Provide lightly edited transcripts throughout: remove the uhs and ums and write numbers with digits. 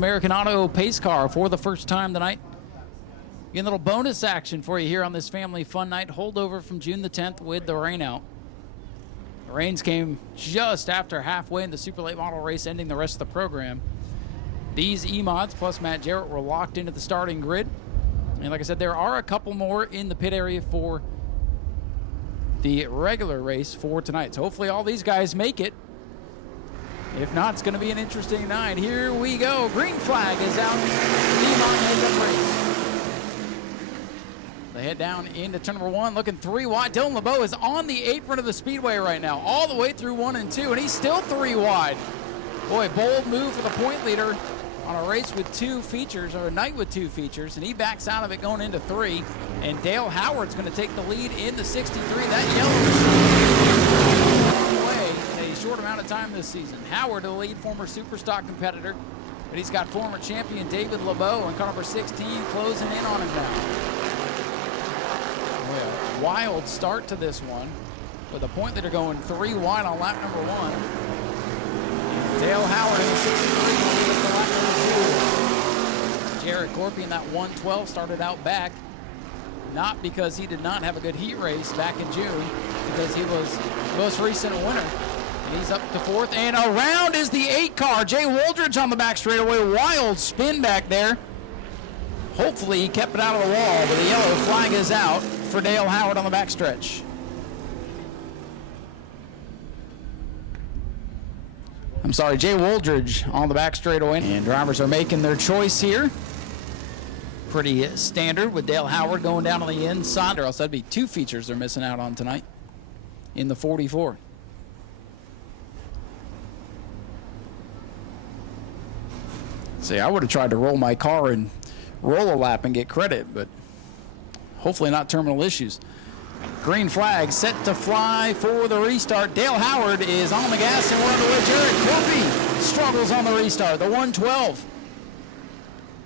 American Auto pace car for the first time tonight. Getting a little bonus action for you here on this family fun night. Holdover from June the 10th with the rain out. The rains came just after halfway in the super late model race, ending the rest of the program. These E-mods plus Matt Jarrett were locked into the starting grid. And like I said, there are a couple more in the pit area for the regular race for tonight. So hopefully all these guys make it. If not, it's going to be an interesting night. Here we go. Green flag is out. E-mod heads up race. They head down into turn number 1, looking 3 wide. Dylan LeBeau is on the apron of the Speedway right now, all the way through 1 and 2, and he's still 3 wide. Boy, bold move for the point leader on a race with 2 features, or a night with 2 features, and he backs out of it going into 3. And Dale Howard's going to take the lead into 63. That yellow machine away in a short amount of time this season. Howard, the lead former Superstock competitor, but he's got former champion David LeBeau in car number 16 closing in on him now. Wild start to this one with a point leader going 3 wide on lap number 1. Dale Howard in the 63 to lap number 2. Jared Corpy in that 112 started out back, not because he did not have a good heat race back in June, because he was the most recent winner. And he's up to 4th, and around is the 8 car. Jay Woldridge on the back straightaway. Wild spin back there. Hopefully he kept it out of the wall, but the yellow flag is out for Dale Howard on the backstretch. I'm sorry, Jay Woldridge on the back straightaway. And drivers are making their choice here. Pretty standard with Dale Howard going down on the inside, or else that'd be 2 features they're missing out on tonight in the 44. See, I would have tried to roll my car and roll a lap and get credit, but hopefully not terminal issues. Green flag set to fly for the restart. Dale Howard is on the gas and we're underway. Jared Corpy struggles on the restart, the 112.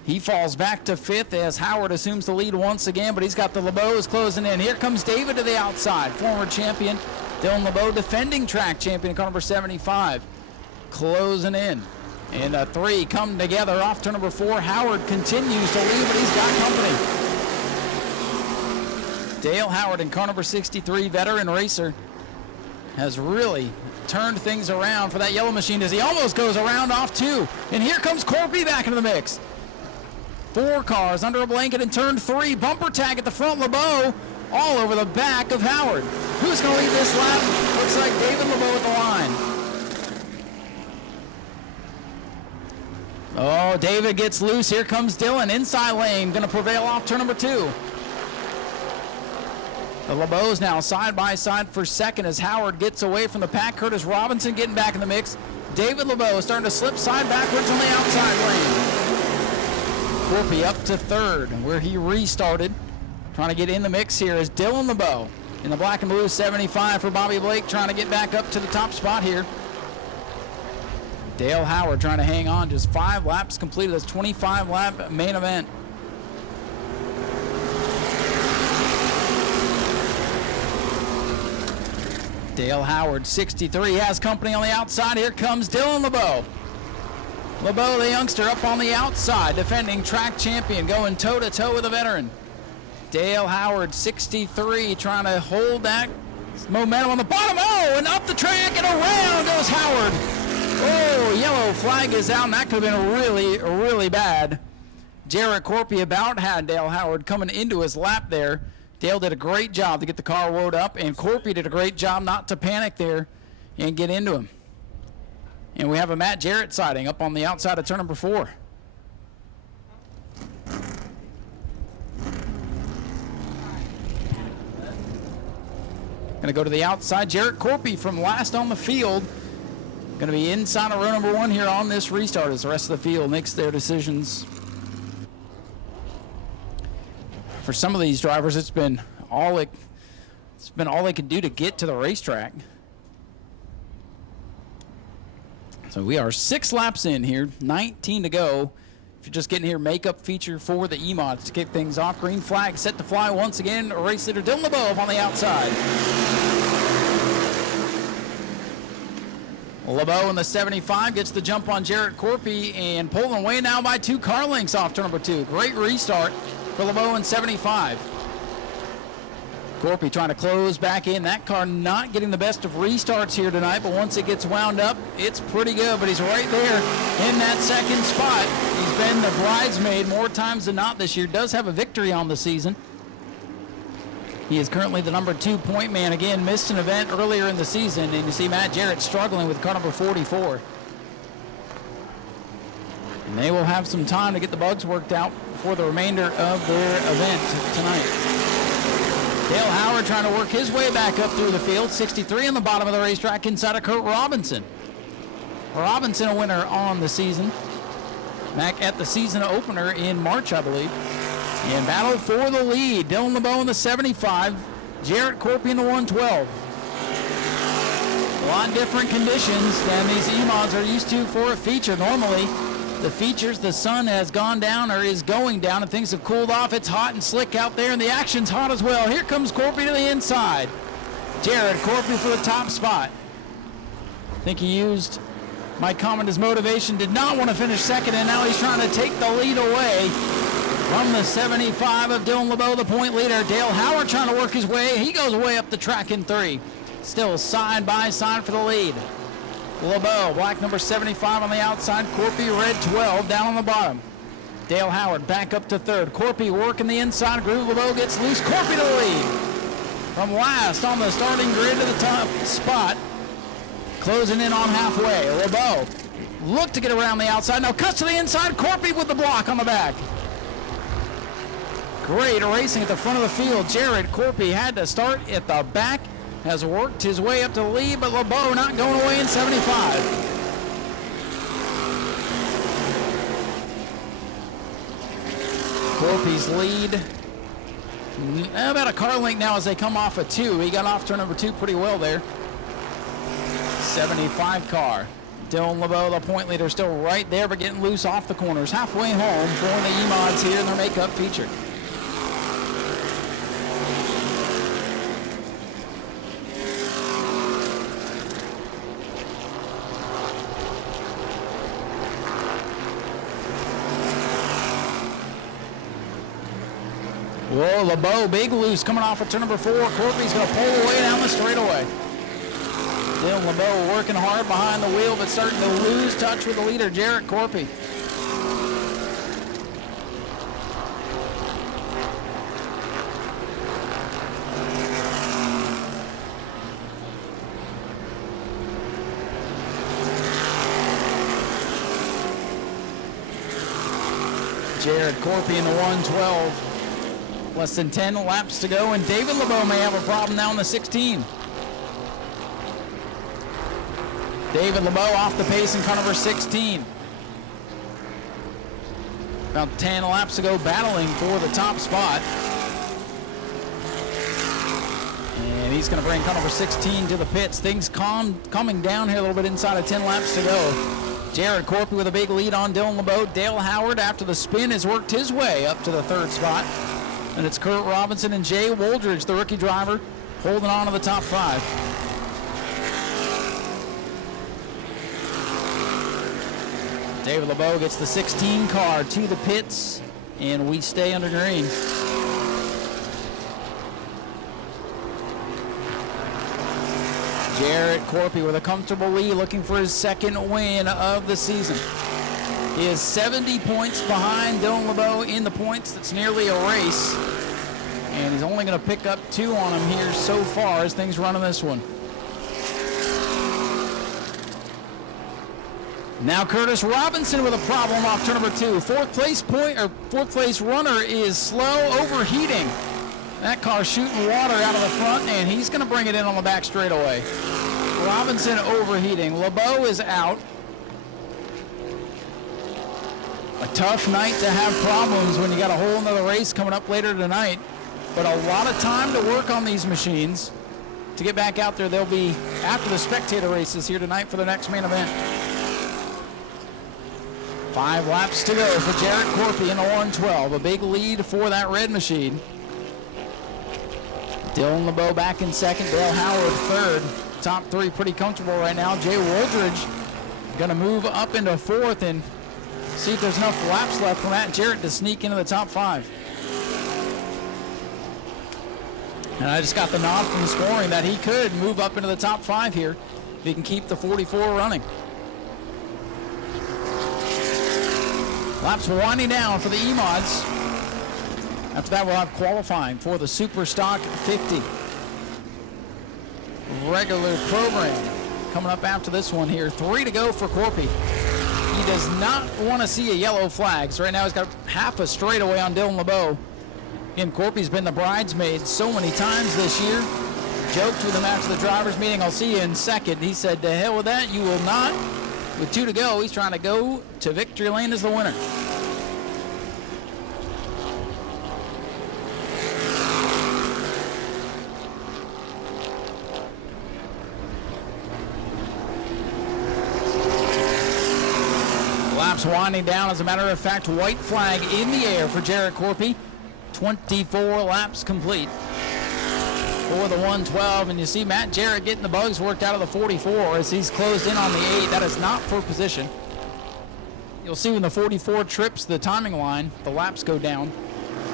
He falls back to 5th as Howard assumes the lead once again, but he's got the LeBeaus closing in. Here comes David to the outside, former champion Dylan LeBeau, defending track champion, car number 75, closing in. And 3 come together off turn number 4. Howard continues to lead, but he's got company. Dale Howard in car number 63, veteran racer, has really turned things around for that yellow machine as he almost goes around off 2. And here comes Corpy back into the mix. 4 cars under a blanket in turn 3. Bumper tag at the front, LeBeau all over the back of Howard. Who's going to lead this lap? Looks like David LeBeau at the line. Oh, David gets loose. Here comes Dylan. Inside lane, going to prevail off turn number 2. The LeBeaus now side by side for second as Howard gets away from the pack. Curtis Robinson getting back in the mix. David LeBeau starting to slip side backwards on the outside lane. Corpy up to 3rd, where he restarted. Trying to get in the mix here is Dylan LeBeau in the black and blue 75 for Bobby Blake, trying to get back up to the top spot here. Dale Howard trying to hang on, just 5 laps completed. This 25-lap main event. Dale Howard, 63, has company on the outside. Here comes Dylan LeBeau. LeBeau, the youngster, up on the outside, defending track champion, going toe-to-toe with a veteran. Dale Howard, 63, trying to hold that momentum on the bottom. Oh, and up the track and around goes Howard. Oh, yellow flag is out, and that could have been really, really bad. Jared Corpy about had Dale Howard coming into his lap there. Dale did a great job to get the car wound up, and Corpy did a great job not to panic there and get into him. And we have a Matt Jarrett sighting up on the outside of turn number 4. Going to go to the outside. Jared Corpy from last on the field. Going to be inside of row number 1 here on this restart as the rest of the field makes their decisions. For some of these drivers, it's been all they can do to get to the racetrack. So we are 6 laps in here, 19 to go. If you're just getting here, makeup feature for the E-mods to kick things off. Green flag set to fly once again. Race leader Dylan LeBeau up on the outside. LeBeau in the 75 gets the jump on Jarrett Corpy and pulling away now by 2 car lengths off turn number 2. Great restart for LeBeau in 75. Corpy trying to close back in. That car not getting the best of restarts here tonight, but once it gets wound up, it's pretty good. But he's right there in that second spot. He's been the bridesmaid more times than not this year. Does have a victory on the season. He is currently the number 2 point man. Again, missed an event earlier in the season, and you see Matt Jarrett struggling with car number 44. And they will have some time to get the bugs worked out for the remainder of their event tonight. Dale Howard trying to work his way back up through the field. 63 on the bottom of the racetrack inside of Kurt Robinson. Robinson a winner on the season. Back at the season opener in March, I believe. And battle for the lead. Dylan LeBeau in the 75. Jarrett Corpy in the 112. A lot different conditions than these E-mods are used to for a feature. Normally, the features, the sun has gone down or is going down and things have cooled off. It's hot and slick out there and the action's hot as well. Here comes Corpy to the inside. Jarrett Corpy for the top spot. I think he used my comment as motivation. Did not want to finish second, and now he's trying to take the lead away from the 75 of Dylan LeBeau, the point leader. Dale Howard trying to work his way. He goes way up the track in 3. Still side by side for the lead. LeBeau, black number 75 on the outside. Corpy, red 12 down on the bottom. Dale Howard back up to 3rd. Corpy working the inside groove. LeBeau gets loose. Corpy to the lead. From last on the starting grid to the top spot. Closing in on halfway. LeBeau look to get around the outside. Now cuts to the inside. Corpy with the block on the back. Great racing at the front of the field. Jarrett Corpy had to start at the back. Has worked his way up to the lead, but LeBeau not going away in 75. Corpy's lead. About a car length now as they come off a 2. He got off turn number 2 pretty well there. 75 car. Dylan LeBeau, the point leader, still right there, but getting loose off the corners. Halfway home for the E-mods here in their makeup feature. Whoa, LeBeau, big loose coming off of turn number 4. Corpy's going to pull away down the straightaway. Dylan LeBeau working hard behind the wheel, but starting to lose touch with the leader, Jarrett Corpy. Jarrett Corpy in the 112. Less than 10 laps to go, and David LeBeau may have a problem now in the 16. David LeBeau off the pace in car number 16. About 10 laps to go, battling for the top spot. And he's going to bring car number 16 to the pits. Things coming down here a little bit inside of 10 laps to go. Jarrett Corpy with a big lead on Dylan LeBeau. Dale Howard, after the spin, has worked his way up to the 3rd spot. And it's Kurt Robinson and Jay Woldridge, the rookie driver, holding on to the top 5. David LeBeau gets the 16 car to the pits, and we stay under green. Jarrett Corpy with a comfortable lead, looking for his 2nd win of the season. He is 70 points behind Dylan LeBeau in the points. That's nearly a race. And he's only going to pick up 2 on him here so far as things run on this one. Now Curtis Robinson with a problem off turn number 2. 4th place runner is slow, overheating. That car shooting water out of the front, and he's going to bring it in on the back straightaway. Robinson overheating. LeBeau is out. A tough night to have problems when you got a whole another race coming up later tonight, but a lot of time to work on these machines to get back out there. They'll be after the Spectator races here tonight for the next main event. 5 laps to go for Jarrett Corpy in the 112. A big lead for that red machine. Dylan LeBeau back in 2nd, Dale Howard 3rd. top three pretty comfortable right now. Jay Wooldridge going to move up into fourth and see if there's enough laps left for Matt Jarrett to sneak into the top five. And I just got the nod from scoring that he could move up into the top five here if he can keep the 44 running. Laps winding down for the E-Mods. After that, we'll have qualifying for the Super Stock 50 regular program. Coming up after this one here, 3 to go for Corpy. He does not want to see a yellow flag. So right now he's got half a straightaway on Dylan LeBeau. Again, Corpy's been the bridesmaid so many times this year. Joked with him after the drivers meeting, I'll see you in second. He said, to hell with that, you will not. With 2 to go, he's trying to go to victory lane as the winner. Laps winding down. As a matter of fact, white flag in the air for Jarrett Corpy. 24 laps complete for the 112, and you see Matt Jarrett getting the bugs worked out of the 44 as he's closed in on the 8. That is not for position. You'll see when the 44 trips the timing line, the laps go down.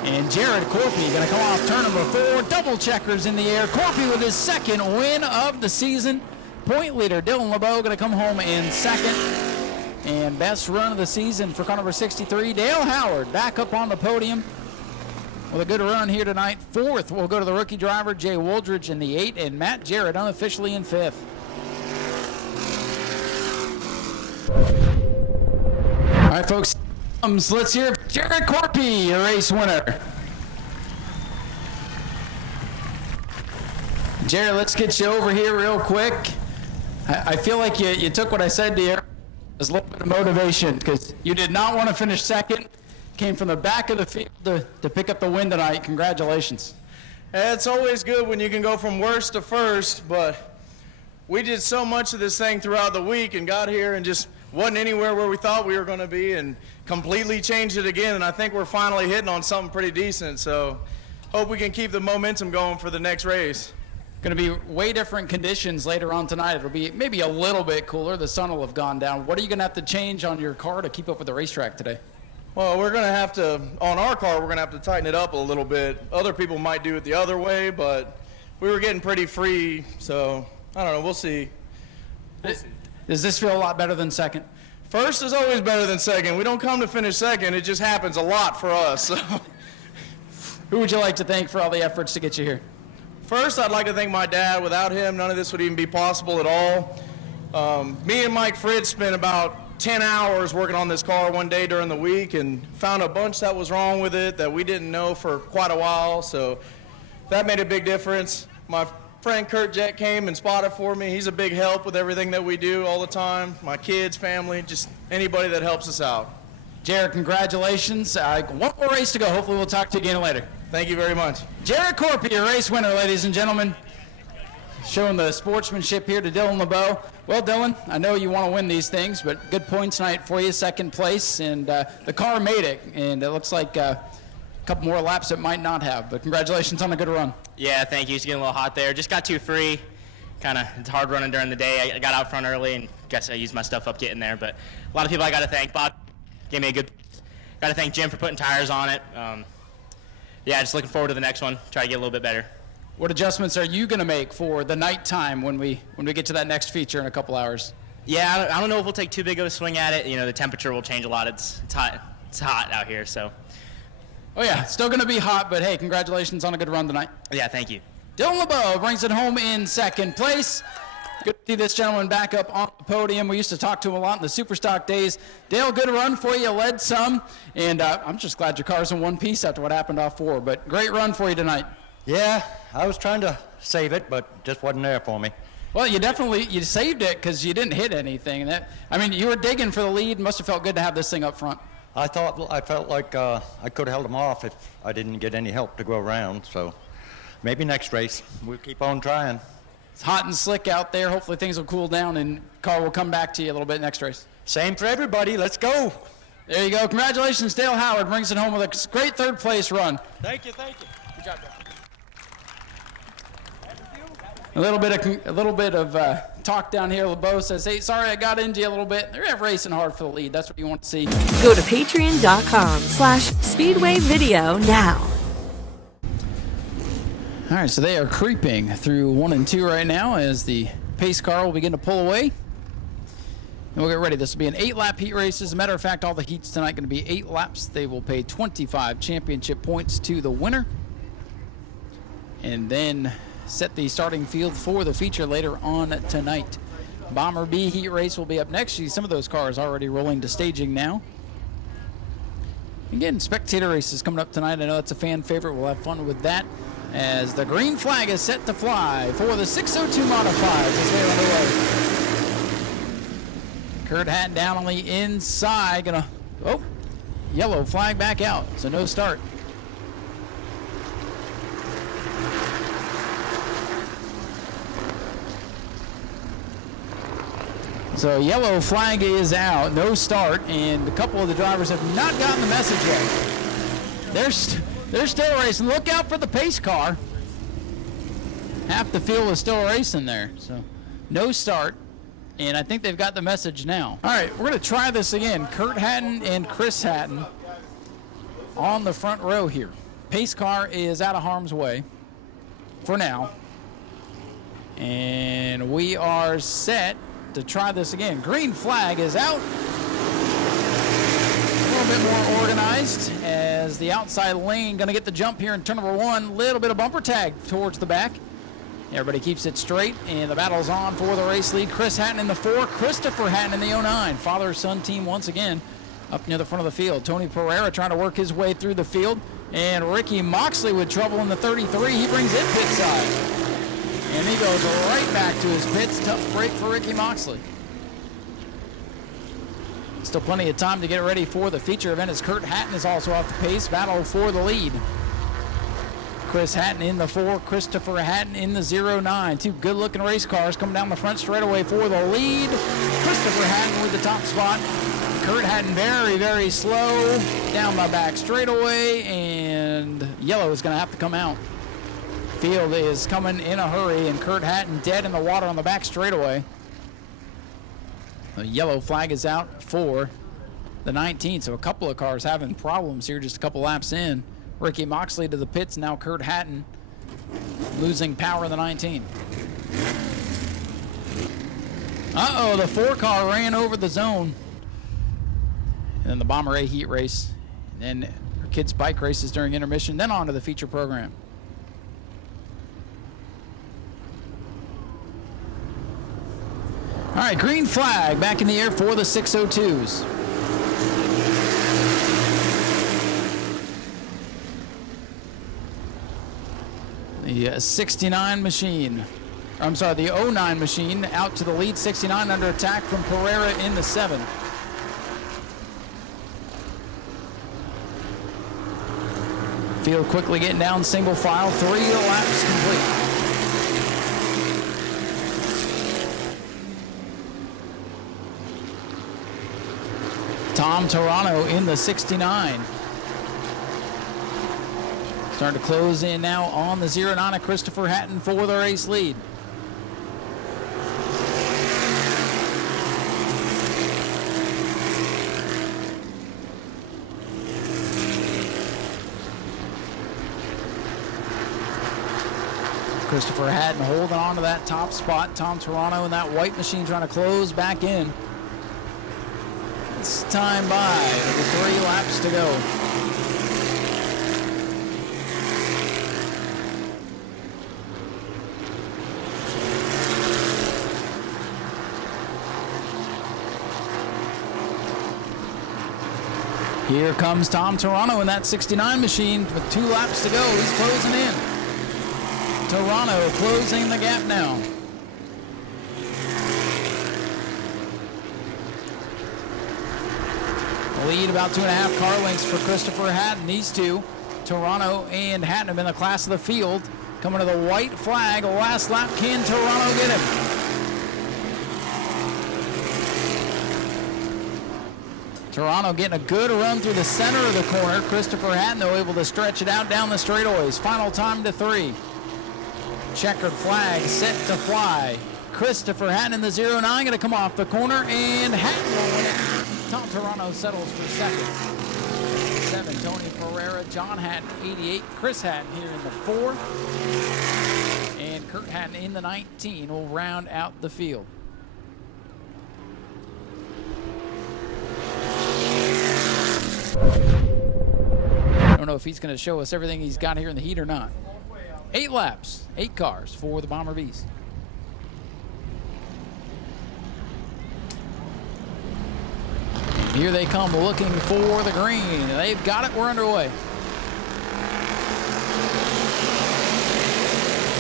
And Jarrett Corpy going to come off turn number 4. Double checkers in the air. Corpy with his second win of the season. Point leader Dylan LeBeau going to come home in second. And best run of the season for car number 63, Dale Howard back up on the podium with a good run here tonight. Fourth will go to the rookie driver, Jay Wooldridge, in the 8, and Matt Jarrett unofficially in 5th. All right, folks, let's hear Jarrett Corpy, your race winner. Jarrett, let's get you over here real quick. I feel like you took what I said to you. There's a little bit of motivation because you did not want to finish second. Came from the back of the field to pick up the win tonight. Congratulations. It's always good when you can go from worst to first, but we did so much of this thing throughout the week and got here and just wasn't anywhere where we thought we were going to be and completely changed it again, and I think we're finally hitting on something pretty decent, so hope we can keep the momentum going for the next race. Going to be way different conditions later on tonight. It'll be maybe a little bit cooler. The sun will have gone down. What are you going to have to change on your car to keep up with the racetrack today? Well, we're going to have to, on our car, we're going to have to tighten it up a little bit. Other people might do it the other way, but we were getting pretty free, so I don't know. We'll see. Does this feel a lot better than second? First is always better than second. We don't come to finish second. It just happens a lot for us. So. Who would you like to thank for all the efforts to get you here? First, I'd like to thank my dad. Without him, none of this would even be possible at all. Me and Mike Fritz spent about 10 hours working on this car one day during the week and found a bunch that was wrong with it that we didn't know for quite a while, so that made a big difference. My friend Kurt Jett came and spotted for me. He's a big help with everything that we do all the time. My kids, family, just anybody that helps us out. Jarrett, congratulations. One more race to go. Hopefully we'll talk to you again later. Thank you very much. Jarrett Corpy, your race winner, ladies and gentlemen. Showing the sportsmanship here to Dylan LeBeau. Well, Dylan, I know you want to win these things, but good points tonight for you, second place, and the car made it, and it looks like a couple more laps it might not have, but congratulations on a good run. Yeah, thank you. It's getting a little hot there. Just got too free. It's hard running during the day. I got out front early, and guess I used my stuff up getting there, but a lot of people I got to thank. Bob gave me a good. Got to thank Jim for putting tires on it. Yeah, just looking forward to the next one. Try to get a little bit better. What adjustments are you going to make for the nighttime when we get to that next feature in a couple hours? Yeah, I don't know if we'll take too big of a swing at it. You know, the temperature will change a lot. It's hot. It's hot out here, so. Oh yeah, still going to be hot, but hey, congratulations on a good run tonight. Yeah, thank you. Dylan LeBeau brings it home in second place. Good to see this gentleman back up on the podium. We used to talk to him a lot in the Superstock days. Dale, good run for you. Led some, and I'm just glad your car's in one piece after what happened off 4. But great run for you tonight. Yeah, I was trying to save it, but just wasn't there for me. Well, you saved it because you didn't hit anything. You were digging for the lead. Must have felt good to have this thing up front. I felt like I could have held them off if I didn't get any help to go around. So maybe next race we'll keep on trying. It's hot and slick out there. Hopefully things will cool down and car will come back to you a little bit next race. Same for everybody. Let's go. There you go. Congratulations, Dale Howard brings it home with a great third place run. Thank you. Good job, Dale. A little bit of talk down here. LeBeau says, "Hey, sorry I got into you a little bit." They're racing hard for the lead. That's what you want to see. Go to patreon.com/Speedway video now. All right, so they are creeping through 1 and 2 right now as the pace car will begin to pull away. And we'll get ready. This will be an 8-lap heat race. As a matter of fact, all the heats tonight going to be 8 laps. They will pay 25 championship points to the winner. And then set the starting field for the feature later on tonight. Bomber B heat race will be up next. See some of those cars already rolling to staging now. Again, spectator races coming up tonight. I know it's a fan favorite. We'll have fun with that as the green flag is set to fly for the 602 modifieds as they're underway. Kurt Hatton down on the inside. Yellow flag back out, so no start. So yellow flag is out, no start, and a couple of the drivers have not gotten the message yet. They're still racing. Look out for the pace car. Half the field is still racing there, so no start, and I think they've got the message now. All right, we're going to try this again. Kurt Hatton and Chris Hatton on the front row here. Pace car is out of harm's way for now, and we are set to try this again. Green flag is out. A little bit more organized as the outside lane going to get the jump here in turn number 1. Little bit of bumper tag towards the back. Everybody keeps it straight, and the battle's on for the race lead. Chris Hatton in the 4, Christopher Hatton in the 09. Father-son team once again up near the front of the field. Tony Pereira trying to work his way through the field, and Ricky Moxley with trouble in the 33. He brings it pit side. And he goes right back to his pits. Tough break for Ricky Moxley. Still plenty of time to get ready for the feature event as Kurt Hatton is also off the pace. Battle for the lead. Chris Hatton in the 4, Christopher Hatton in the 09. Two good-looking race cars coming down the front straightaway for the lead. Christopher Hatton with the top spot. Kurt Hatton very, very slow down the back straightaway, and yellow is going to have to come out. Field is coming in a hurry, and Kurt Hatton dead in the water on the back straightaway. The yellow flag is out for the 19, so a couple of cars having problems here just a couple laps in. Ricky Moxley to the pits, now Kurt Hatton losing power in the 19. Uh-oh, the 4 car ran over the zone. And then the Bomber A heat race, and then kids bike races during intermission, then on to the feature program. All right, green flag back in the air for the 602s. The 69 machine, I'm sorry, the 09 machine out to the lead. 69 under attack from Pereira in the 7. Field quickly getting down single file, 3 laps complete. Tom Toronto in the 69. Starting to close in now on the 09 of Christopher Hatton for the race lead. Christopher Hatton holding on to that top spot. Tom Toronto in that white machine trying to close back in. It's time by with 3 laps to go. Here comes Tom Toronto in that 69 machine with 2 laps to go. He's closing in. Toronto closing the gap now. Lead about 2.5 car lengths for Christopher Hatton. These two, Toronto and Hatton, have been the class of the field. Coming to the white flag. Last lap, can Toronto get him? Toronto getting a good run through the center of the corner. Christopher Hatton, though, able to stretch it out down the straightaways. Final time to 3. Checkered flag set to fly. Christopher Hatton in the 09 going to come off the corner, and Hatton will win it. Tom Toronto settles for second. 7, Tony Pereira, John Hatton, 88. Chris Hatton here in the 4. And Kurt Hatton in the 19 will round out the field. I don't know if he's going to show us everything he's got here in the heat or not. 8 laps, 8 cars for the Bomber Bees. Here they come looking for the green. They've got it. We're underway.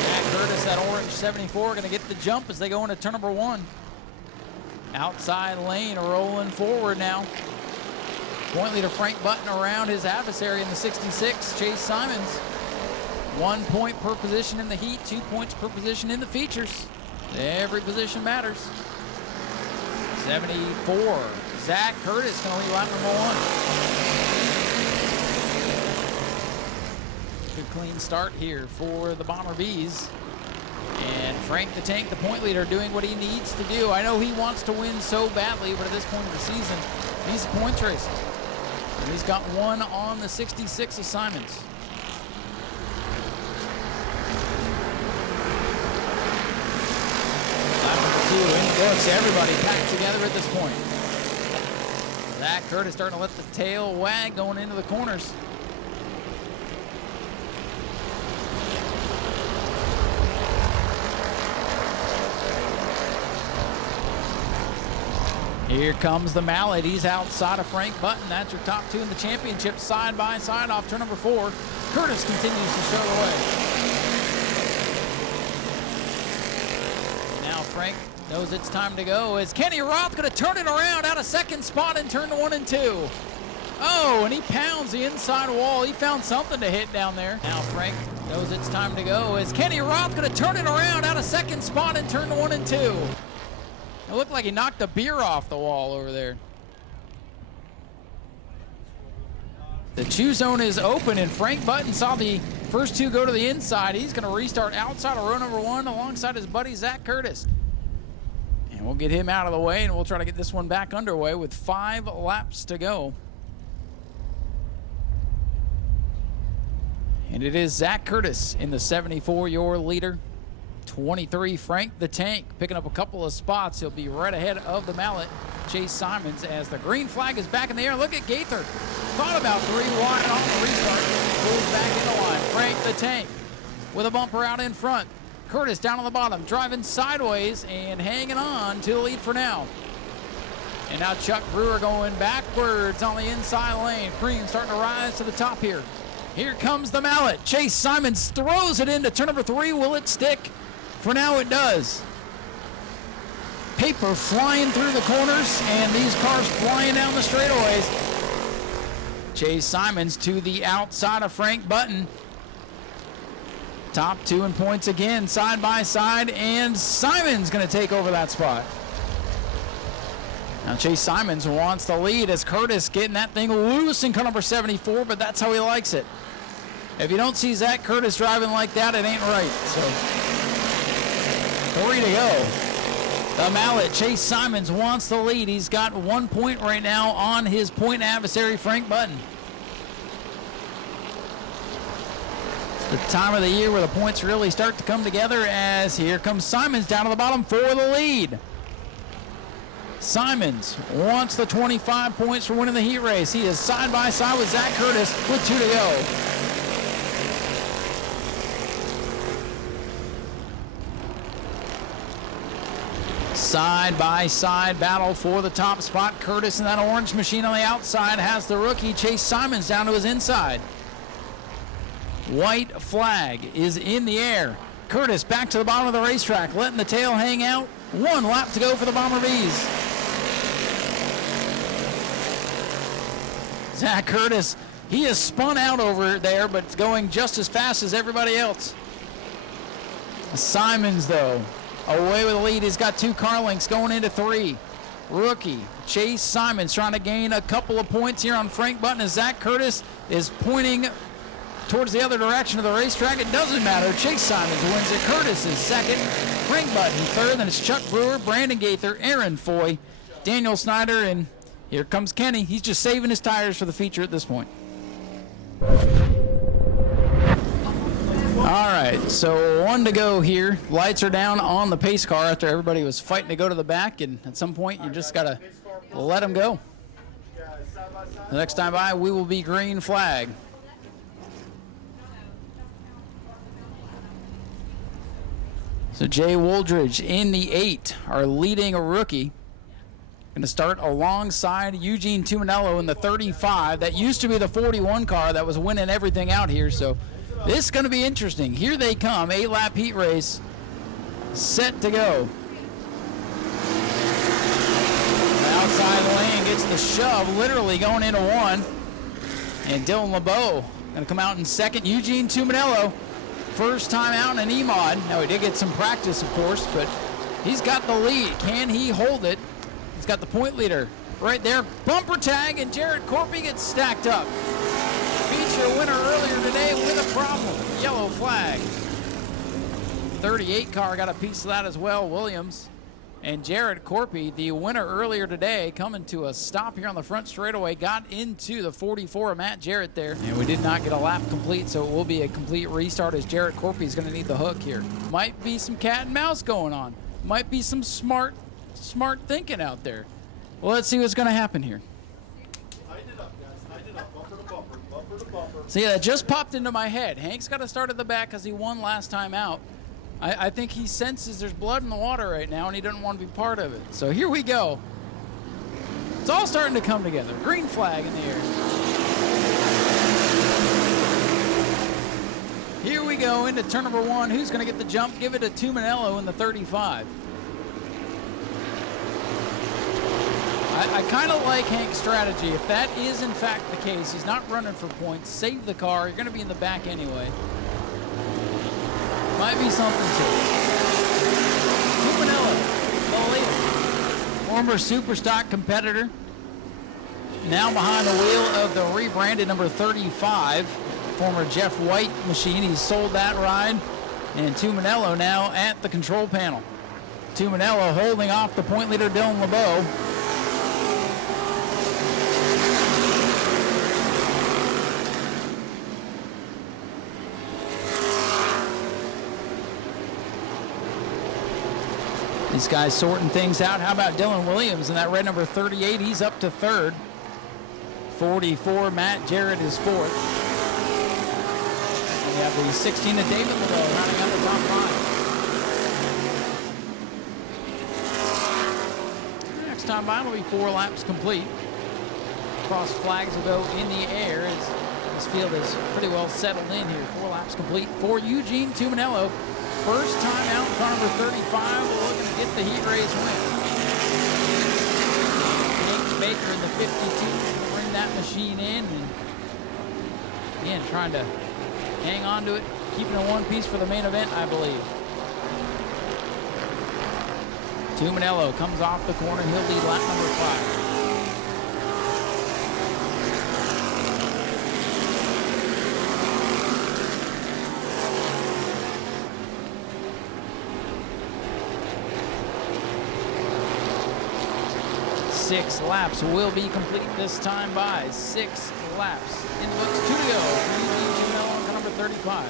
Jack Curtis, that orange 74, going to get the jump as they go into turn number 1. Outside lane rolling forward now. Point leader Frank Button around his adversary in the 66, Chase Simons. 1 point per position in the heat, 2 points per position in the features. Every position matters. 74. Zach Curtis going to lead lap number 1. Good clean start here for the Bomber Bees. And Frank the Tank, the point leader, doing what he needs to do. I know he wants to win so badly, but at this point of the season, he's points racing. And he's got 1 on the 66 of Simons. Lap number 2, in the books, everybody packed together at this point. Zach Curtis starting to let the tail wag going into the corners. Here comes the Mallet. He's outside of Frank Button. That's your top 2 in the championship, side by side off turn number 4. Curtis continues to show the way. Now Frank knows it's time to go. Is Kenny Roth going to turn it around out of second spot in turn 1 and 2? Oh, and he pounds the inside wall. He found something to hit down there. Now Frank knows it's time to go. Is Kenny Roth going to turn it around out of second spot in turn 1 and 2? It looked like he knocked a beer off the wall over there. The chew zone is open, and Frank Button saw the first 2 go to the inside. He's going to restart outside of row number 1 alongside his buddy Zach Curtis. And we'll get him out of the way, and we'll try to get this one back underway with 5 laps to go. And it is Zach Curtis in the 74, your leader. 23, Frank the Tank, picking up a couple of spots. He'll be right ahead of the Mallet, Chase Simons, as the green flag is back in the air. Look at Gaither. Thought about 3 wide on the restart. Moves back in the line. Frank the Tank with a bumper out in front. Curtis down on the bottom, driving sideways and hanging on to the lead for now. And now Chuck Brewer going backwards on the inside lane. Cream starting to rise to the top here. Here comes the Mallet. Chase Simons throws it into turn number 3. Will it stick? For now it does. Paper flying through the corners, and these cars flying down the straightaways. Chase Simons to the outside of Frank Button. Top 2 in points again, side by side, and Simons going to take over that spot. Now Chase Simons wants the lead as Curtis getting that thing loose in car number 74, but that's how he likes it. If you don't see Zach Curtis driving like that, it ain't right. So 3 to go. The Mallet, Chase Simons, wants the lead. He's got 1 point right now on his point adversary, Frank Button. It's the time of the year where the points really start to come together, as here comes Simons down to the bottom for the lead. Simons wants the 25 points for winning the heat race. He is side by side with Zach Curtis with 2 to go. Side by side battle for the top spot. Curtis in that orange machine on the outside has the rookie Chase Simons down to his inside. White flag is in the air. Curtis back to the bottom of the racetrack, letting the tail hang out. 1 lap to go for the Bomber Bees. Zach Curtis, he is spun out over there, but it's going just as fast as everybody else. Simons, though, away with the lead. He's got 2 car lengths going into 3. Rookie Chase Simons trying to gain a couple of points here on Frank Button as Zach Curtis is pointing towards the other direction of the racetrack. It doesn't matter. Chase Simons wins it. Curtis is second. Frank Button third. Then it's Chuck Brewer, Brandon Gaither, Aaron Foy, Daniel Snyder, and here comes Kenny. He's just saving his tires for the feature at this point. All right, so 1 to go here. Lights are down on the pace car after everybody was fighting to go to the back, and at some point you just got to let them go. The next time by, we will be green flag. So Jay Wooldridge in the 8, our leading rookie. Going to start alongside Eugene Tuminello in the 35. That used to be the 41 car that was winning everything out here. So this is going to be interesting. Here they come, 8-lap heat race, set to go. The outside lane gets the shove, literally going into 1. And Dylan LeBeau going to come out in second. Eugene Tuminello, first time out in an E-Mod. Now, he did get some practice, of course, but he's got the lead. Can he hold it? He's got the point leader right there. Bumper tag, and Jared Corpy gets stacked up. Feature winner earlier today with a problem. Yellow flag. 38 car got a piece of that as well. Williams and Jared Corpy, the winner earlier today, coming to a stop here on the front straightaway, got into the 44 of Matt Jarrett there. And we did not get a lap complete, so it will be a complete restart as Jared Corpy is going to need the hook here. Might be some cat and mouse going on. Might be some smart thinking out there. Well, let's see what's going to happen here. See, that just popped into my head. Hank's got to start at the back because he won last time out. I think he senses there's blood in the water right now, and he doesn't want to be part of it. So here we go. It's all starting to come together. Green flag in the air. Here we go into turn number 1. Who's going to get the jump? Give it to Tuminello in the 35. I kind of like Hank's strategy. If that is in fact the case, he's not running for points. Save the car. You're going to be in the back anyway. Might be something to it. Tuminello, the leader. Former Superstock competitor. Now behind the wheel of the rebranded number 35. Former Jeff White machine. He's sold that ride. And Tuminello now at the control panel. Tuminello holding off the point leader Dylan LeBeau. These guys sorting things out. How about Dylan Williams in that red number 38? He's up to third. 44, Matt Jarrett is fourth. We have the 16 of David LeBeau rounding out the top 5. Next time by will be 4 laps complete. Cross flags will go in the air as this field is pretty well settled in here. 4 laps complete for Eugene Tuminello. First time out, car number 35, looking to get the heat race win. James Baker in the 52, bring that machine in, and again, trying to hang on to it, keeping it one piece for the main event, I believe. Tuminello comes off the corner, he'll lead lap number 5. Six laps will be complete this time by 6 laps. In the books, 2 to go for Eugene Tuminello on number 35.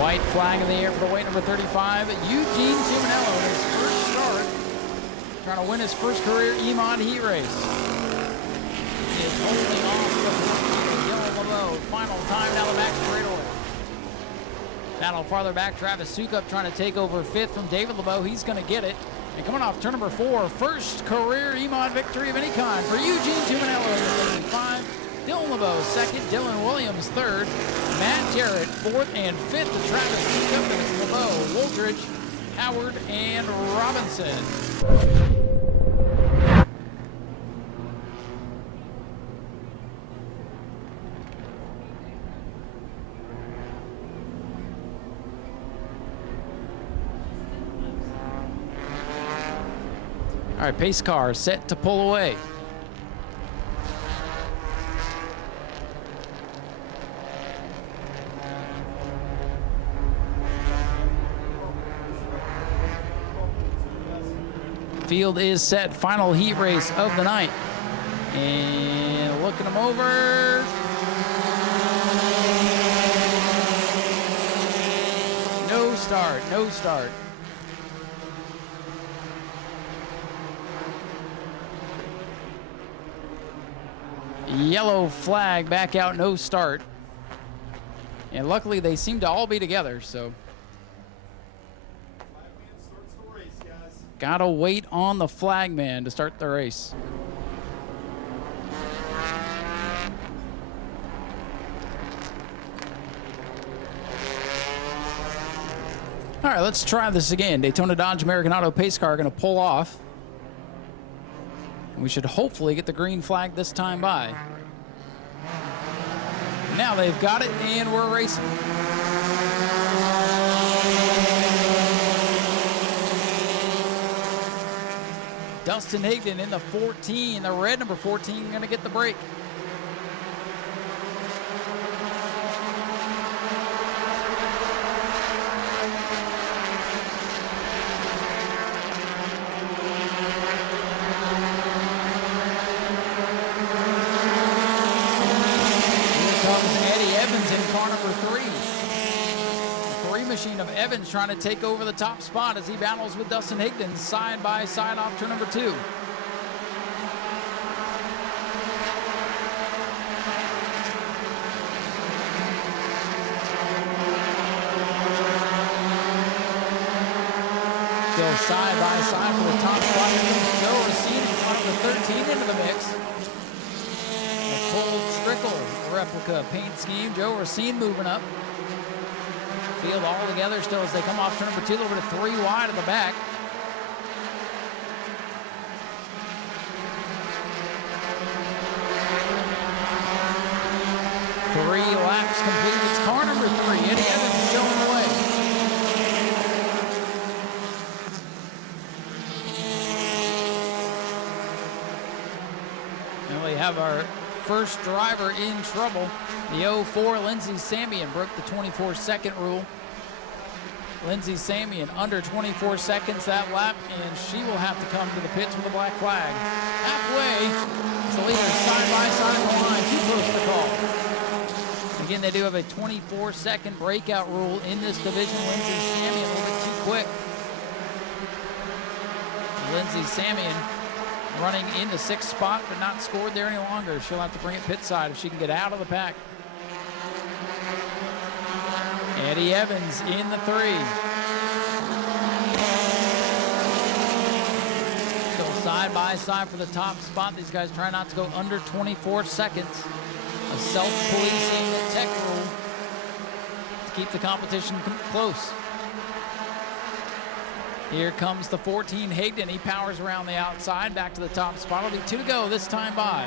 White flag in the air for the white number 35. Eugene Tuminello in his first start, trying to win his first career E-Mod heat race. Is holding off the yellow LeBeau. Final time down the back straightaway. Battle farther back, Travis Sukup trying to take over 5th from David LeBeau. He's going to get it. And coming off turn number 4, first career E-Mod victory of any kind for Eugene Tuminello in the 35. Dylan LeBeau 2nd, Dylan Williams 3rd, Matt Jarrett 4th, and 5th to Travis Sukup. It's LeBeau, Wooldridge, Howard, and Robinson. right, pace car set to pull away. Field is set, final heat race of the night. And looking them over. No start, no start. Yellow flag back out, no start. And luckily they seem to all be together, so. Gotta wait on the flagman to start the race. All right, let's try this again. Daytona Dodge American Auto pace car gonna pull off. We should hopefully get the green flag this time by. Now they've got it and we're racing. Dustin Higdon in the 14, the red number 14, gonna get the break. Machine of Evans trying to take over the top spot as he battles with Dustin Higdon side by side off turn number 2. Go side by side for the top spot. Here comes Joe Racine in front of the 13 into the mix. A Cole Trickle replica paint scheme. Joe Racine moving up. Field all together still as they come off turn number 2, a little bit of 3 wide at the back. Three laps complete. It's car number 3. Eddie Evans showing the way. And we have our first driver in trouble. The 04, Lindsey Samian, broke the 24-second rule. Lindsey Samian under 24 seconds that lap, and she will have to come to the pits with a black flag. Halfway, the leaders side by side on the line, too close to call. Again, they do have a 24-second breakout rule in this division. Lindsey Samian a little bit too quick. Lindsey Samian running in the 6th spot, but not scored there any longer. She'll have to bring it pit side if she can get out of the pack. Eddie Evans in the 3. Still side by side for the top spot. These guys try not to go under 24 seconds. A self-policing tech rule to keep the competition close. Here comes the 14, Higdon. He powers around the outside, back to the top spot. It'll be 2 to go this time by.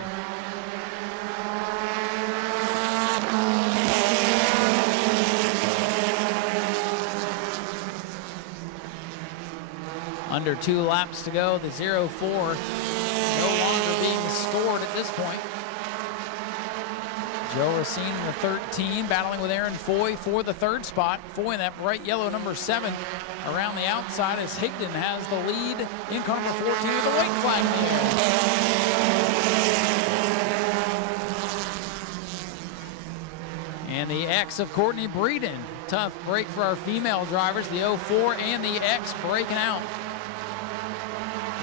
Under 2 laps to go. The 04 no longer being scored at this point. Joe Racine in the 13, battling with Aaron Foy for the 3rd spot. Foy in that bright yellow number 7 around the outside as Higdon has the lead in car number 14 with the white flag in the air. And the X of Courtney Breeden. Tough break for our female drivers. The 04 and the X breaking out.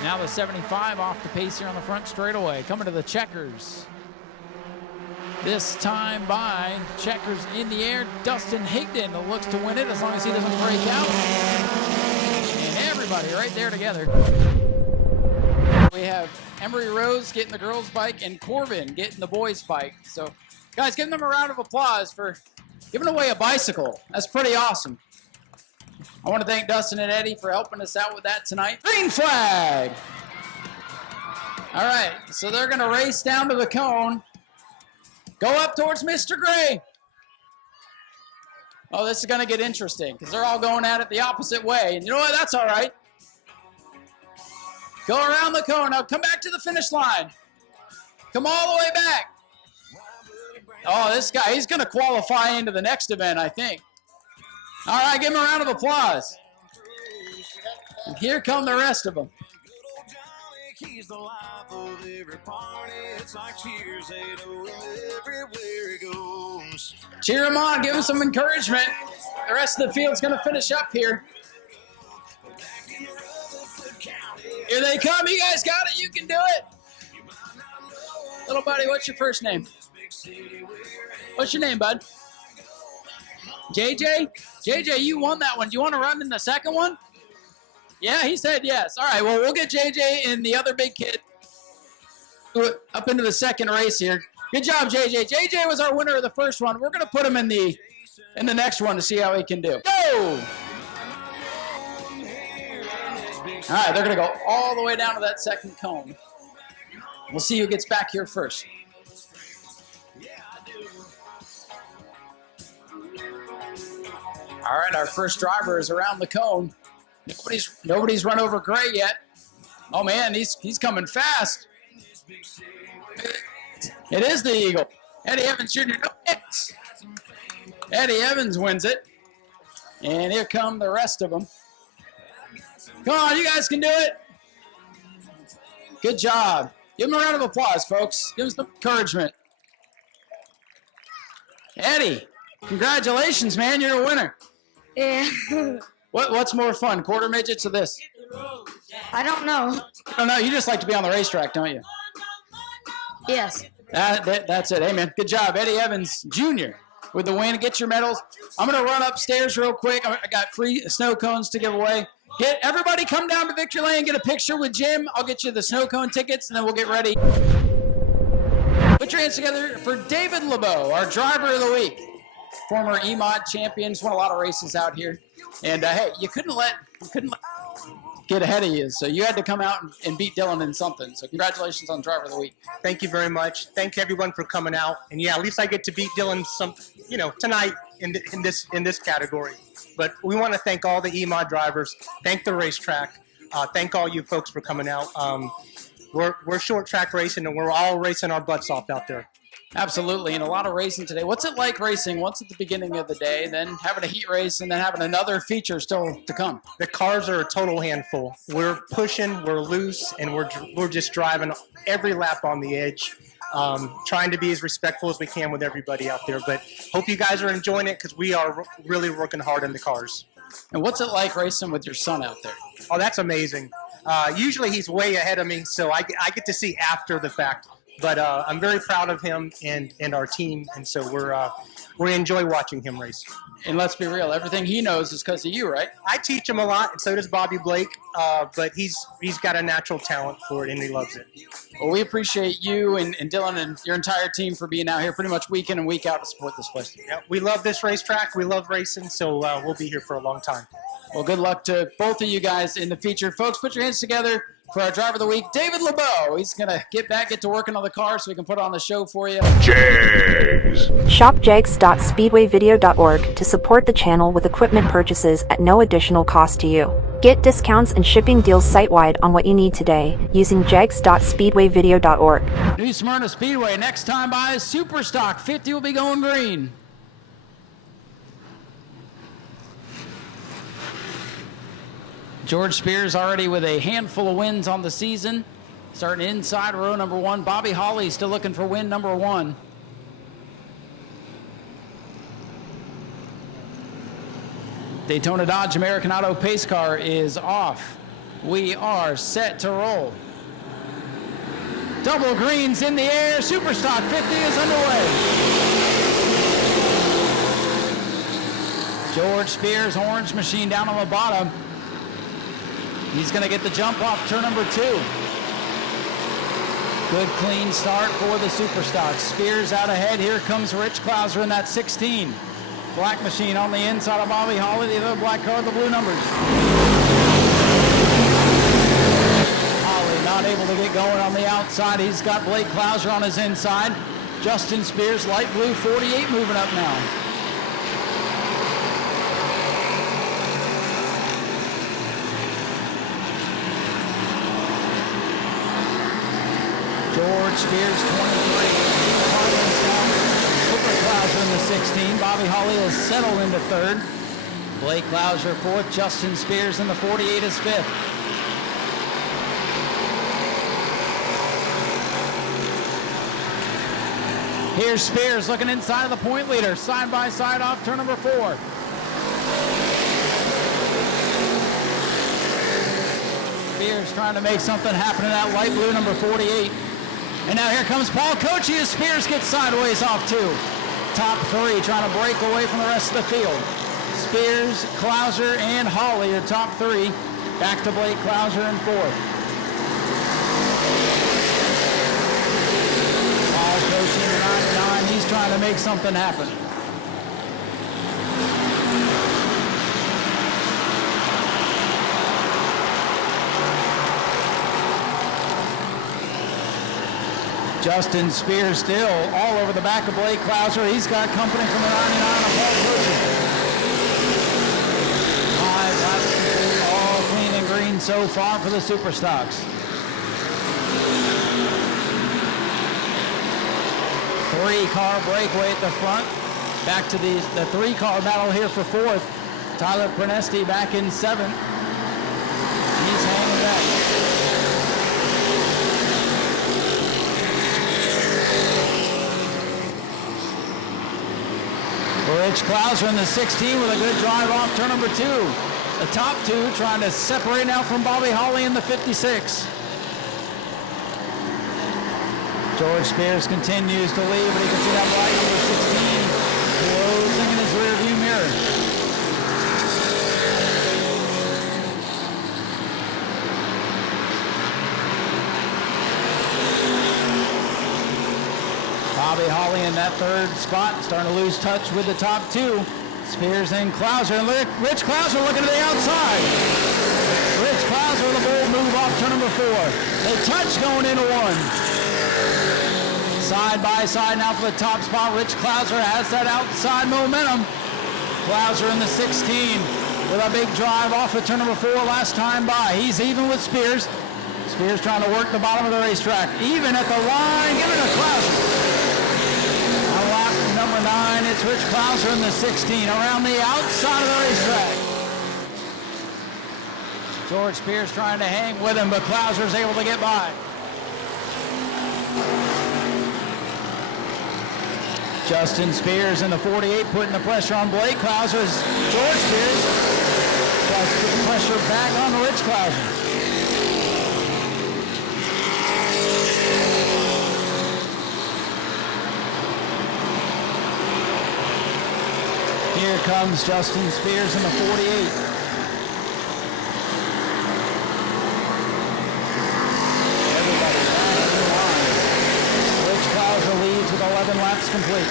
Now the 75 off the pace here on the front straightaway. Coming to the checkers. This time by checkers in the air. Dustin Higdon looks to win it as long as he doesn't break out. And everybody right there together. We have Emery Rose getting the girls' bike and Corbin getting the boys' bike. So, guys, give them a round of applause for giving away a bicycle. That's pretty awesome. I want to thank Dustin and Eddie for helping us out with that tonight. Green flag! All right, so they're going to race down to the cone. Go up towards Mr. Gray. Oh, this is going to get interesting because they're all going at it the opposite way. And you know what? That's all right. Go around the cone. Now come back to the finish line. Come all the way back. Oh, this guy, he's going to qualify into the next event, I think. All right, give him a round of applause. And here come the rest of them. He's the life of every party. It's like cheers, they know him everywhere he goes. Cheer him on, give him some encouragement. The rest of the field's going to finish up here. Here they come. You guys got it. You can do it. Little buddy, what's your first name? What's your name, bud? JJ? JJ, you won that one. Do you want to run in the second one? Yeah, he said yes. All right, well, we'll get JJ and the other big kid up into the second race here. Good job, JJ. JJ was our winner of the first one. We're going to put him in the next one to see how he can do. Go! All right, they're going to go all the way down to that second cone. We'll see who gets back here first. All right, our first driver is around the cone. Nobody's run over Gray yet. Oh man, he's coming fast. It is the Eagle. Eddie Evans Jr. wins. Eddie Evans wins it. And here come the rest of them. Come on, you guys can do it. Good job. Give them a round of applause, folks. Give them some encouragement. Eddie, congratulations, man. You're a winner. Yeah. What's more fun, quarter midgets or this? I don't know. I don't know. You just like to be on the racetrack, don't you? Yes. That's it. Hey, man. Good job. Eddie Evans Jr. with the win. Get your medals. I'm going to run upstairs real quick. I got free snow cones to give away. Everybody come down to Victory Lane, get a picture with Jim. I'll get you the snow cone tickets, and then we'll get ready. Put your hands together for David LeBeau, our driver of the week. Former EMOD champion. Just won a lot of races out here. And, hey, you couldn't let get ahead of you, so you had to come out and beat Dylan in something. So congratulations on driver of the week. Thank you very much. Thank everyone for coming out. And yeah, at least I get to beat Dylan tonight in this category. But we want to thank all the EMOD drivers. Thank the racetrack. Thank all you folks for coming out. We're short track racing, and we're all racing our butts off out there. Absolutely, and a lot of racing today. What's it like racing once at the beginning of the day, then having a heat race, and then having another feature still to come? The cars are a total handful. We're pushing, we're loose, and we're just driving every lap on the edge, trying to be as respectful as we can with everybody out there. But hope you guys are enjoying it, because we are really working hard in the cars. And what's it like racing with your son out there? Oh, that's amazing. Usually he's way ahead of me, so I get to see after the fact. But I'm very proud of him and our team, and so we enjoy watching him race. And let's be real, everything he knows is because of you, right? I teach him a lot, and so does Bobby Blake, but he's got a natural talent for it, and he loves it. Well, we appreciate you and Dylan and your entire team for being out here pretty much week in and week out to support this place. Yeah, we love this racetrack. We love racing, so we'll be here for a long time. Well, good luck to both of you guys in the feature. Folks, put your hands together for our driver of the week, David LeBeau. He's going to get to working on the car so we can put on the show for you. Jags. Shop jags.speedwayvideo.org to support the channel with equipment purchases at no additional cost to you. Get discounts and shipping deals site-wide on what you need today using jags.speedwayvideo.org. New Smyrna Speedway. Next time by Superstock 50 will be going green. George Spears already with a handful of wins on the season. Starting inside row number 1. Bobby Holly still looking for win number 1. Daytona Dodge American Auto pace car is off. We are set to roll. Double greens in the air. Superstock 50 is underway. George Spears, orange machine down on the bottom. He's going to get the jump off turn number 2. Good clean start for the Superstock. Spears out ahead. Here comes Rich Klauser in that 16. Black machine on the inside of Bobby Holly. The other black car with the blue numbers. Holly not able to get going on the outside. He's got Blake Klauser on his inside. Justin Spears, light blue 48 moving up now. George Spears, 23. Harlan's down. Cooper Clouser in the 16. Bobby Holly has settled into third. Blake Clouser fourth. Justin Spears in the 48 is fifth. Here's Spears looking inside of the point leader. Side by side off turn number 4. Spears trying to make something happen in that light blue number 48. And now here comes Paul Coachy as Spears gets sideways off 2. Top 3 trying to break away from the rest of the field. Spears, Clouser, and Holly are top 3. Back to Blake Clouser in 4th. Paul Coachy in the 99. He's trying to make something happen. Justin Spears still all over the back of Blake Clouser. He's got company from the 99 of Paul Coachy. 5 laps, all clean and green so far for the Super Stocks. 3-car breakaway at the front. Back to the 3-car battle here for 4th. Tyler Prenesti back in 7th. He's hanging back. Rich Clouser in the 16 with a good drive off turn number 2. The top 2 trying to separate now from Bobby Holly in the 56. George Spears continues to lead, but you can see that light number 16 closing in his rearview mirror. Bobby Holly in that 3rd spot, starting to lose touch with the top 2. Spears and Clouser, and Rich Clouser looking to the outside. Rich Clouser with a bold move off turn number 4. They touch going into 1. Side by side now for the top spot. Rich Clouser has that outside momentum. Clouser in the 16 with a big drive off of turn number 4 last time by. He's even with Spears. Spears trying to work the bottom of the racetrack. Even at the line, give it to Clouser. Number 9, it's Rich Clouser in the 16 around the outside of the racetrack. George Spears trying to hang with him, but Clouser's able to get by. Justin Spears in the 48 putting the pressure on Blake Clouser as George Spears tries to put the pressure back on Rich Clouser. Here comes Justin Spears in the 48. Everybody back in line. Rich Clouser leads with 11 laps complete.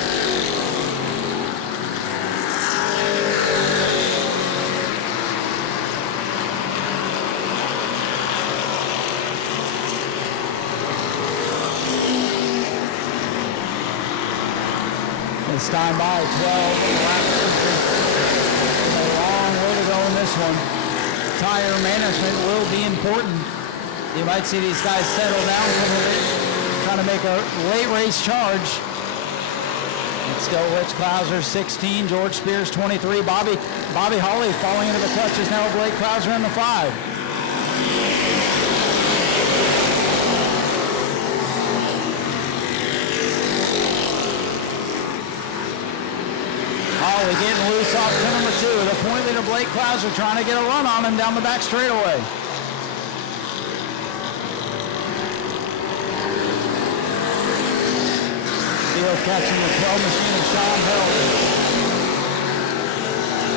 This time by 12 laps. A long way to go in this one. Tire management will be important. You might see these guys settle down a little bit, trying to make a late race charge. It's still Rich Clouser, 16, George Spears, 23. Bobby Holly falling into the clutches now. Blake Clouser in the 5. Holly getting loose off turn number 2. The point leader Blake Clouser trying to get a run on him down the back straightaway. Field catching the 12 machine of Sean Held.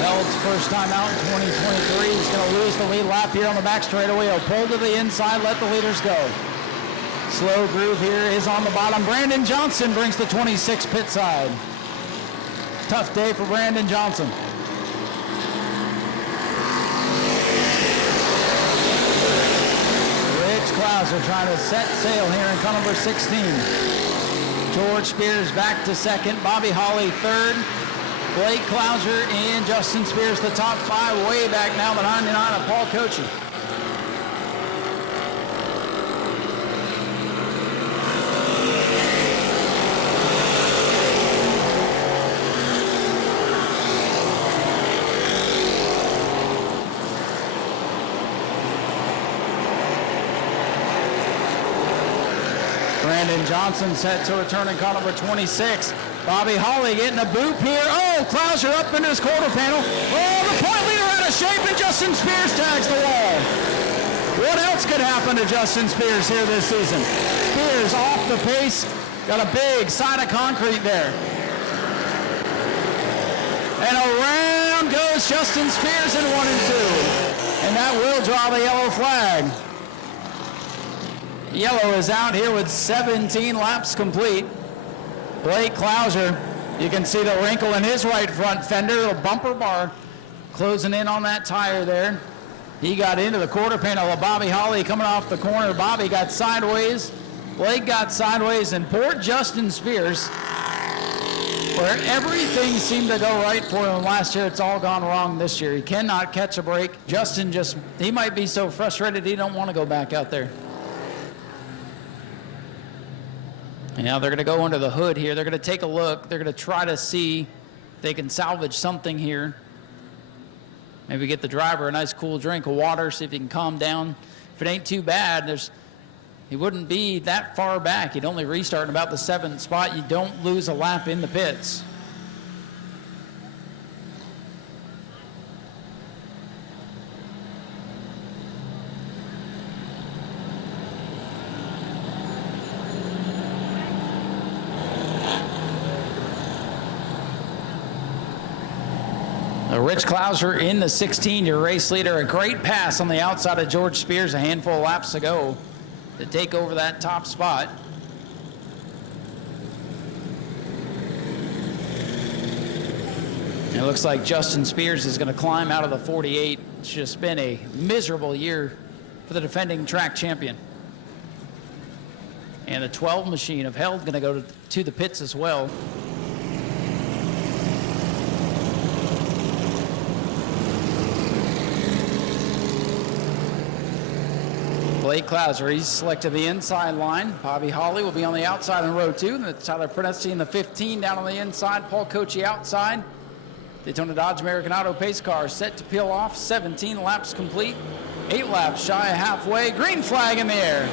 Held's first time out in 2023. He's going to lose the lead lap here on the back straightaway. He'll pull to the inside, let the leaders go. Slow groove here is on the bottom. Brandon Johnson brings the 26 pit side. Tough day for Brandon Johnson. Rich Clouser trying to set sail here in car number 16. George Spears back to 2nd. Bobby Holly 3rd. Blake Clouser and Justin Spears the top 5. Way back now, the 99 of Paul Coachy. and Johnson set to return in car number 26. Bobby Holly getting a boop here. Oh, Klauser up into his quarter panel. Oh, the point leader out of shape, and Justin Spears tags the wall. What else could happen to Justin Spears here this season? Spears off the pace. Got a big side of concrete there. And around goes Justin Spears in 1 and 2. And that will draw the yellow flag. Yellow is out here with 17 laps complete. Blake Klauser, you can see the wrinkle in his right front fender, a bumper bar closing in on that tire there. He got into the quarter panel of Bobby Holly coming off the corner. Bobby got sideways, Blake got sideways, and poor Justin Spears, where everything seemed to go right for him last year, it's all gone wrong this year. He cannot catch a break. Justin he might be so frustrated he don't want to go back out there. Now they're going to go under the hood here. They're going to take a look. They're going to try to see if they can salvage something here. Maybe get the driver a nice cool drink of water, see if he can calm down. If it ain't too bad, he wouldn't be that far back. He'd only restart in about the 7th spot. You don't lose a lap in the pits. Rich Klauser in the 16, your race leader. A great pass on the outside of George Spears a handful of laps ago to take over that top spot. It looks like Justin Spears is going to climb out of the 48. It's just been a miserable year for the defending track champion. And the 12 machine of Held going to go to the pits as well. Blake Klauser, he's selected the inside line. Bobby Holly will be on the outside in row 2. And Tyler Prudesty in the 15 down on the inside. Paul Kochi outside. Daytona Dodge American Auto pace car set to peel off. 17 laps complete. 8 laps shy of halfway. Green flag in the air.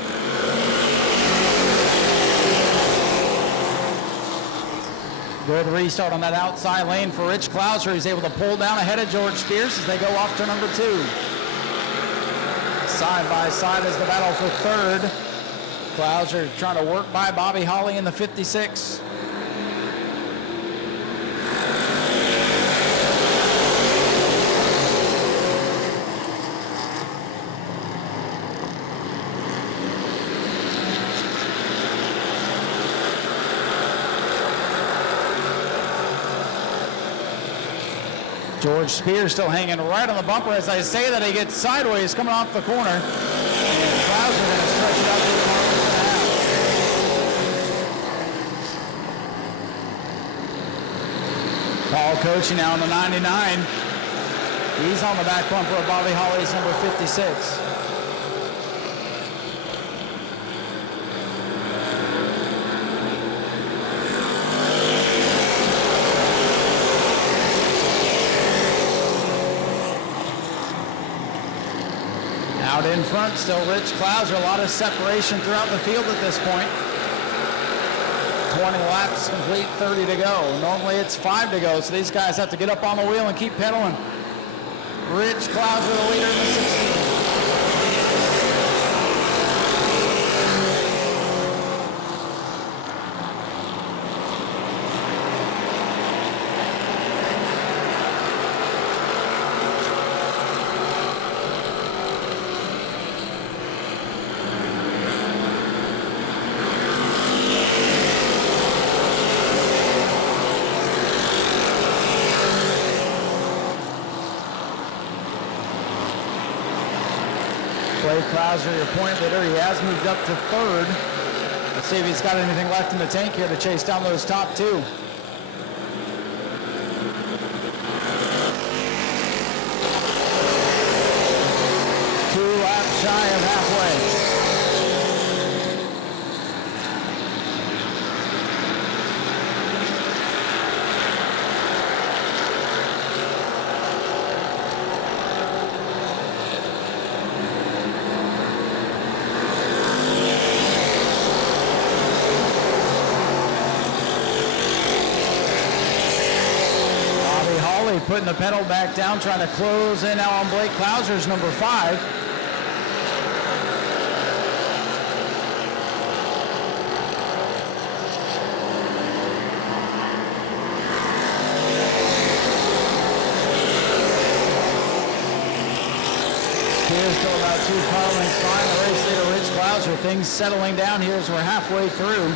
Good restart on that outside lane for Rich Klauser. He's able to pull down ahead of George Spears as they go off to number 2. Side by side is the battle for 3rd. Klauser trying to work by Bobby Holly in the 56. George Spears still hanging right on the bumper. As I say that, he gets sideways coming off the corner. And Klauser going to stretch it out to the half. Paul Kochi now on the 99. He's on the back bumper of Bobby Holly's number 56. Out in front, still Rich Klauser. A lot of separation throughout the field at this point. 20 laps complete, 30 to go. Normally it's 5 to go, so these guys have to get up on the wheel and keep pedaling. Rich Klauser, the leader in the 16. Blake Klauser, your point leader, he has moved up to 3rd. Let's see if he's got anything left in the tank here to chase down those top 2. 2 laps shy of halfway. putting the pedal back down, trying to close in now on Blake Klauser's number 5. Spears still about 2 car lengths behind the race leader, Rich Klauser. Things settling down here as we're halfway through.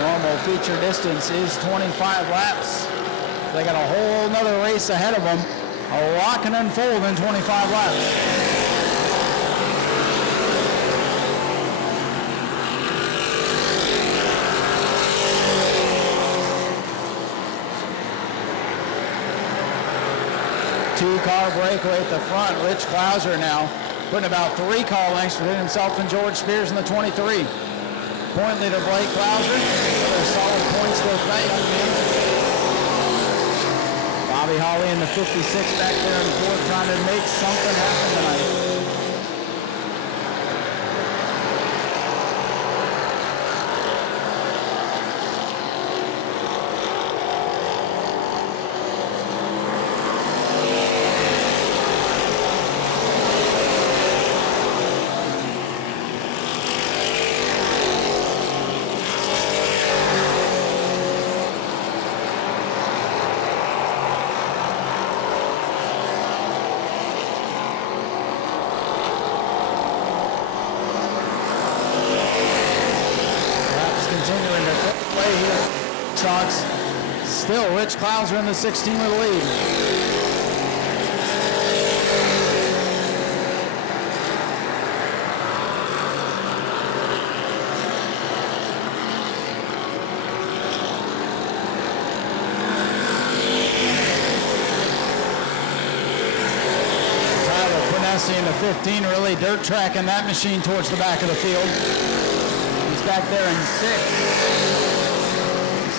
Normal feature distance is 25 laps. They got a whole nother race ahead of them. A lot can unfold in 25 laps. Two-car breakaway at the front. Rich Klauser now putting about 3 car lengths between himself and George Spears in the 23. Point leader Blake Klauser. Another solid points with that young man. Bobby Holly in the 56 back there in the 4th, trying to make something happen tonight. Still, Rich Klauser in the 16 with the lead. Tyler Prenesi in the 15, really dirt tracking that machine towards the back of the field. He's back there in 6th.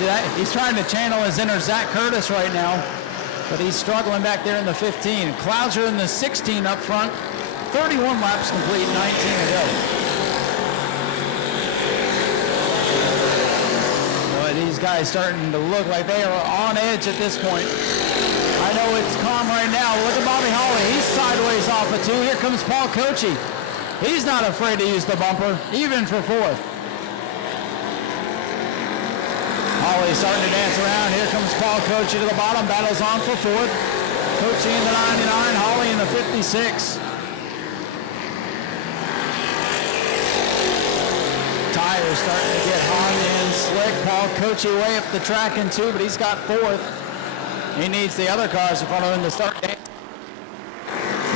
See that? He's trying to channel his inner Zach Curtis right now, but he's struggling back there in the 15. Klauser in the 16 up front. 31 laps complete, 19 to go. Boy, these guys starting to look like they are on edge at this point. I know it's calm right now. Look at Bobby Holly. He's sideways off of 2. Here comes Paul Kochi. He's not afraid to use the bumper, even for 4th. Holly starting to dance around. Here comes Paul Kochi to the bottom. Battles on for 4th. Kochi in the 99. Holly in the 56. Tires starting to get hot and slick. Paul Kochi way up the track in 2, but he's got 4th. He needs the other cars in front of him to start dancing.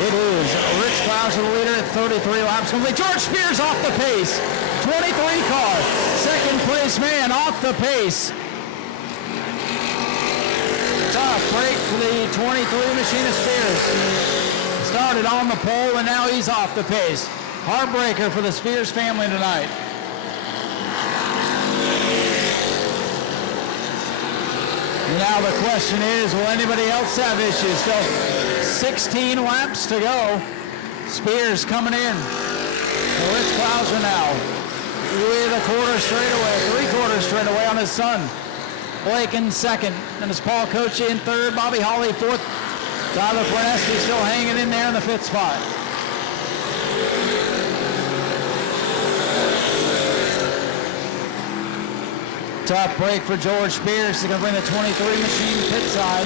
It is Rich Klauser the leader at 33 laps complete. George Spears off the pace. 23 car. Second place man off the pace. Tough break for the 23 machine of Spears. Started on the pole and now he's off the pace. Heartbreaker for the Spears family tonight. Now the question is, will anybody else have issues? Still 16 laps to go. Spears coming in. Rich Klauser now with a quarter straightaway, 3/4 straightaway on his son. Blake in 2nd, and it's Paul Kochi in 3rd, Bobby Holly 4th. Tyler Prenesi still hanging in there in the 5th spot. Tough break for George Spears. He's going to bring the 23 machine pit side.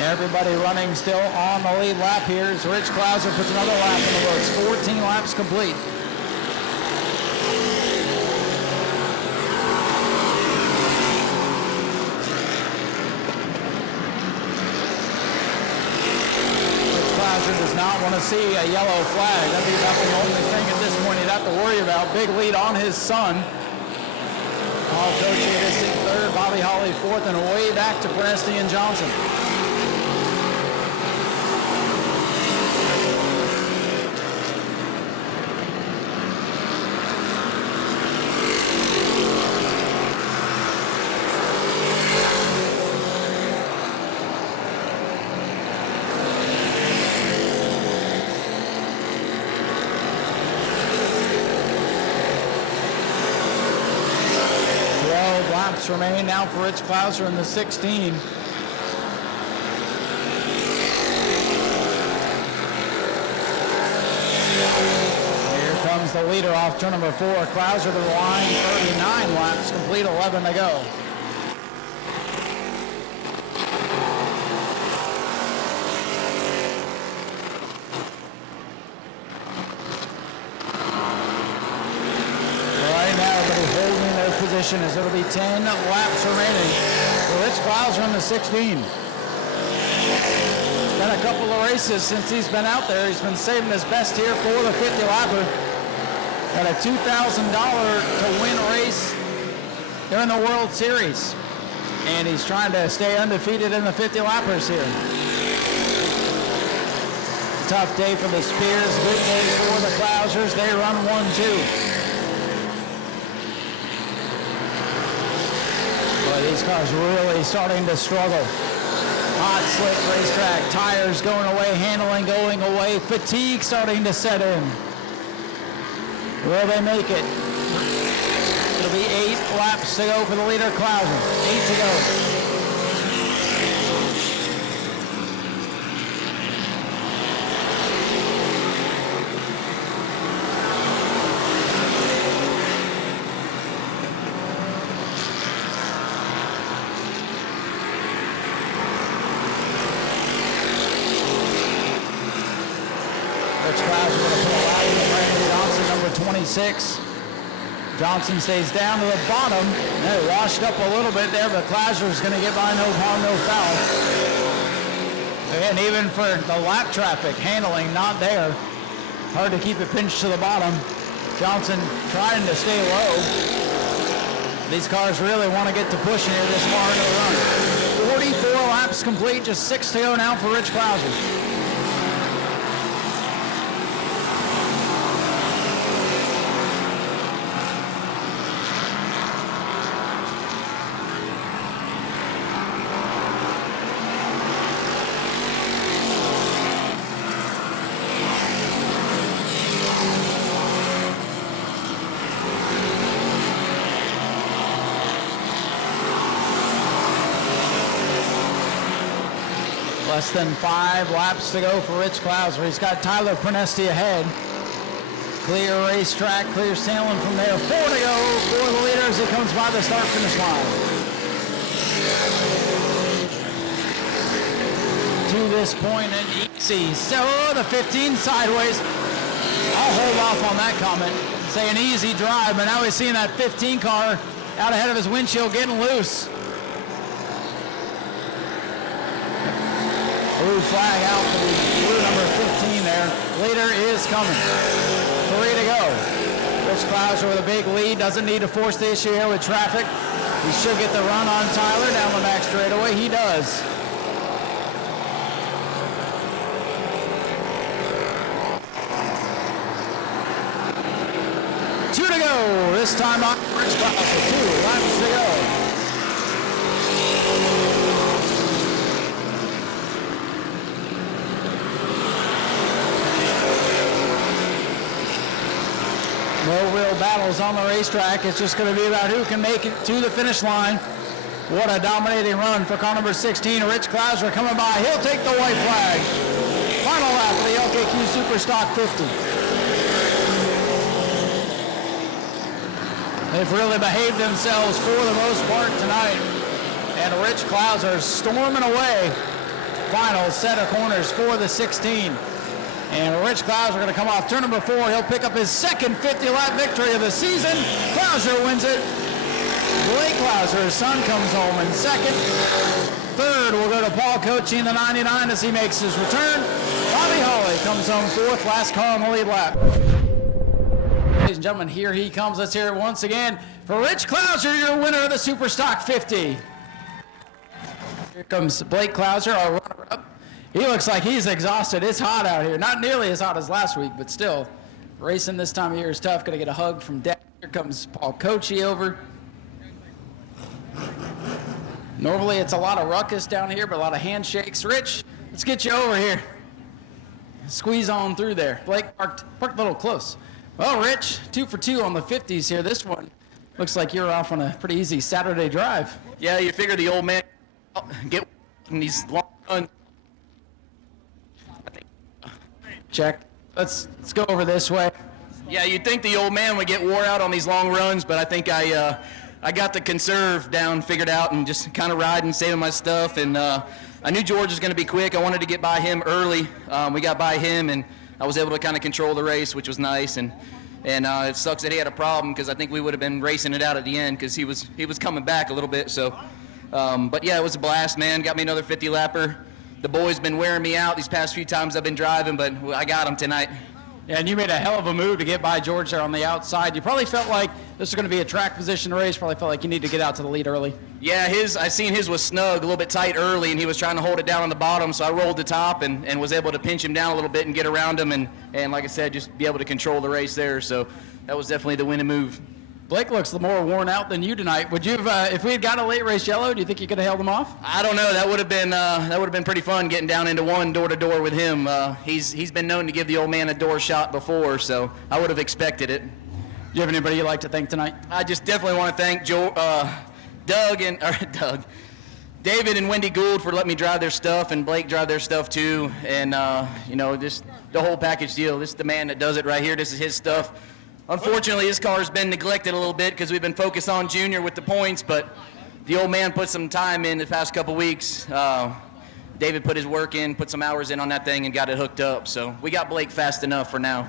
Everybody running still on the lead lap here as Rich Klauser puts another lap in the books. 14 laps complete. Rich Klauser does not want to see a yellow flag. That'd be about the only thing at this point he'd have to worry about. Big lead on his son. Paul Kochi is in 3rd, Bobby Holly 4th, and way back to Prenesi and Johnson. laps remain now for Rich Klauser in the 16. Here comes the leader off turn number 4. Klauser to the line, 39 laps complete, 11 to go. As it'll be 10 laps remaining for Rich Klauser in the 16. It's been a couple of races since he's been out there. He's been saving his best here for the 50 lapper. Got a $2,000 to win race during the World Series. And he's trying to stay undefeated in the 50 lappers here. Tough day for the Spears, good day for the Klausers. They run 1-2. These cars really starting to struggle. Hot, slick racetrack, tires going away, handling going away, fatigue starting to set in. Will they make it? It'll be 8 laps to go for the leader, Klauser. 8 to go. Johnson stays down to the bottom. It washed up a little bit there, but Klauser's going to get by no harm, no foul. And even for the lap traffic, handling not there. Hard to keep it pinched to the bottom. Johnson trying to stay low. These cars really want to get to pushing here this far into the run. 44 laps complete, just 6 to go now for Rich Klauser. Less than 5 laps to go for Rich Klauser. He's got Tyler Prenesti ahead. Clear racetrack, clear sailing from there. 4 to go for the leader as he comes by the start-finish line. To this point, and easy. So the 15 sideways. I'll hold off on that comment. Say an easy drive, but now he's seeing that 15 car out ahead of his windshield getting loose. Blue flag out for the blue number 15 there. Leader is coming. 3 to go. Rich Klauser with a big lead. Doesn't need to force the issue here with traffic. He should get the run on Tyler down the back straightaway. He does. Two to go. This time on Rich Klauser. 2 laps to go. No real battles on the racetrack. It's just going to be about who can make it to the finish line. What a dominating run for car number 16. Rich Klauser coming by. He'll take the white flag. Final lap of the LKQ Superstock 50. They've really behaved themselves for the most part tonight. And Rich Klauser storming away. Final set of corners for the 16. And Rich Klauser going to come off turn number 4. He'll pick up his second 50-lap victory of the season. Klauser wins it. Blake Klauser, his son, comes home in second. Third will go to Paul Cochi in the 99 as he makes his return. Bobby Hawley comes home 4th, last car on the lead lap. Ladies and gentlemen, here he comes. Let's hear it once again for Rich Klauser, your winner of the Superstock 50. Here comes Blake Klauser, our runner-up. He looks like he's exhausted. It's hot out here. Not nearly as hot as last week, but still. Racing this time of year is tough. Going to get a hug from Dad. Here comes Paul Cochi over. Normally it's a lot of ruckus down here, but a lot of handshakes. Rich, let's get you over here. Squeeze on through there. Blake parked a little close. Well, Rich, 2 for 2 on the 50s here. This one Looks like you're off on a pretty easy Saturday drive. Yeah, you figure the old man get in these long runs. Check. Let's go over this way. Yeah, you'd think the old man would get wore out on these long runs, but I think I got the conserve down, figured out, and just kind of riding, saving my stuff. And I knew George was going to be quick. I wanted to get by him early. We got by him, and I was able to kind of control the race, which was nice. And it sucks that he had a problem because I think we would have been racing it out at the end because he was coming back a little bit. So, but yeah, it was a blast, man. Got me another 50-lapper. The boy's been wearing me out these past few times I've been driving, but I got him tonight. Yeah, and you made a hell of a move to get by George there on the outside. You probably felt like this was going to be a track position race. Probably felt like you need to get out to the lead early. Yeah, I seen his was snug, a little bit tight early, and he was trying to hold it down on the bottom, so I rolled the top and was able to pinch him down a little bit and get around him, and like I said, just be able to control the race there. So that was definitely the winning move. Blake looks more worn out than you tonight. Would you have, if we had got a late race yellow, do you think you could have held him off? I don't know. That would have been pretty fun getting down into one door to door with him. He's been known to give the old man a door shot before, so I would have expected it. Do you have anybody you'd like to thank tonight? I just definitely want to thank David and Wendy Gould for letting me drive their stuff, and Blake drive their stuff too, and just the whole package deal. This is the man that does it right here. This is his stuff. Unfortunately, his car's been neglected a little bit because we've been focused on Junior with the points, but the old man put some time in the past couple weeks. David put his work in, put some hours in on that thing, and got it hooked up. So we got Blake fast enough for now.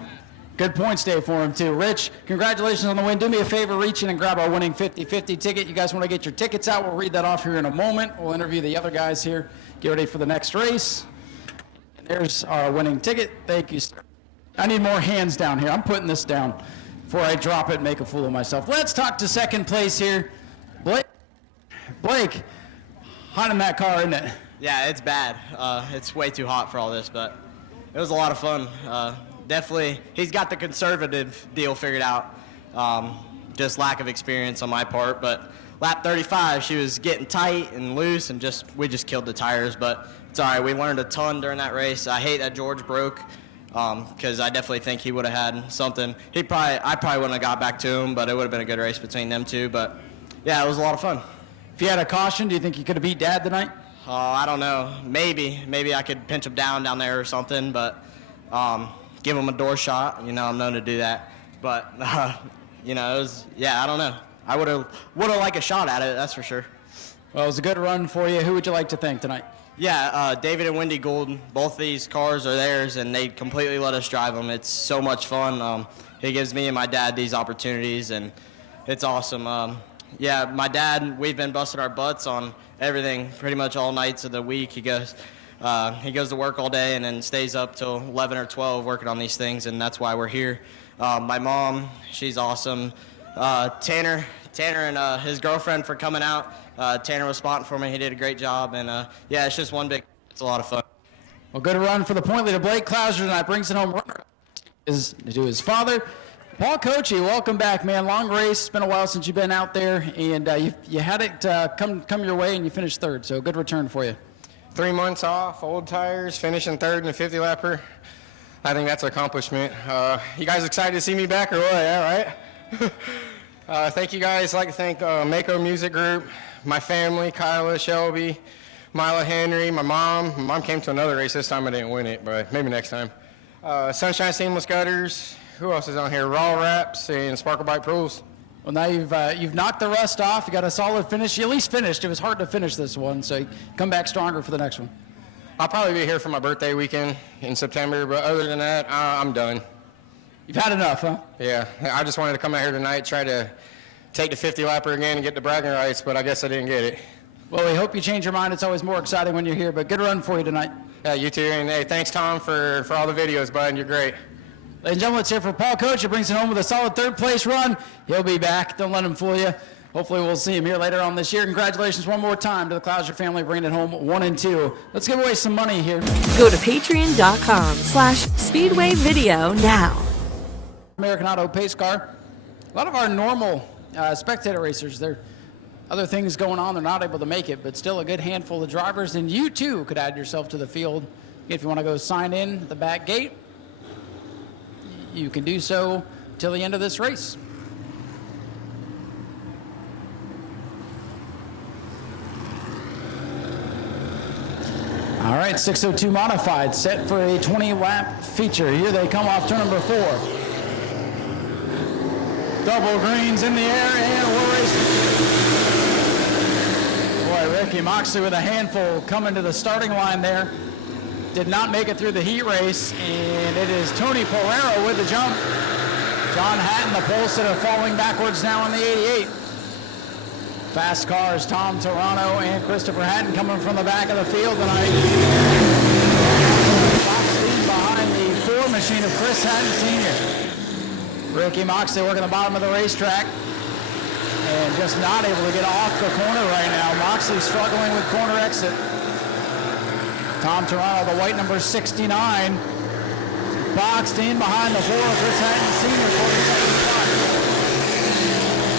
Good points day for him, too. Rich, congratulations on the win. Do me a favor, reach in and grab our winning 50-50 ticket. You guys want to get your tickets out? We'll read that off here in a moment. We'll interview the other guys here. Get ready for the next race. And there's our winning ticket. Thank you, sir. I need more hands down here. I'm putting this down before I drop it and make a fool of myself. Let's talk to second place here. Blake, hot in that car, isn't it? Yeah, it's bad. It's way too hot for all this, but it was a lot of fun. Definitely, he's got the conservative deal figured out. Just lack of experience on my part, but lap 35, she was getting tight and loose, and we just killed the tires, but it's all right. We learned a ton during that race. I hate that George broke, because I definitely think he would have had something. I probably wouldn't have got back to him, but it would have been a good race between them two. But yeah, it was a lot of fun. If you had a caution, do you think you could have beat Dad tonight? I don't know. Maybe I could pinch him down there or something, but give him a door shot. I'm known to do that. But it was, I don't know. I would have liked a shot at it, that's for sure. Well, it was a good run for you. Who would you like to thank tonight? Yeah, David and Wendy Gould, both these cars are theirs, and they completely let us drive them. It's so much fun. He gives me and my dad these opportunities, and it's awesome. My dad, we've been busting our butts on everything pretty much all nights of the week. He goes to work all day and then stays up till 11 or 12 working on these things, and that's why we're here. My mom, she's awesome. Tanner and his girlfriend for coming out. Tanner was spotting for me. He did a great job. And, it's just it's a lot of fun. Well, good run for the point leader, Blake Clouser, tonight. Brings it home runner to his father. Paul Coachy, welcome back, man. Long race. It's been a while since you've been out there. And you had it come your way, and you finished third. So good return for you. 3 months off, old tires, finishing third in a 50-lapper. I think that's an accomplishment. You guys excited to see me back or what? Yeah, right? Thank you guys. I'd like to thank Mako Music Group, my family, Kyla, Shelby, Mila Henry, my mom. My mom came to another race. This time I didn't win it, but maybe next time. Sunshine Seamless Gutters. Who else is on here? Raw Wraps and Sparkle Bite Pools. Well, now you've knocked the rust off. You got a solid finish. You at least finished. It was hard to finish this one, so you come back stronger for the next one. I'll probably be here for my birthday weekend in September, but other than that, I'm done. You've had enough, huh? Yeah, I just wanted to come out here tonight, try to take the 50-lapper again and get the bragging rights, but I guess I didn't get it. Well, we hope you change your mind. It's always more exciting when you're here, but good run for you tonight. Yeah, you too, and hey, thanks, Tom, for all the videos, bud. You're great. Ladies and gentlemen, let's hear for Paul Coach. He brings it home with a solid third-place run. He'll be back. Don't let him fool you. Hopefully we'll see him here later on this year. Congratulations one more time to the Clouser family bringing it home 1 and 2. Let's give away some money here. Go to patreon.com/Speedway video now. American Auto Pace Car. A lot of our normal spectator racers, there are other things going on. They're not able to make it, but still a good handful of drivers. And you, too, could add yourself to the field. If you want to go sign in at the back gate, you can do so till the end of this race. right, 602 modified, set for a 20-lap feature. Here they come off turn number 4. Double greens in the air, and we're racing. Boy, Ricky Moxley with a handful coming to the starting line there. Did not make it through the heat race, and it is Tony Pereira with the jump. John Hatton, the pole sitter, falling backwards now in the 88. Fast cars, Tom Toronto and Christopher Hatton coming from the back of the field tonight. Behind the 4 machine of Chris Hatton Sr. Ricky Moxley working the bottom of the racetrack and just not able to get off the corner right now. Moxley struggling with corner exit. Tom Toronto, the white number 69, boxed in behind the 4 of Chris Hatton Sr. 42nd spot.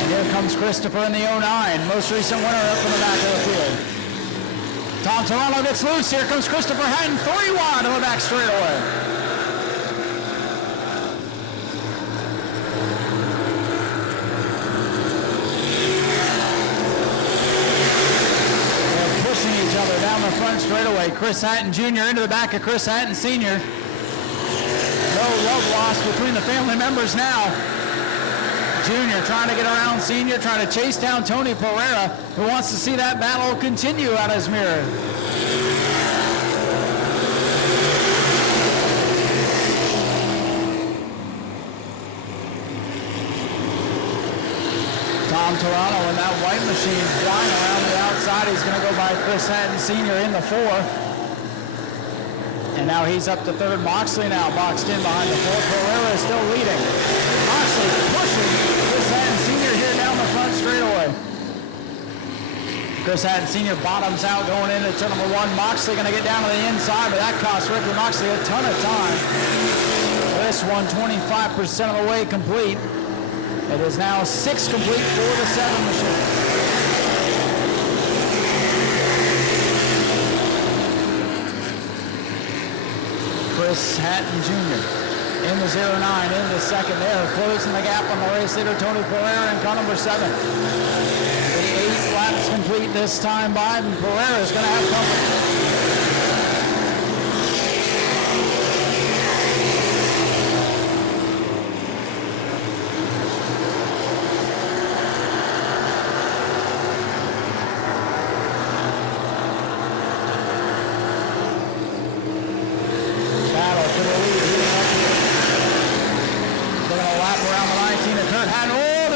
Here comes Christopher in the 09, most recent winner up in the back of the field. Tom Toronto gets loose. Here comes Christopher Hatton, 3 wide on the back straightaway. They're pushing each other down the front straightaway. Chris Hatton Jr. into the back of Chris Hatton Sr. No love lost between the family members now. Junior trying to get around Senior, trying to chase down Tony Pereira, who wants to see that battle continue out of his mirror. Tom Toronto in that white machine flying around the outside. He's going to go by Chris Hatton Sr. in the 4. And now he's up to 3rd. Moxley now boxed in behind the 4. Pereira is still leading. Moxley pushing Chris Hatton Sr. here down the front straightaway. Chris Hatton Sr. bottoms out going into turn number 1. Moxley going to get down to the inside, but that costs Ricky Moxley a ton of time. This one 25% of the way complete. It is now 6 complete for the 7 machine. Chris Hatton Jr. in the 09, in the second there, closing the gap on the race leader, Tony Pereira in car number 7. The 8 laps complete this time by, and Pereira is going to have company.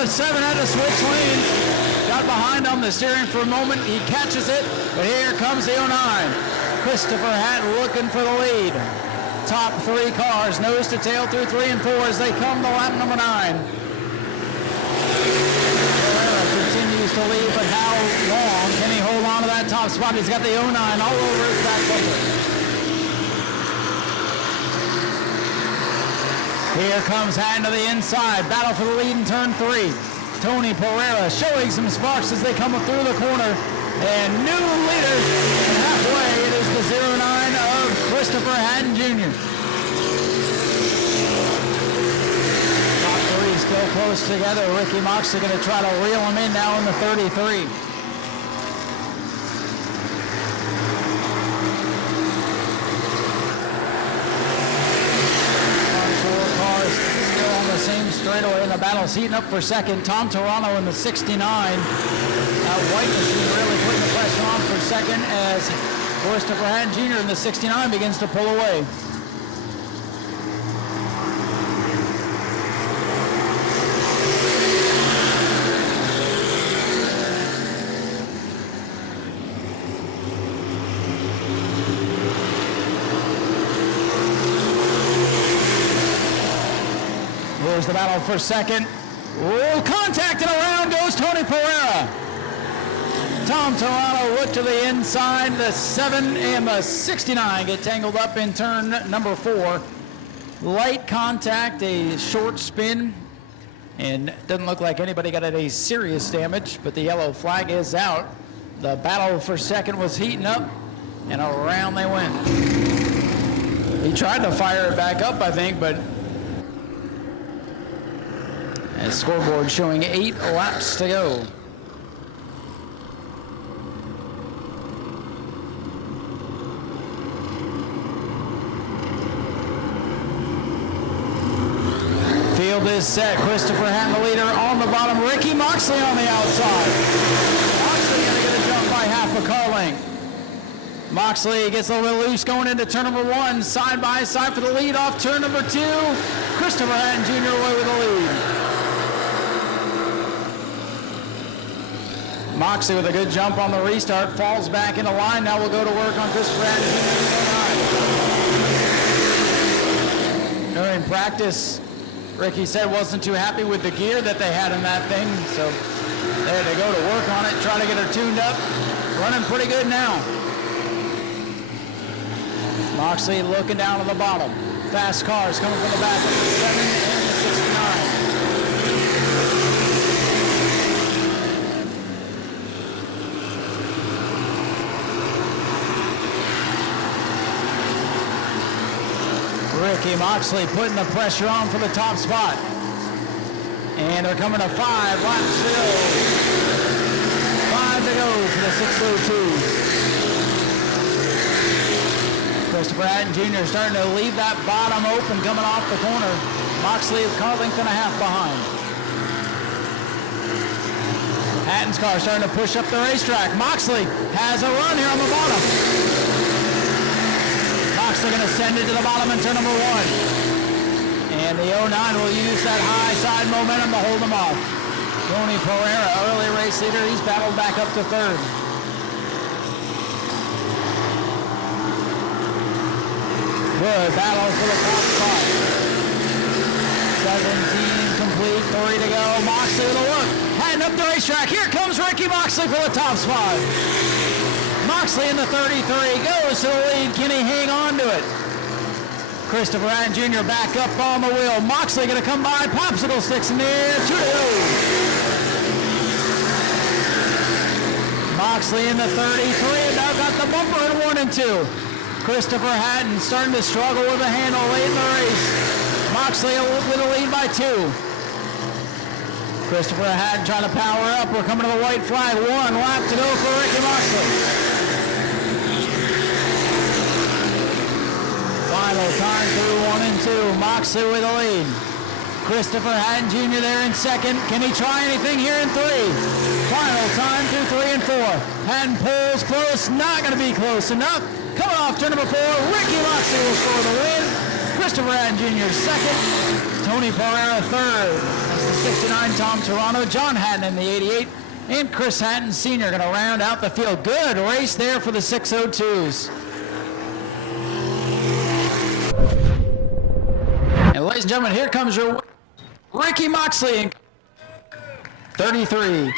Seven had to switch lanes, got behind on the steering for a moment. He catches it, but here comes the 09. Christopher Hatton looking for the lead. Top 3 cars, nose to tail through 3 and 4 as they come to lap number 9. Pereira continues to lead, but how long can he hold on to that top spot? He's got the 09 all over his back bumper. Here comes Hatton to the inside. Battle for the lead in turn 3. Tony Pereira showing some sparks as they come up through the corner. And new leader halfway. It is the 09 of Christopher Hatton Jr. Top 3 still close together. Ricky Moxley going to try to reel him in now in the 33. Same straightaway in the battle's heating up for second. Tom Toronto in the 69. White machine really putting the pressure on for second as Christopher Hatton Jr. in the 69 begins to pull away. Here's the battle for second. Oh, contact and around goes Tony Pereira. Tom Toronto look to the inside. The 7 and the 69 get tangled up in turn number 4. Light contact, a short spin, and doesn't look like anybody got any serious damage, but the yellow flag is out. The battle for second was heating up, and around they went. He tried to fire it back up, I think, but and scoreboard showing 8 laps to go. is set. Christopher Hatton, the leader, on the bottom. Ricky Moxley on the outside. Moxley going to get a jump by half a car length. Moxley gets a little bit loose going into turn number 1. Side by side for the lead off turn number 2. Christopher Hatton Jr. away with the lead. Moxley with a good jump on the restart. Falls back into line. Now we'll go to work on Christopher Hatton Jr. During practice, Ricky said wasn't too happy with the gear that they had in that thing. So they had to go to work on it, try to get her tuned up. Running pretty good now. Moxley looking down on the bottom. Fast cars coming from the back of the 7 and the 69. Ricky Moxley putting the pressure on for the top spot. And they're coming to 5 laps to go. 5 to go for the 602. Christopher Hatton Jr. starting to leave that bottom open coming off the corner. Moxley a car length and a half behind. Hatton's car starting to push up the racetrack. Moxley has a run here on the bottom. Moxley going to send it to the bottom in turn number 1. And the 09 will use that high side momentum to hold them off. Tony Pereira, early race leader, he's battled back up to 3rd. Good battle for the top spot. 17 complete, 3 to go. Moxley with a look. Hatton up the racetrack. Here comes Ricky Moxley for the top spot. Moxley in the 33 goes to the lead. Can he hang on to it? Christopher Hatton Jr. back up on the wheel. Moxley going to come by. Popsicle sticks in the air. 2 to go. Moxley in the 33. Now got the bumper in 1 and 2. Christopher Hatton starting to struggle with the handle late in the race. Moxley with a lead by 2. Christopher Hatton trying to power up. We're coming to the white flag. 1 lap to go for Ricky Moxley. Final time through 1 and 2. Moxley with a lead. Christopher Hatton Jr. there in 2nd. Can he try anything here in 3? Final time through 3 and 4. Hatton pulls close. Not going to be close enough. Coming off turn number 4, Ricky Moxley will score the win. Christopher Hatton Jr. 2nd. Tony Pereira 3rd. That's the 69 Tom Toronto. John Hatton in the 88. And Chris Hatton Sr. going to round out the field. Good race there for the 602s. And ladies and gentlemen, here comes your Ricky Moxley in 33.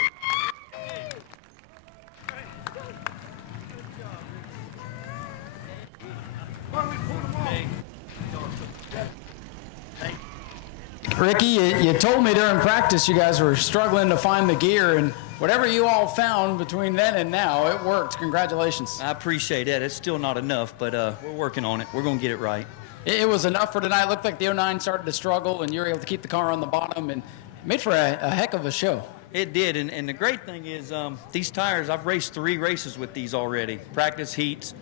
Ricky, you told me during practice you guys were struggling to find the gear, and whatever you all found between then and now, it worked. Congratulations. I appreciate that. It's still not enough, but we're working on it. We're going to get it right. It was enough for tonight. It looked like the 09 started to struggle, and you were able to keep the car on the bottom, and made for a heck of a show. It did, and the great thing is these tires, I've raced 3 races with these already, practice heats.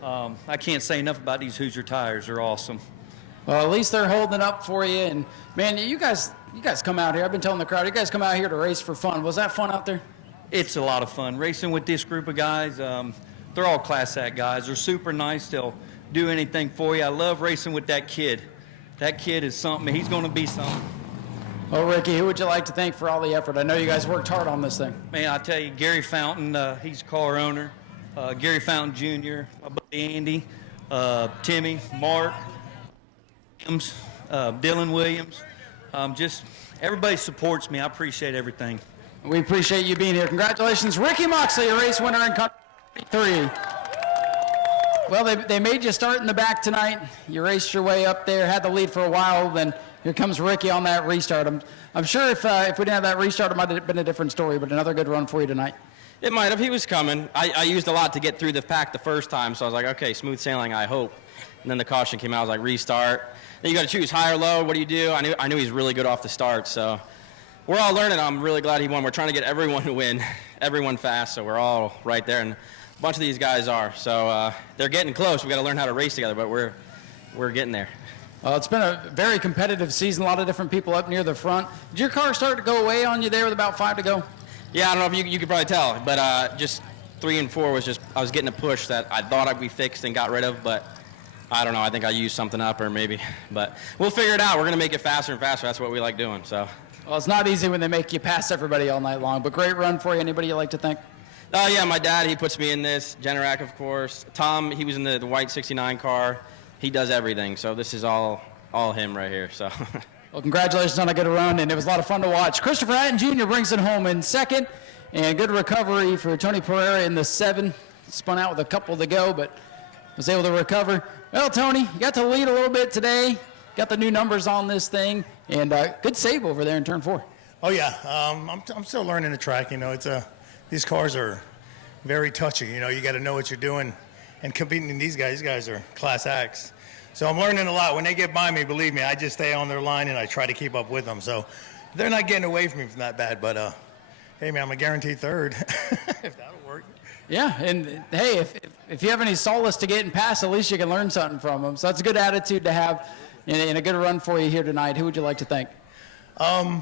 I can't say enough about these Hoosier tires. They're awesome. Well, at least they're holding up for you. And, man, you guys come out here. I've been telling the crowd, you guys come out here to race for fun. Was that fun out there? It's a lot of fun. Racing with this group of guys, they're all class act guys. They're super nice. They'll do anything for you. I love racing with that kid. That kid is something. He's going to be something. Well, Ricky, who would you like to thank for all the effort? I know you guys worked hard on this thing. Man, I tell you, Gary Fountain, he's a car owner. Gary Fountain Jr., my buddy Andy, Timmy, Mark, Dylan Williams. Just everybody supports me. I appreciate everything. We appreciate you being here. Congratulations, Ricky Moxley, a race winner in Country 3. Well, they made you start in the back tonight. You raced your way up there, had the lead for a while, then here comes Ricky on that restart. I'm sure if we didn't have that restart, it might have been a different story, but another good run for you tonight. It might have. He was coming. I used a lot to get through the pack the first time, so I was like, okay, smooth sailing, I hope. And then the caution came out. I was like, restart. Then you got to choose high or low. What do you do? I knew he's really good off the start, so we're all learning. I'm really glad he won. We're trying to get everyone to win, everyone fast, so we're all right there, and a bunch of these guys are. So they're getting close. We got to learn how to race together, but we're getting there. It's been a very competitive season, a lot of different people up near the front. Did your car start to go away on you there with about 5 to go? Yeah, I don't know if you could probably tell, but just 3 and 4 was just, I was getting a push that I thought I'd be fixed and got rid of, but I don't know. I think I used something up or maybe, but we'll figure it out. We're going to make it faster and faster. That's what we like doing, so. Well, it's not easy when they make you pass everybody all night long, but great run for you. Anybody you like to thank? Yeah, my dad, he puts me in this. Generac, of course. Tom, he was in the white 69 car. He does everything, so this is all him right here, so. Well, congratulations on a good run, and it was a lot of fun to watch. Christopher Hatton Jr. brings it home in second, and good recovery for Tony Pereira in the 7. Spun out with a couple to go, but was able to recover. Well, Tony, you got to lead a little bit today. Got the new numbers on this thing, and good save over there in turn 4. Oh yeah, I'm still learning the track. You know, these cars are very touchy. You know, you got to know what you're doing, and competing in these guys are class acts. So I'm learning a lot. When they get by me, believe me, I just stay on their line and I try to keep up with them. So they're not getting away from me from that bad. But hey man, I'm a guaranteed third if that'll work. Yeah, and hey, if you have any solace to getting past, at least you can learn something from them. So that's a good attitude to have, and a good run for you here tonight. Who would you like to thank? I'd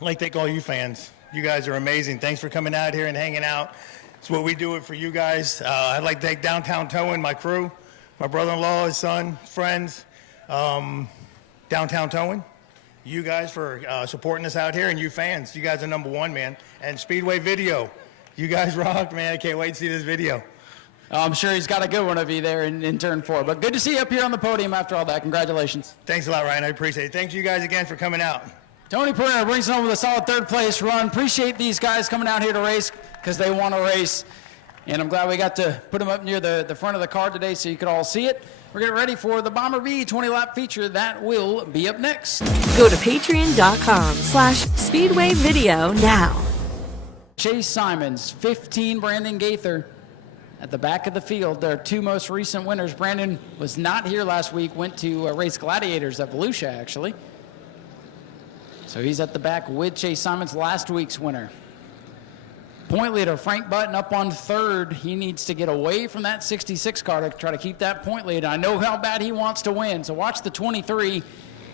like to thank all you fans. You guys are amazing. Thanks for coming out here and hanging out. It's what we do it for you guys. I'd like to thank Downtown Towing, my crew, my brother-in-law, his son, friends, Downtown Towing. You guys for supporting us out here, and you fans. You guys are number one, man. And Speedway Video. You guys rock, man. I can't wait to see this video. I'm sure he's got a good one of you there in turn 4. But good to see you up here on the podium after all that. Congratulations. Thanks a lot, Ryan. I appreciate it. Thanks you guys again for coming out. Tony Pereira brings it home with a solid 3rd place run. Appreciate these guys coming out here to race because they want to race. And I'm glad we got to put them up near the front of the car today so you could all see it. We're getting ready for the Bomber B 20-lap feature. That will be up next. Go to patreon.com/Speedway Video now. Chase Simons, 15, Brandon Gaither at the back of the field. Their 2 most recent winners. Brandon was not here last week, went to race Gladiators at Volusia, actually. So he's at the back with Chase Simons, last week's winner. Point leader Frank Button up on 3rd. He needs to get away from that 66 car to try to keep that point lead. I know how bad he wants to win, so watch the 23.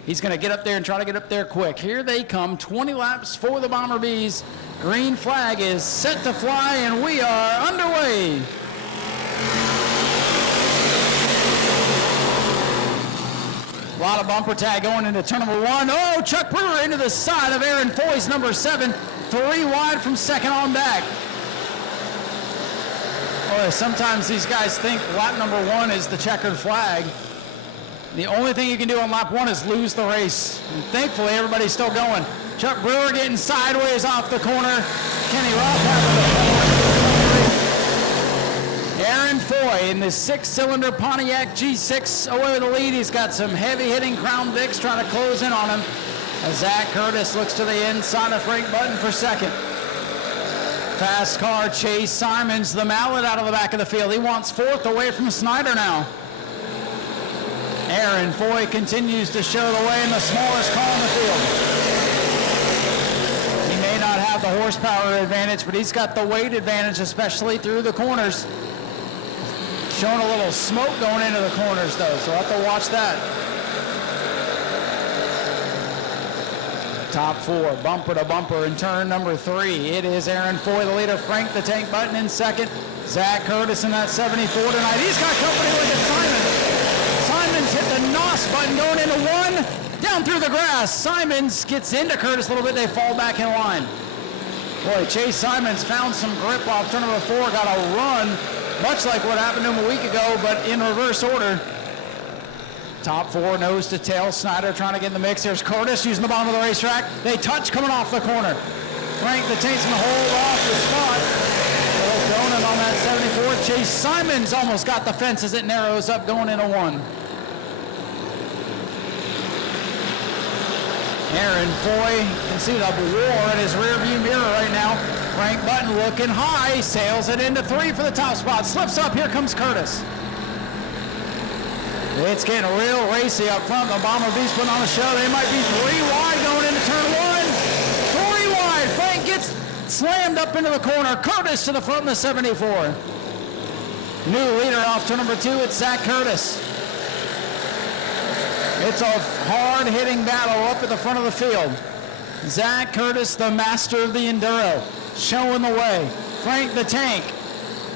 He's going to get up there and try to get up there quick. Here they come, 20 laps for the Bomber Bees. Green flag is set to fly, and we are underway. A lot of bumper tag going into turn number 1. Oh, Chuck Brewer into the side of Aaron Foy's number 7. 3 wide from second on back. Boy, sometimes these guys think lap number 1 is the checkered flag. The only thing you can do on lap 1 is lose the race. And thankfully, everybody's still going. Chuck Brewer getting sideways off the corner. Kenny Roth Aaron Foy in the 6-cylinder Pontiac G6 away with the lead. He's got some heavy-hitting Crown Vics trying to close in on him. As Zach Curtis looks to the inside of Frank Button for second. Fast car, Chase Simons, the mallet out of the back of the field. He wants 4th away from Snyder now. Aaron Foy continues to show the way in the smallest car in the field. He may not have the horsepower advantage, but he's got the weight advantage, especially through the corners. Showing a little smoke going into the corners, though, so we'll have to watch that. Top 4, bumper to bumper in turn number 3. It is Aaron Foy, the leader. Frank the Tank Button in second. Zach Curtis in that 74 tonight. He's got company with it, Simons. Simons hit the NOS button going into 1. Down through the grass. Simons gets into Curtis a little bit. They fall back in line. Boy, Chase Simons found some grip off turn number 4. Got a run, much like what happened to him a week ago, but in reverse order. Top 4, nose to tail. Snyder trying to get in the mix. There's Curtis using the bottom of the racetrack. They touch coming off the corner. Frank the Tank's going to hold off the spot. Little donut on that 74. Chase Simons almost got the fence as it narrows up going into 1. Aaron Foy can see the war in his rearview mirror right now. Frank Button looking high. Sails it into 3 for the top spot. Slips up. Here comes Curtis. It's getting real racy up front. The Bomber Bees putting on a show. They might be 3 wide going into turn 1. 3 wide. Frank gets slammed up into the corner. Curtis to the front in the 74. New leader off turn number 2. It's Zach Curtis. It's a hard-hitting battle up at the front of the field. Zach Curtis, the master of the enduro, showing the way. Frank the Tank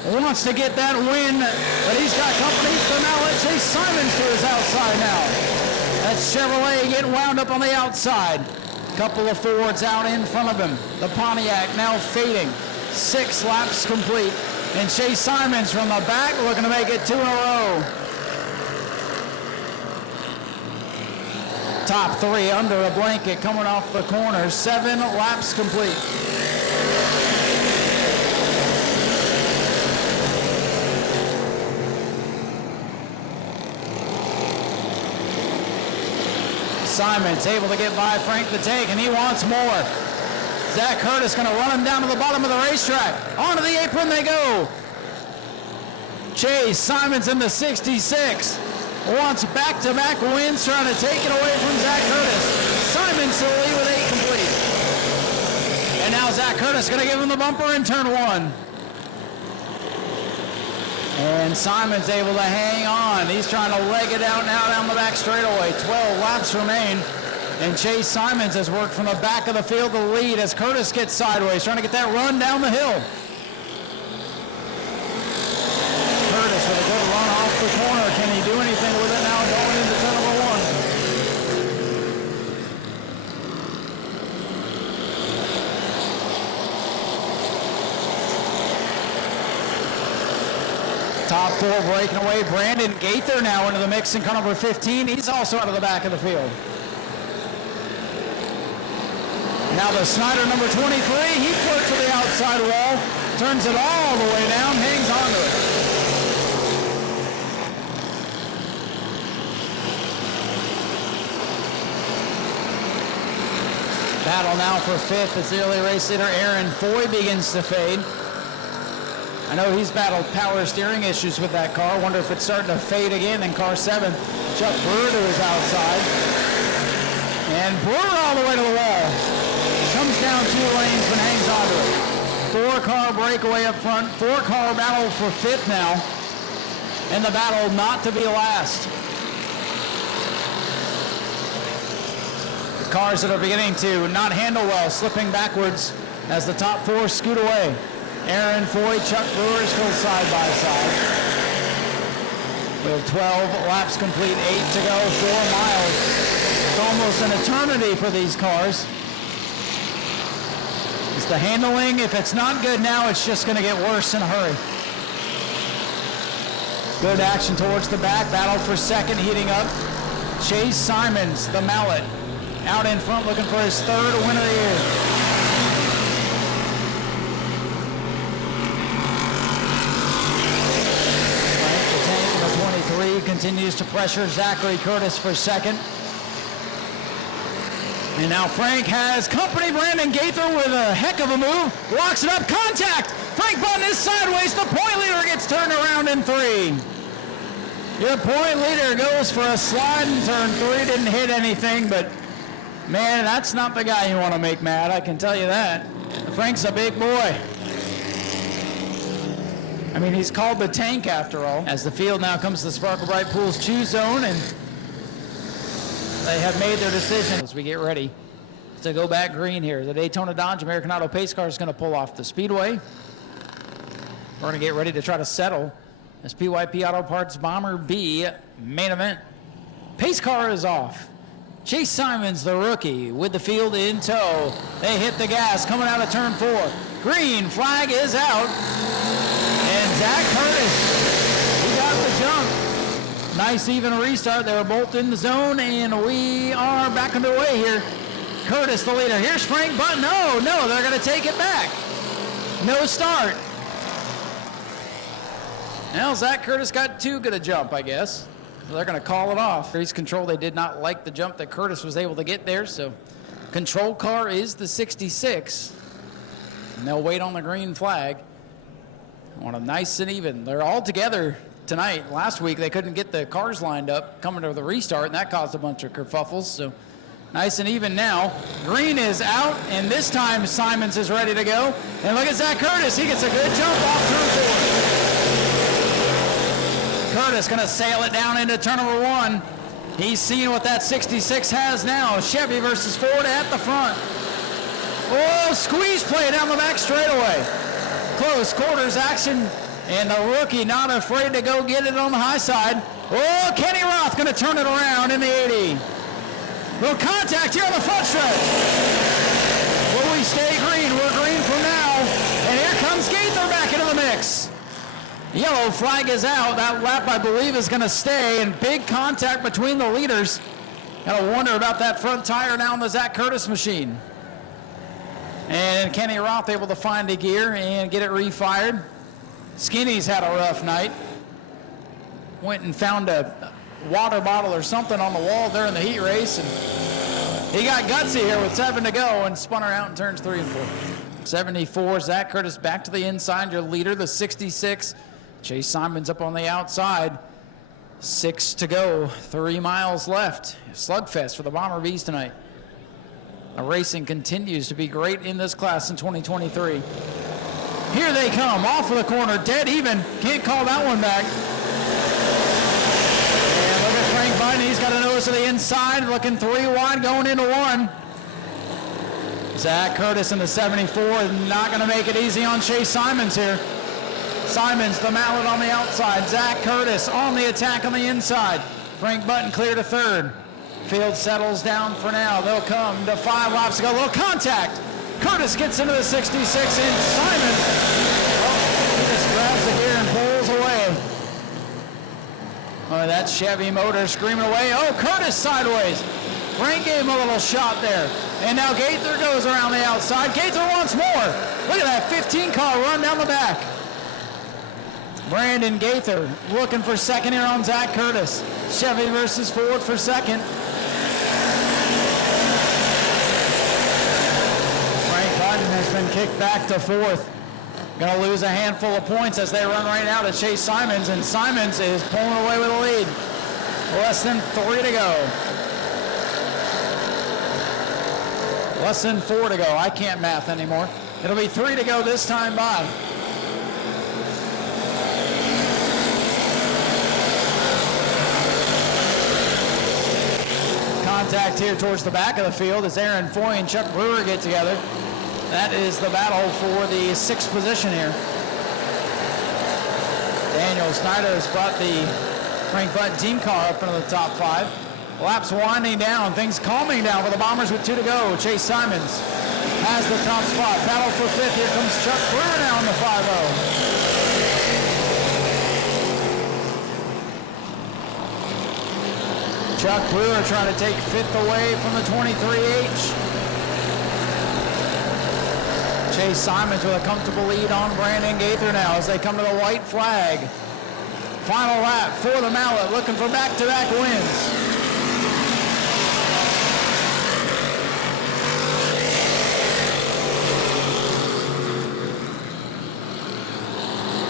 wants to get that win, but he's got company for now. Let's Chase Simons to his outside now. That's Chevrolet getting wound up on the outside. Couple of Fords out in front of him. The Pontiac now fading. 6 laps complete. And Chase Simons from the back looking to make it 2 in a row. Top 3 under a blanket coming off the corner. 7 laps complete. Simons able to get by Frank the Tank, and he wants more. Zach Curtis going to run him down to the bottom of the racetrack. Onto the apron they go. Chase Simons in the 66. Wants back-to-back wins, trying to take it away from Zach Curtis. Simons to the lead with 8 complete. And now Zach Curtis going to give him the bumper in turn 1. And Simons able to hang on. He's trying to leg it out now down the back straightaway. 12 laps remain. And Chase Simons has worked from the back of the field to lead as Curtis gets sideways, trying to get that run down the hill. Curtis with a good run off the corner. Can he do anything with it now going into turn number 1? Top 4 breaking away. Brandon Gaither now into the mix in car number 15. He's also out of the back of the field. Now the Snyder number 23. He flirts with the outside wall. Turns it all the way down. Hangs onto it. Battle now for 5th as the early race leader Aaron Foy begins to fade. I know he's battled power steering issues with that car. Wonder if it's starting to fade again in car 7. Chuck Brewer to his outside. And Brewer all the way to the wall. Comes down 2 lanes but hangs onto it. 4-car breakaway up front. 4-car battle for 5th now. And the battle not to be last. The cars that are beginning to not handle well, slipping backwards as the top 4 scoot away. Aaron Foy, Chuck Brewer still side by side. We have 12 laps complete, 8 to go, 4 miles. It's almost an eternity for these cars. It's the handling. If it's not good now, it's just going to get worse in a hurry. Good action towards the back. Battle for 2nd heating up. Chase Simons, the mallet, out in front looking for his 3rd win of the year. Continues to pressure Zachary Curtis for 2nd. And now Frank has company. Brandon Gaither with a heck of a move. Locks it up. Contact. Frank Button is sideways. The point leader gets turned around in 3. Your point leader goes for a slide in turn 3. Didn't hit anything, but man, that's not the guy you want to make mad. I can tell you that. Frank's a big boy. I mean, he's called the Tank after all. As the field now comes to the Sparkle Bright Pools choose zone, and they have made their decision as we get ready to go back green here. The Daytona Dodge American Auto Pace car is going to pull off the Speedway. We're going to get ready to try to settle this PYP Auto Parts Bomber B main event. Pace car is off. Chase Simons, the rookie, with the field in tow. They hit the gas coming out of turn 4. Green flag is out. And Zach Curtis, he got the jump. Nice even restart. They were both in the zone, and we are back underway here. Curtis, the leader. Here's Frank Button. No, they're going to take it back. No start. Now Zach Curtis got too good a jump, I guess. So they're going to call it off. Race control, they did not like the jump that Curtis was able to get there, so control car is the 66. And they'll wait on the green flag. On a nice and even. They're all together tonight. Last week they couldn't get the cars lined up coming to the restart, and that caused a bunch of kerfuffles. So nice and even now. Green is out, and this time Simons is ready to go. And look at Zach Curtis. He gets a good jump off turn 4. Curtis going to sail it down into turn number 1. He's seeing what that 66 has now. Chevy versus Ford at the front. Oh, squeeze play down the back straightaway. Close quarters action, and the rookie not afraid to go get it on the high side. Oh, Kenny Roth going to turn it around in the 80. Little contact here on the front stretch. Will we stay green? We're green from now. And here comes Gaither back into the mix. Yellow flag is out. That lap, I believe, is going to stay, and big contact between the leaders. Gotta wonder about that front tire now on the Zach Curtis machine. And Kenny Roth able to find a gear and get it refired. Skinny's had a rough night. Went and found a water bottle or something on the wall during the heat race, and he got gutsy here with 7 to go and spun her out in turns 3 and 4. 74, Zach Curtis back to the inside, your leader, the 66. Chase Simons up on the outside. 6 to go, 3 miles left. Slugfest for the Bomber Bees tonight. The racing continues to be great in this class in 2023. Here they come, off of the corner, dead even. Can't call that one back. And look at Frank Biden, he's got a nose to the inside, looking 3 wide, going into 1. Zach Curtis in the 74 is not going to make it easy on Chase Simons here. Simons, the mallet on the outside. Zach Curtis on the attack on the inside. Frank Button clear to 3rd. Field settles down for now. They'll come to 5 laps to go. Little contact. Curtis gets into the 66 and Simons, he just grabs the gear and pulls away. Oh, that Chevy motor screaming away. Oh, Curtis sideways. Frank gave him a little shot there. And now Gaither goes around the outside. Gaither wants more. Look at that 15 car run down the back. Brandon Gaither looking for second here on Zach Curtis. Chevy versus Ford for second. Frank Button has been kicked back to 4th. Going to lose a handful of points as they run right now to Chase Simons, and Simons is pulling away with the lead. Less than 3 to go. Less than 4 to go. I can't math anymore. It'll be 3 to go this time by. Contact here towards the back of the field as Aaron Foy and Chuck Brewer get together. That is the battle for the 6th position here. Daniel Snyder has brought the Frank Button team car up into the top 5. Laps winding down, things calming down for the Bombers with 2 to go. Chase Simons has the top spot. Battle for 5th. Here comes Chuck Brewer now in the 5-0. Chuck Brewer trying to take 5th away from the 23H. Chase Simons with a comfortable lead on Brandon Gaither now as they come to the white flag. Final lap for the Mallet, looking for back-to-back wins.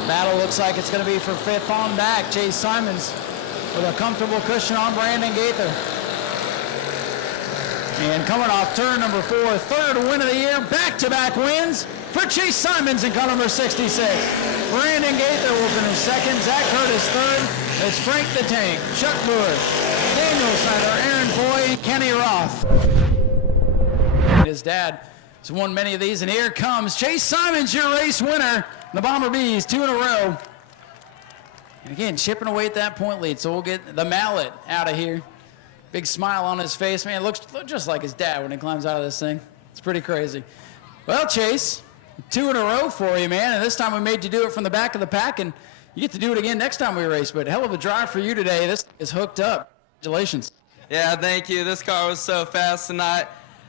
Battle looks like it's going to be for 5th on back. Chase Simons with a comfortable cushion on Brandon Gaither. And coming off turn number 4, 3rd win of the year, back-to-back wins for Chase Simons in car number 66. Brandon Gaither will finish 2nd, Zach Curtis 3rd. It's Frank the Tank, Chuck Brewer, Daniel Snyder, Aaron Foy, and Kenny Roth. His dad has won many of these, and here comes Chase Simons, your race winner. The Bomber Bees, 2 in a row. And again, chipping away at that point lead, so we'll get the Mallet out of here. Big smile on his face. Man, it looks just like his dad when he climbs out of this thing. It's pretty crazy. Well, Chase, 2 in a row for you, man. And this time we made you do it from the back of the pack, and you get to do it again next time we race. But hell of a drive for you today. This is hooked up. Congratulations. Yeah, thank you. This car was so fast tonight.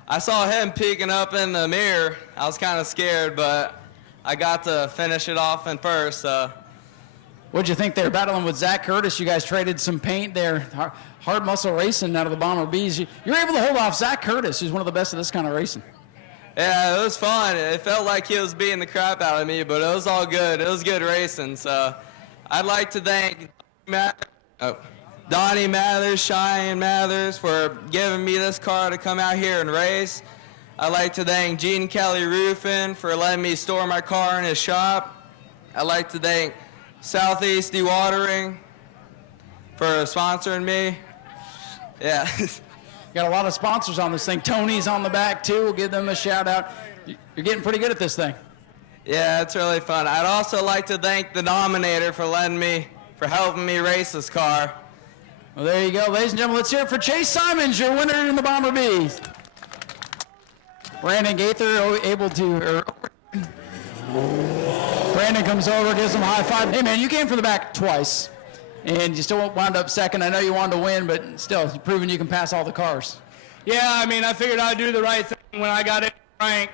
I saw him peeking up in the mirror. I was kind of scared, but I got to finish it off in first. What'd you think they were battling with Zach Curtis? You guys traded some paint there. Hard muscle racing out of the Bomber Bees. You're able to hold off Zach Curtis, who's one of the best of this kind of racing. Yeah, it was fun. It felt like he was beating the crap out of me, but it was all good. It was good racing. So I'd like to thank Donnie Mathers, Cheyenne Mathers for giving me this car to come out here and race. I'd like to thank Gene Kelly Roofing for letting me store my car in his shop. I'd like to thank Southeast Dewatering for sponsoring me. Yeah. Got a lot of sponsors on this thing. Tony's on the back too. We'll give them a shout out. You're getting pretty good at this thing. Yeah, it's really fun. I'd also like to thank the Dominator for helping me race this car. Well, there you go. Ladies and gentlemen, let's hear it for Chase Simons, your winner in the Bomber Bees. Brandon Gaither able to... Brandon comes over, gives him a high five. Hey, man, you came from the back twice, and you still wound up second. I know you wanted to win, but still, you've proven you can pass all the cars. Yeah, I mean, I figured I'd do the right thing when I got in rank,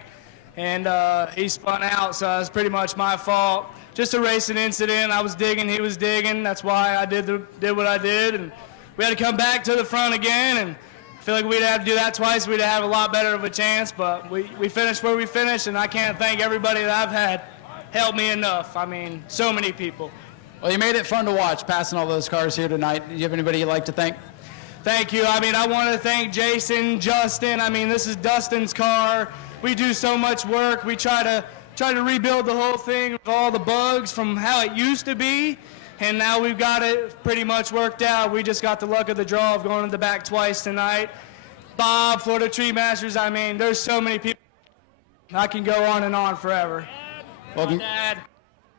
and he spun out, so it was pretty much my fault. Just a racing incident. I was digging, he was digging. That's why I did what I did, and we had to come back to the front again, and I feel like we'd have to do that twice. We'd have a lot better of a chance, but we finished where we finished, and I can't thank everybody that I've had help me enough. I mean, so many people. Well, you made it fun to watch, passing all those cars here tonight. Do you have anybody you'd like to thank? Thank you. I mean, I want to thank Jason, Justin. I mean, this is Dustin's car. We do so much work. We try to rebuild the whole thing with all the bugs from how it used to be, and now we've got it pretty much worked out. We just got the luck of the draw of going to the back twice tonight. Bob, Florida Tree Masters. I mean, there's so many people. I can go on and on forever. Well, Dad,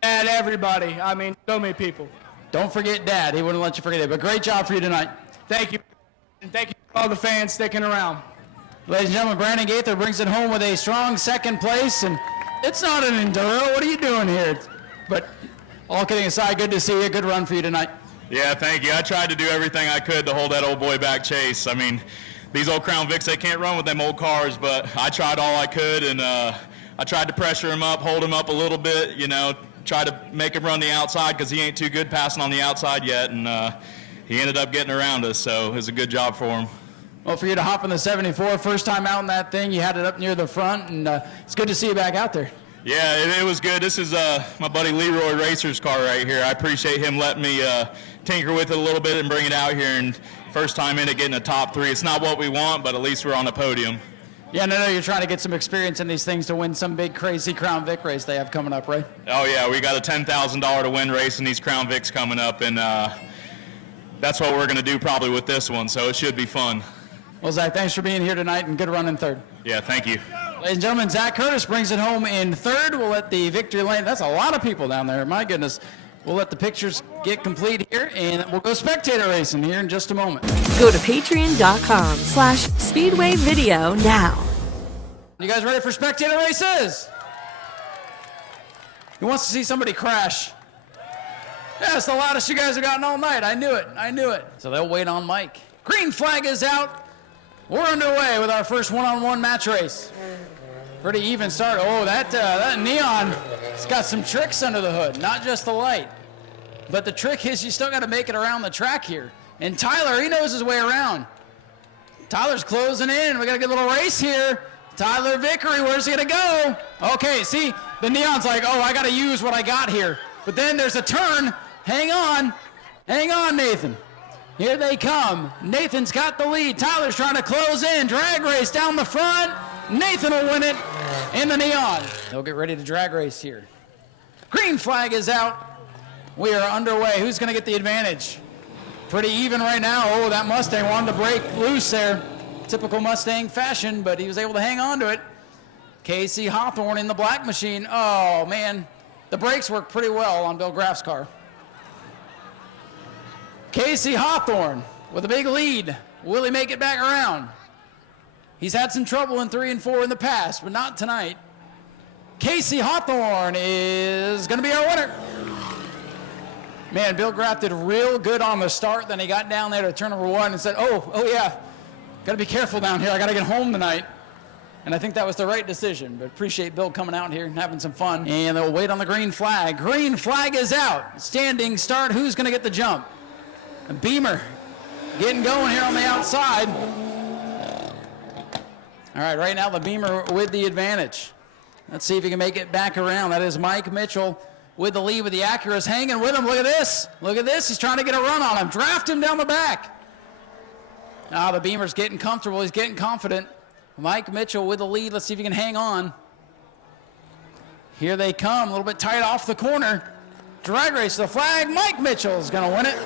everybody. I mean, so many people. Don't forget Dad. He wouldn't let you forget it. But great job for you tonight. Thank you. And thank you to all the fans sticking around. Ladies and gentlemen, Brandon Gaither brings it home with a strong second place. And it's not an Enduro. What are you doing here? But all kidding aside, good to see you. Good run for you tonight. Yeah, thank you. I tried to do everything I could to hold that old boy back, Chase. I mean, these old Crown Vics, they can't run with them old cars, but I tried all I could, and I tried to pressure him up, hold him up a little bit, you know, try to make him run the outside because he ain't too good passing on the outside yet, and he ended up getting around us, so it was a good job for him. Well, for you to hop in the 74, first time out in that thing, you had it up near the front, and it's good to see you back out there. Yeah, it was good. This is my buddy Leroy Racer's car right here. I appreciate him letting me tinker with it a little bit and bring it out here, and first time in it getting a top 3. It's not what we want, but at least we're on the podium. Yeah, no, you're trying to get some experience in these things to win some big, crazy Crown Vic race they have coming up, right? Oh, yeah, we got a $10,000 to win race in these Crown Vics coming up, and that's what we're going to do probably with this one, so it should be fun. Well, Zach, thanks for being here tonight, and good run in third. Yeah, thank you. Ladies and gentlemen, Zach Curtis brings it home in third. We'll let the victory lane, that's a lot of people down there, my goodness. We'll let the pictures get complete here, and we'll go spectator racing here in just a moment. Go to patreon.com/Speedway video now. You guys ready for spectator races? Who wants to see somebody crash? Yeah, it's the loudest you guys have gotten all night. I knew it. So they'll wait on Mike. Green flag is out. We're underway with our first one-on-one match race. Pretty even start. Oh, that neon, it's got some tricks under the hood, not just the light. But the trick is you still got to make it around the track here. And Tyler, he knows his way around. Tyler's closing in. We got a good little race here. Tyler Vickery, where's he going to go? Okay, see, the neon's like, oh, I got to use what I got here. But then there's a turn. Hang on, Nathan. Here they come. Nathan's got the lead. Tyler's trying to close in. Drag race down the front. Nathan will win it in the neon. They'll get ready to drag race here. Green flag is out. We are underway. Who's going to get the advantage? Pretty even right now. Oh, that Mustang wanted to break loose there. Typical Mustang fashion, but he was able to hang on to it. Casey Hawthorne in the black machine. Oh, man. The brakes work pretty well on Bill Graff's car. Casey Hawthorne with a big lead. Will he make it back around? He's had some trouble in 3 and 4 in the past, but not tonight. Casey Hawthorne is going to be our winner. Man, Bill Graff did real good on the start. Then he got down there to turn number 1 and said, oh yeah, got to be careful down here. I got to get home tonight. And I think that was the right decision, but appreciate Bill coming out here and having some fun. And they'll wait on the green flag. Green flag is out. Standing start. Who's going to get the jump? A Beamer getting going here on the outside. All right, right now the Beamer with the advantage. Let's see if he can make it back around. That is Mike Mitchell with the lead, with the Acuras hanging with him. Look at this. Look at this. He's trying to get a run on him. Draft him down the back. Now the Beamer's getting comfortable. He's getting confident. Mike Mitchell with the lead. Let's see if he can hang on. Here they come. A little bit tight off the corner. Drag race to the flag. Mike Mitchell is going to win it.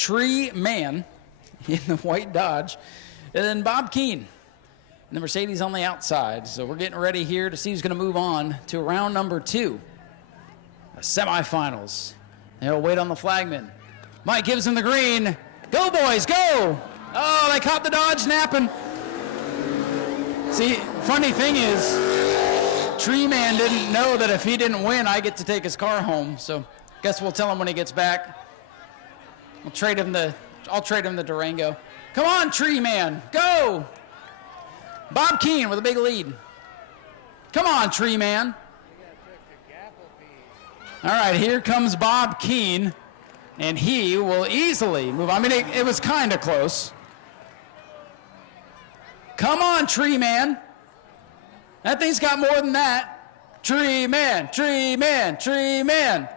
Tree Man in the white Dodge. And then Bob Keane in the Mercedes on the outside. So we're getting ready here to see who's going to move on to round number 2. The semifinals. They'll wait on the flagman. Mike gives him the green. Go, boys, go! Oh, they caught the Dodge napping. See, funny thing is, Tree Man didn't know that if he didn't win, I get to take his car home. So guess we'll tell him when he gets back. I'll trade him the Durango. Come on, Tree Man, go! Bob Keane with a big lead. Come on, Tree Man. All right, here comes Bob Keane, and he will easily move. I mean, it was kind of close. Come on, Tree Man. That thing's got more than that. Tree Man, Tree Man, Tree Man.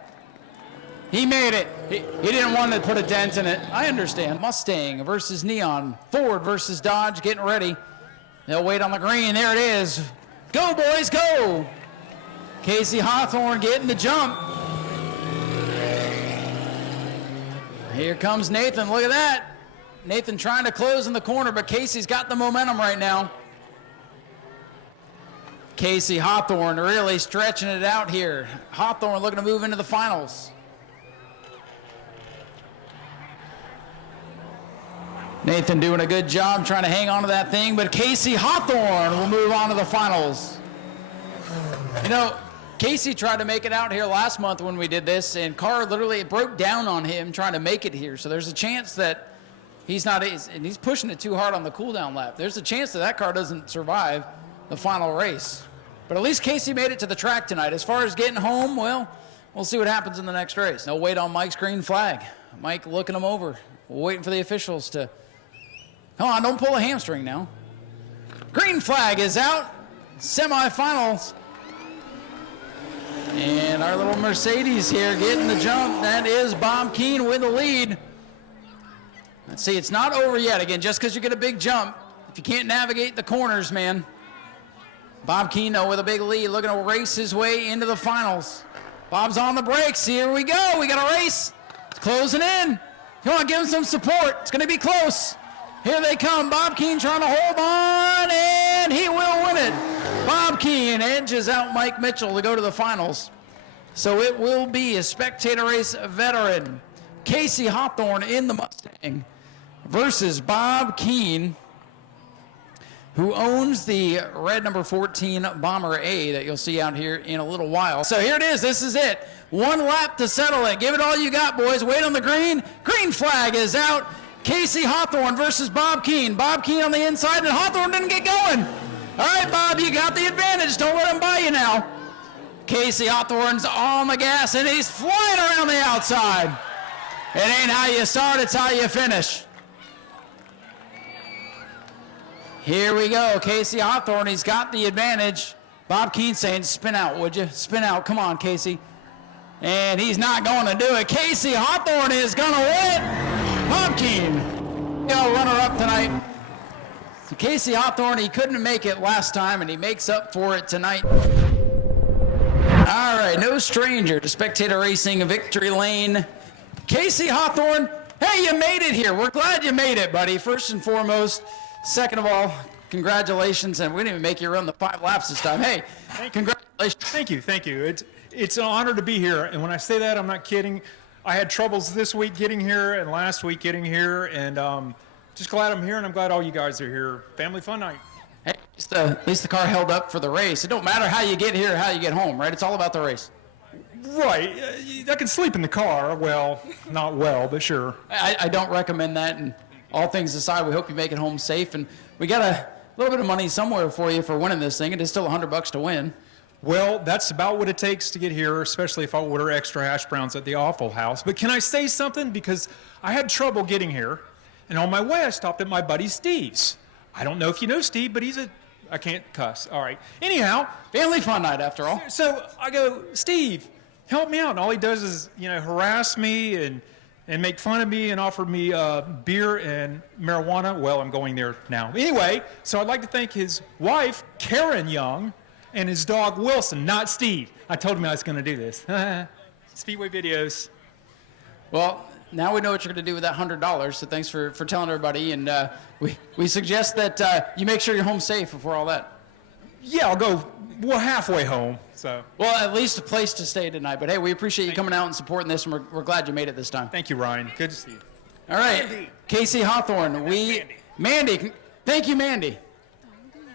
He made it. He didn't want to put a dent in it. I understand. Mustang versus Neon. Ford versus Dodge getting ready. They'll wait on the green. There it is. Go, boys, go. Casey Hawthorne getting the jump. Here comes Nathan. Look at that. Nathan trying to close in the corner, but Casey's got the momentum right now. Casey Hawthorne really stretching it out here. Hawthorne looking to move into the finals. Nathan doing a good job trying to hang on to that thing, but Casey Hawthorne will move on to the finals. You know, Casey tried to make it out here last month when we did this, and car literally broke down on him trying to make it here. So there's a chance that and he's pushing it too hard on the cooldown lap. There's a chance that car doesn't survive the final race. But at least Casey made it to the track tonight. As far as getting home, well, we'll see what happens in the next race. No wait on Mike's green flag. Mike looking him over. We're waiting for the officials to... Come on, don't pull a hamstring now. Green flag is out. Semifinals. And our little Mercedes here getting the jump. That is Bob Keane with the lead. Let's see, it's not over yet. Again, just because you get a big jump, if you can't navigate the corners, man. Bob Keane, though, with a big lead, looking to race his way into the finals. Bob's on the brakes. Here we go. We got a race. It's closing in. Come on, give him some support. It's going to be close. Here they come. Bob Keane trying to hold on, and he will win it. Bob Keane edges out Mike Mitchell to go to the finals. So it will be a Spectator race veteran, Casey Hawthorne in the Mustang, versus Bob Keane, who owns the red number 14 Bomber A that you'll see out here in a little while. So here it is. This is it. One lap to settle it. Give it all you got, boys. Wait on the green. Green flag is out. Casey Hawthorne versus Bob Keane. Bob Keane on the inside, and Hawthorne didn't get going. All right, Bob, you got the advantage. Don't let him by you now. Casey Hawthorne's on the gas, and he's flying around the outside. It ain't how you start, it's how you finish. Here we go. Casey Hawthorne, he's got the advantage. Bob Keane saying, spin out, would you? Spin out. Come on, Casey. And he's not going to do it. Casey Hawthorne is going to win. Bob Keane, runner-up tonight. So Casey Hawthorne, he couldn't make it last time, and he makes up for it tonight. All right, no stranger to Spectator Racing Victory Lane. Casey Hawthorne, hey, you made it here. We're glad you made it, buddy, first and foremost. Second of all, congratulations, and we didn't even make you run the 5 laps this time. Hey, congratulations. Thank you. It's an honor to be here, and when I say that, I'm not kidding. I had troubles this week getting here and last week getting here, and just glad I'm here, and I'm glad all you guys are here. Family fun night. Hey, at least the car held up for the race. It don't matter how you get here or how you get home, right? It's all about the race. Right. I can sleep in the car. Well, not well, but sure. I don't recommend that, and all things aside, we hope you make it home safe, and we got a little bit of money somewhere for you for winning this thing. It is still $100 to win. Well, that's about what it takes to get here, especially if I order extra hash browns at the Waffle House. But can I say something? Because I had trouble getting here, and on my way I stopped at my buddy Steve's. I don't know if you know Steve, but I can't cuss. All right. Anyhow. Family fun night, after all. So I go, Steve, help me out. And all he does is, harass me and make fun of me and offer me beer and marijuana. Well, I'm going there now. Anyway, so I'd like to thank his wife, Karen Young, and his dog, Wilson, not Steve. I told him I was going to do this. Speedway videos. Well, now we know what you're going to do with that $100. So thanks for telling everybody. And we suggest that you make sure you're home safe before all that. Yeah, I'll go halfway home. So. Well, at least a place to stay tonight. But hey, we appreciate you coming out and supporting this, and we're glad you made it this time. Thank you, Ryan. Good to see you. All right, Mandy. Casey Hawthorne. Mandy. Thank you, Mandy.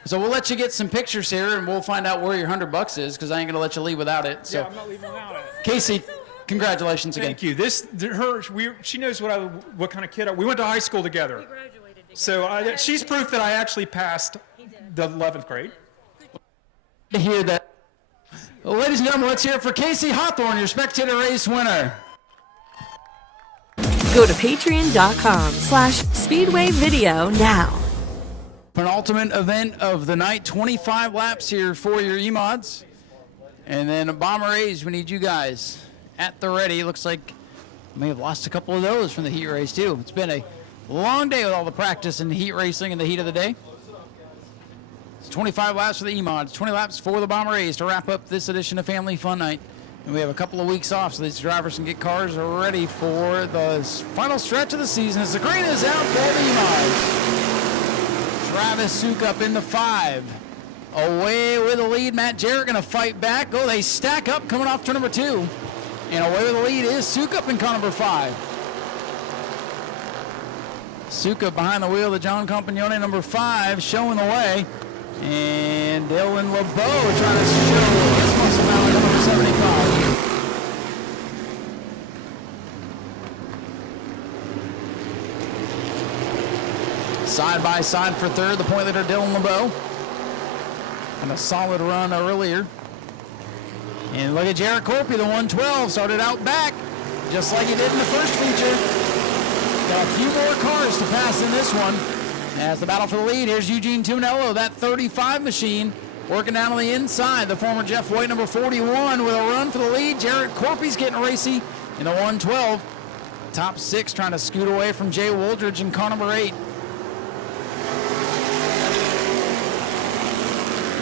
So we'll let you get some pictures here, and we'll find out where your $100 is, because I ain't gonna let you leave without it. So. Yeah, I'm not leaving without it. Casey, congratulations again. Thank you. She knows what kind of kid we went to high school together. We graduated together. So she's proof that I actually passed the 11th grade. To hear that. Well, ladies and gentlemen, let's hear it for Casey Hawthorne, your Spectator race winner. Go to patreon.com/Speedway video now. Penultimate event of the night, 25 laps here for your E-Mods. And then Bomber A's, we need you guys at the ready. Looks like we may have lost a couple of those from the heat race too. It's been a long day with all the practice and heat racing in the heat of the day. It's 25 laps for the E-Mods, 20 laps for the Bomber A's to wrap up this edition of Family Fun Night. And we have a couple of weeks off so these drivers can get cars ready for the final stretch of the season as the green is out for the E-Mods. Travis Sukup in the 5. Away with the lead. Matt Jarrett going to fight back. Oh, they stack up coming off turn number 2. And away with the lead is Sukup in car number 5. Sukup behind the wheel of John Compagnone, number 5, showing the way. And Dylan LeBeau trying to show his muscle power, number 75. Side by side for third, the point leader Dylan LeBeau. And a solid run earlier. And look at Jarrett Corpy, the 112, started out back, just like he did in the first feature. Got a few more cars to pass in this one. As the battle for the lead, here's Eugene Tuminello, that 35 machine, working down on the inside. The former Jeff White, number 41, with a run for the lead. Jarrett Corpy's getting racy in the 112. Top 6 trying to scoot away from Jay Woldridge in car number 8.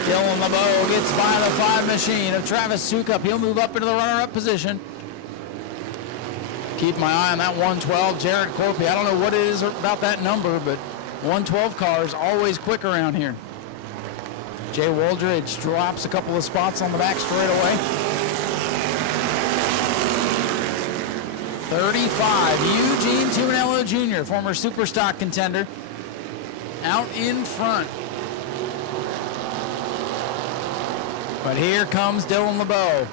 Dylan LeBeau gets by the 5 machine of Travis Sukup. He'll move up into the runner-up position. Keep my eye on that 112, Jarrett Corpy. I don't know what it is about that number, but 112 cars always quick around here. Jay Woldridge drops a couple of spots on the back straightaway. 35, Eugene Tuminello Jr., former Superstock contender, out in front. But here comes Dylan LeBeau.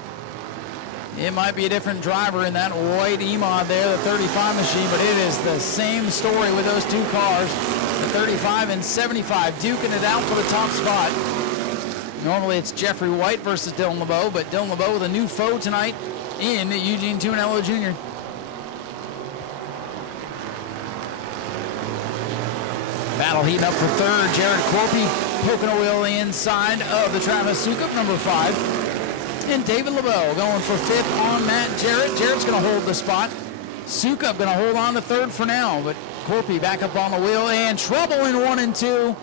It might be a different driver in that white E-Mod there, the 35 machine, but it is the same story with those two cars, the 35 and 75, duking it out for the top spot. Normally it's Jeffrey White versus Dylan LeBeau, but Dylan LeBeau with a new foe tonight in Eugene Tuminello Jr. Battle heating up for third, Jarrett Corpy poking a wheel inside of the Travis Sukup, number 5. And David LeBeau going for 5th on Matt Jarrett. Jarrett's going to hold the spot. Sukup going to hold on to 3rd for now, but Corpy back up on the wheel and trouble in 1 and 2.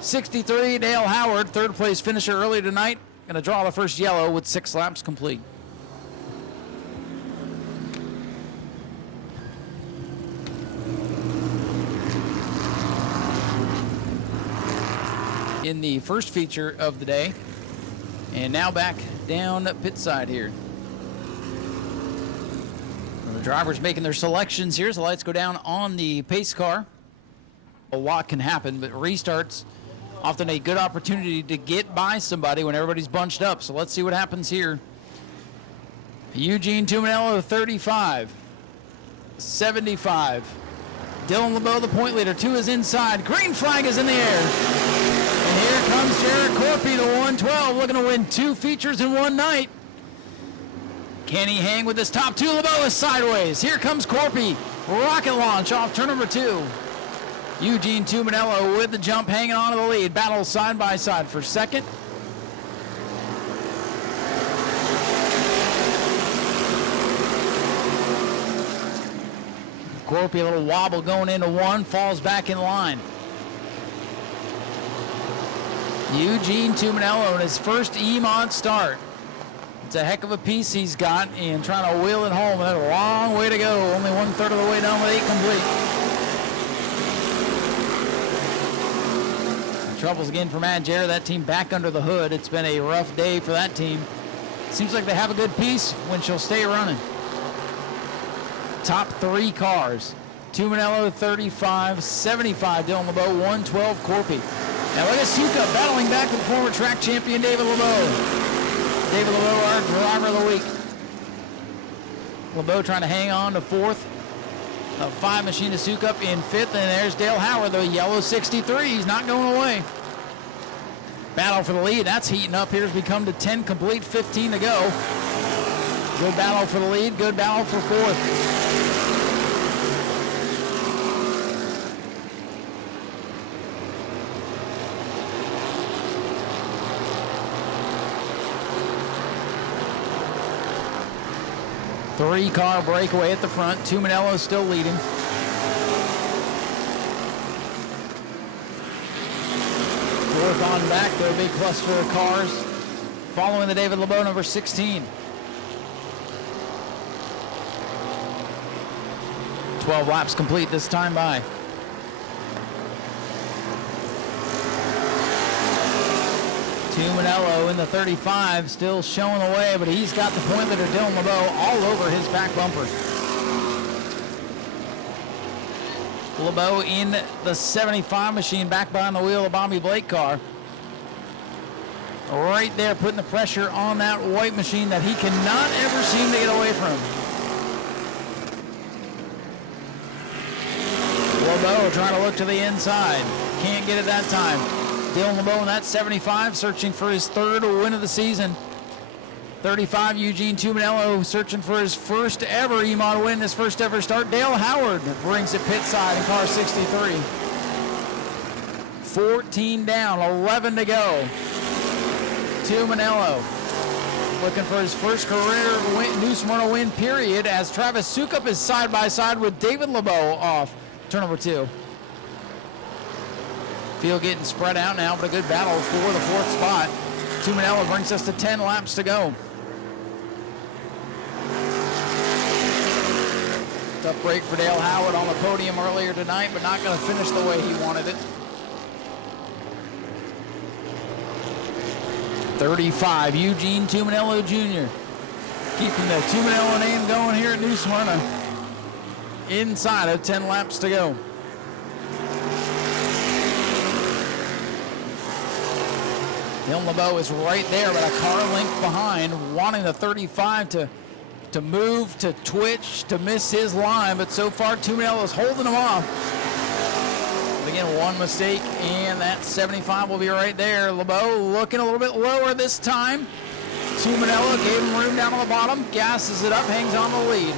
63, Dale Howard, 3rd place finisher early tonight. Going to draw the first yellow with 6 laps complete. In the first feature of the day, and now back down pit side here. The drivers making their selections here as the lights go down on the pace car. A lot can happen, but restarts often a good opportunity to get by somebody when everybody's bunched up. So let's see what happens here. Eugene Tuminello, 35. 75. Dylan LeBeau, the point leader, to his inside. Green flag is in the air. And here comes Jarrett Corpy, the 112, looking to win 2 features in one night. Can he hang with this top 2? LeBeau is sideways. Here comes Corpy. Rocket launch off turn number 2. Eugene Tuminello with the jump, hanging on to the lead. Battle side by side for second. Corpy, a little wobble going into 1, falls back in line. Eugene Tuminello in his first E-Mod start. It's a heck of a piece he's got, and trying to wheel it home. That's a long way to go. Only 1/3 of the way down with 8 complete. Troubles again for Matt Jarrett. That team back under the hood. It's been a rough day for that team. Seems like they have a good piece when she'll stay running. Top 3 cars. Tumanello 35, 75 Dylan LeBeau, 112 Corpy. Now look at Suka battling back with former track champion David LeBeau. David LeBeau, our driver of the week. LeBeau trying to hang on to 4th. A 5 machine to Suka up in 5th, and there's Dale Howard, the yellow 63. He's not going away. Battle for the lead. That's heating up here as we come to 10 complete, 15 to go. Good battle for the lead. Good battle for 4th. Three-car breakaway at the front. Tumanello still leading. Fourth on back, their big cluster of cars. Following the David LeBeau, number 16. 12 laps complete this time by. Tumanello in the 35, still showing the way, but he's got the point leader, Dylan LeBeau, all over his back bumper. LeBeau in the 75 machine, back behind the wheel of Bobby Blake car. Right there, putting the pressure on that white machine that he cannot ever seem to get away from. LeBeau trying to look to the inside. Can't get it that time. Dylan LeBeau in that 75, searching for his 3rd win of the season. 35, Eugene Tumanello searching for his first ever E-Mod win, his first ever start. Dale Howard brings it pit side in car 63. 14 down, 11 to go. Tumanello looking for his first career win, New Smyrna win, period, as Travis Sukup is side by side with David LeBeau off turn number 2. Field getting spread out now, but a good battle for the 4th spot. Tumanello brings us to 10 laps to go. Tough break for Dale Howard on the podium earlier tonight, but not going to finish the way he wanted it. 35, Eugene Tumanello Jr. Keeping the Tumanello name going here at New Smyrna. Inside of 10 laps to go. Dylan LeBeau is right there, but a car length behind, wanting the 35 to move, to twitch, to miss his line, but so far Tumanello is holding him off. But again, one mistake, and that 75 will be right there. LeBeau looking a little bit lower this time. Tumanello gave him room down on the bottom, gasses it up, hangs on the lead.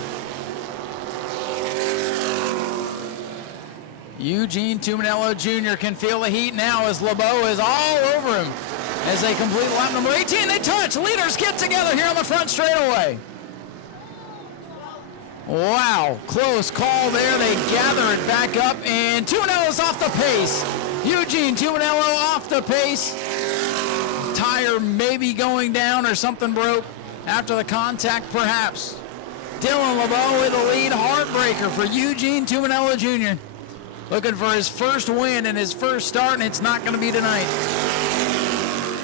Eugene Tumanello Jr. can feel the heat now as LeBeau is all over him. As they complete lap number 18, they touch. Leaders get together here on the front straightaway. Wow, close call there. They gather it back up, and Tumanello's off the pace. Eugene Tumanello off the pace. Tire maybe going down or something broke after the contact, perhaps. Dylan LeBeau with the lead. Heartbreaker for Eugene Tumanello Jr. Looking for his first win and his first start, and it's not going to be tonight.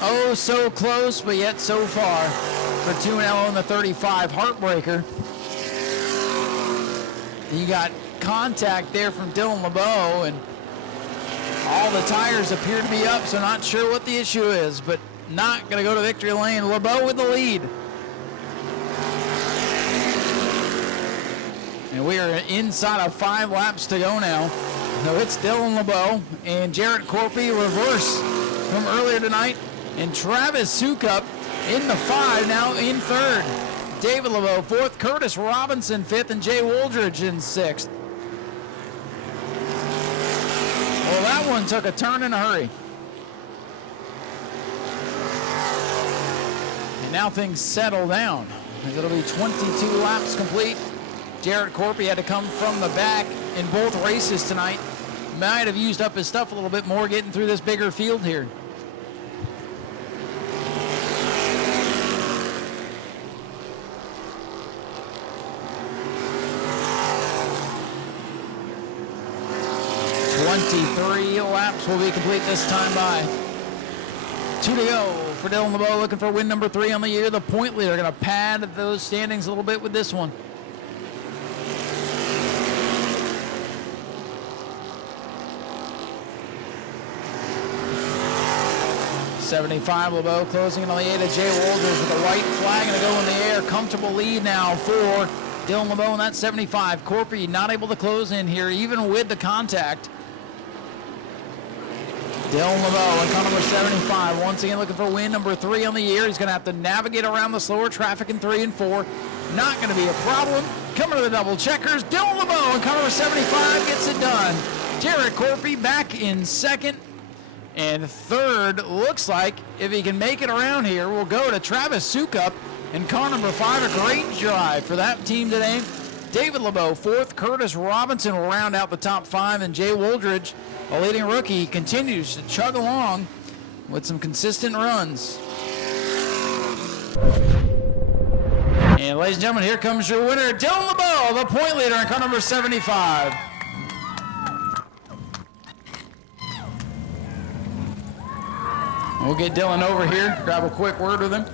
Oh, so close, but yet so far for Tumanello in the 35. Heartbreaker. You got contact there from Dylan LeBeau, and all the tires appear to be up, so not sure what the issue is, but not going to go to victory lane. LeBeau with the lead. And we are inside of 5 laps to go now. So it's Dylan LeBeau and Jarrett Corpy reverse from earlier tonight. And Travis Sukup in the 5, now in 3rd. David LeBeau 4th, Curtis Robinson 5th, and Jay Wooldridge in 6th. Well, that one took a turn in a hurry. And now things settle down, as it'll be 22 laps complete. Jarrett Corpy had to come from the back in both races tonight. Might have used up his stuff a little bit more getting through this bigger field here. 53 laps will be complete this time by. 2 to go for Dylan LeBeau, looking for win number 3 on the year. The point leader going to pad those standings a little bit with this one. '75 LeBeau closing in on the 8 of Jay Woldridge with a white flag and a go in the air. Comfortable lead now for Dylan LeBeau in that 75. Corpy not able to close in here even with the contact. Dylan LeBeau in car number 75, once again looking for win number 3 on the year. He's going to have to navigate around the slower traffic in 3 and 4. Not going to be a problem. Coming to the double checkers, Dylan LeBeau in car number 75 gets it done. Jared Corpy back in second. And third, looks like if he can make it around here, we'll go to Travis Sukup in car number 5. A great drive for that team today. David LeBeau fourth. Curtis Robinson will round out the top 5. And Jay Woldridge, a leading rookie, continues to chug along with some consistent runs. And ladies and gentlemen, here comes your winner, Dylan LeBeau, the point leader in car number 75. We'll get Dylan over here, grab a quick word with him.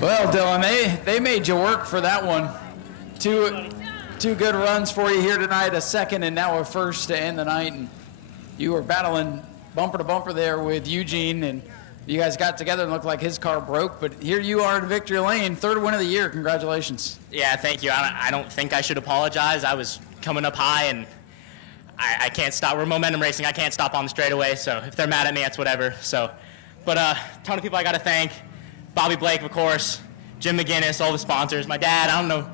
Well, Dylan, they made you work for that one. Two good runs for you here tonight, a second and now a first to end the night. And you were battling bumper to bumper there with Eugene, and you guys got together and looked like his car broke. But here you are in victory lane, third win of the year. Congratulations. Yeah, thank you. I don't think I should apologize. I was coming up high, and I can't stop. We're momentum racing. I can't stop on the straightaway, so if they're mad at me, that's whatever. So, but a ton of people I got to thank. Bobby Blake, of course, Jim McGinnis, all the sponsors. My dad, I don't know,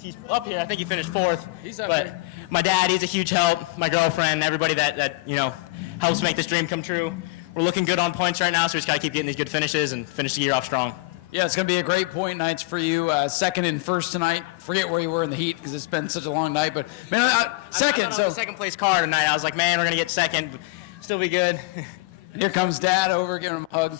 he's up here. I think he finished 4th. He's up but here. My dad, he's a huge help. My girlfriend, everybody that helps make this dream come true. We're looking good on points right now, so we just got to keep getting these good finishes and finish the year off strong. Yeah, it's going to be a great point nights for you. Second and first tonight. Forget where you were in the heat because it's been such a long night. But man, second. I got on the second place car tonight. I was like, man, we're going to get second. Still be good. And here comes Dad over, giving him a hug.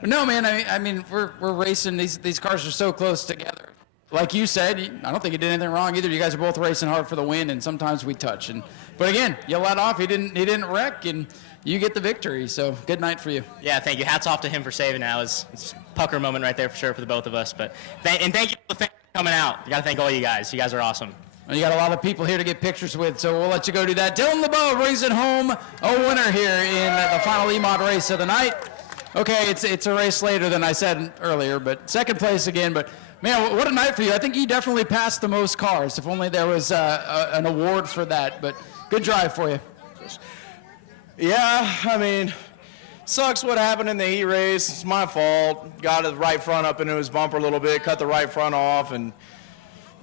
But no, man, I mean, we're racing. These cars are so close together. Like you said, I don't think you did anything wrong either. You guys are both racing hard for the win, and sometimes we touch. But again, you let off. He didn't wreck, and you get the victory. So good night for you. Yeah, thank you. Hats off to him for saving that. It's a pucker moment right there for sure for the both of us. But thank you for coming out. You got to thank all you guys. You guys are awesome. Well, you got a lot of people here to get pictures with, so we'll let you go do that. Dylan LeBeau brings it home, a winner here in the final E-Mod race of the night. Okay, it's a race later than I said earlier, but second place again. But man, what a night for you. I think you definitely passed the most cars. If only there was an award for that. But good drive for you. Yeah, I mean, sucks what happened in the heat race. It's my fault. Got his right front up into his bumper a little bit, cut the right front off, and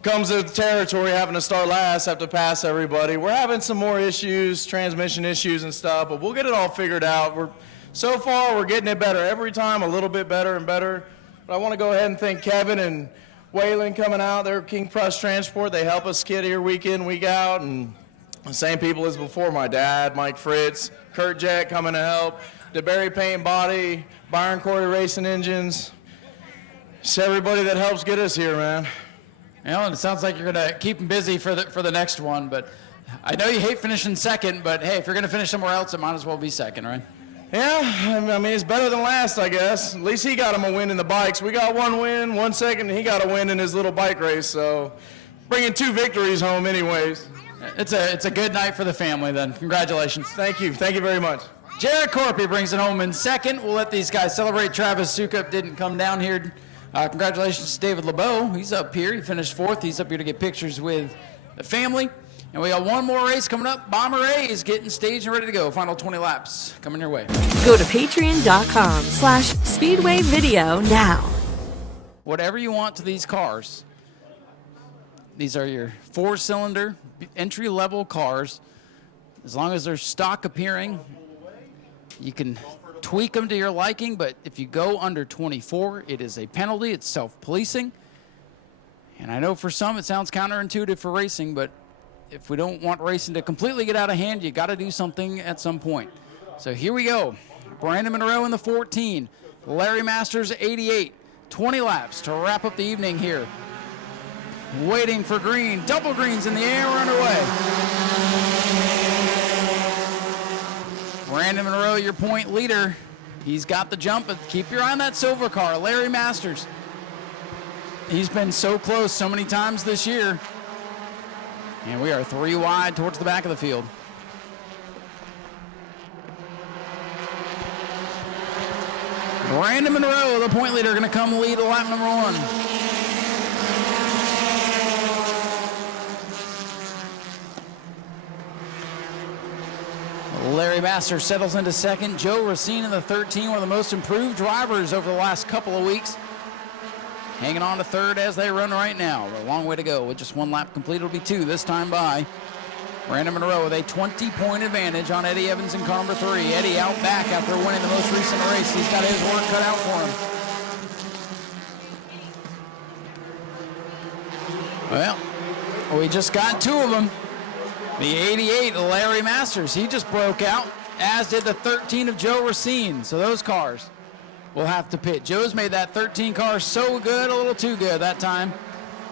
comes to the territory having to start last, have to pass everybody. We're having some more issues, transmission issues and stuff, but we'll get it all figured out. So far, we're getting it better every time, a little bit better and better. But I want to go ahead and thank Kevin and Waylon coming out. They're King Press Transport. They help us skid here week in, week out, and the same people as before. My dad, Mike Fritz, Kurt Jack coming to help, DeBerry Paint and Body, Byron Corey Racing Engines. It's everybody that helps get us here, man. Well, it sounds like you're going to keep them busy for the next one, but I know you hate finishing second, but hey, if you're going to finish somewhere else, it might as well be second, right? Yeah, I mean, it's better than last, I guess. At least he got him a win in the bikes. We got 1 win, 1 second, and he got a win in his little bike race, so bringing 2 victories home anyways. It's a good night for the family then. Congratulations. Thank you very much. Jared Corpy brings it home in second. We'll let these guys celebrate. Travis Sukup didn't come down here. Congratulations to David LeBeau. He's up here. He finished 4th. He's up here to get pictures with the family. And we got one more race coming up. Bomber A is getting staged and ready to go. Final 20 laps coming your way. Go to patreon.com/Speedway video now. Whatever you want to these cars. These are your 4-cylinder entry-level cars. As long as they're stock appearing, you can tweak them to your liking, but if you go under 24, it is a penalty. It's self-policing. And I know for some it sounds counterintuitive for racing, but if we don't want racing to completely get out of hand, you got to do something at some point. So here we go. Brandon Monroe in the 14, Larry Masters 88, 20 laps to wrap up the evening here. waiting for green. Double greens in the air, we're underway. Brandon Monroe, your point leader. He's got the jump, but keep your eye on that silver car. Larry Masters. He's been so close so many times this year. And we are 3 wide towards the back of the field. Brandon Monroe, the point leader, going to come lead lap number 1. Larry Masters settles into second. Joe Racine in the 13, one of the most improved drivers over the last couple of weeks. Hanging on to third as they run right now. A long way to go. With just 1 lap complete, it'll be 2 this time by. Brandon Monroe with a 20-point advantage on Eddie Evans in car number 3. Eddie out back after winning the most recent race. He's got his work cut out for him. Well, we just got 2 of them. The 88, Larry Masters, he just broke out, as did the 13 of Joe Racine. So those cars will have to pit. Joe's made that 13 car so good, a little too good that time.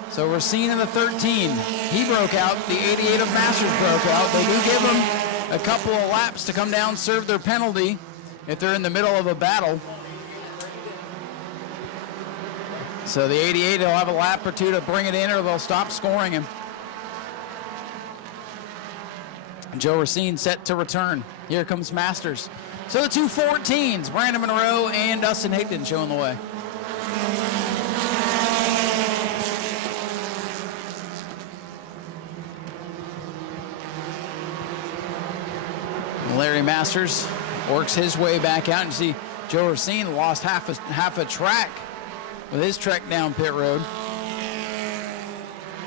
So Racine in the 13, he broke out. The 88 of Masters broke out. They do give them a couple of laps to come down, serve their penalty if they're in the middle of a battle. So the 88 will have a lap or 2 to bring it in, or they'll stop scoring him. Joe Racine set to return. Here comes Masters. So the 2 14s, Brandon Monroe and Dustin Higdon showing the way. Larry Masters works his way back out. You see Joe Racine lost half a track with his trek down pit road.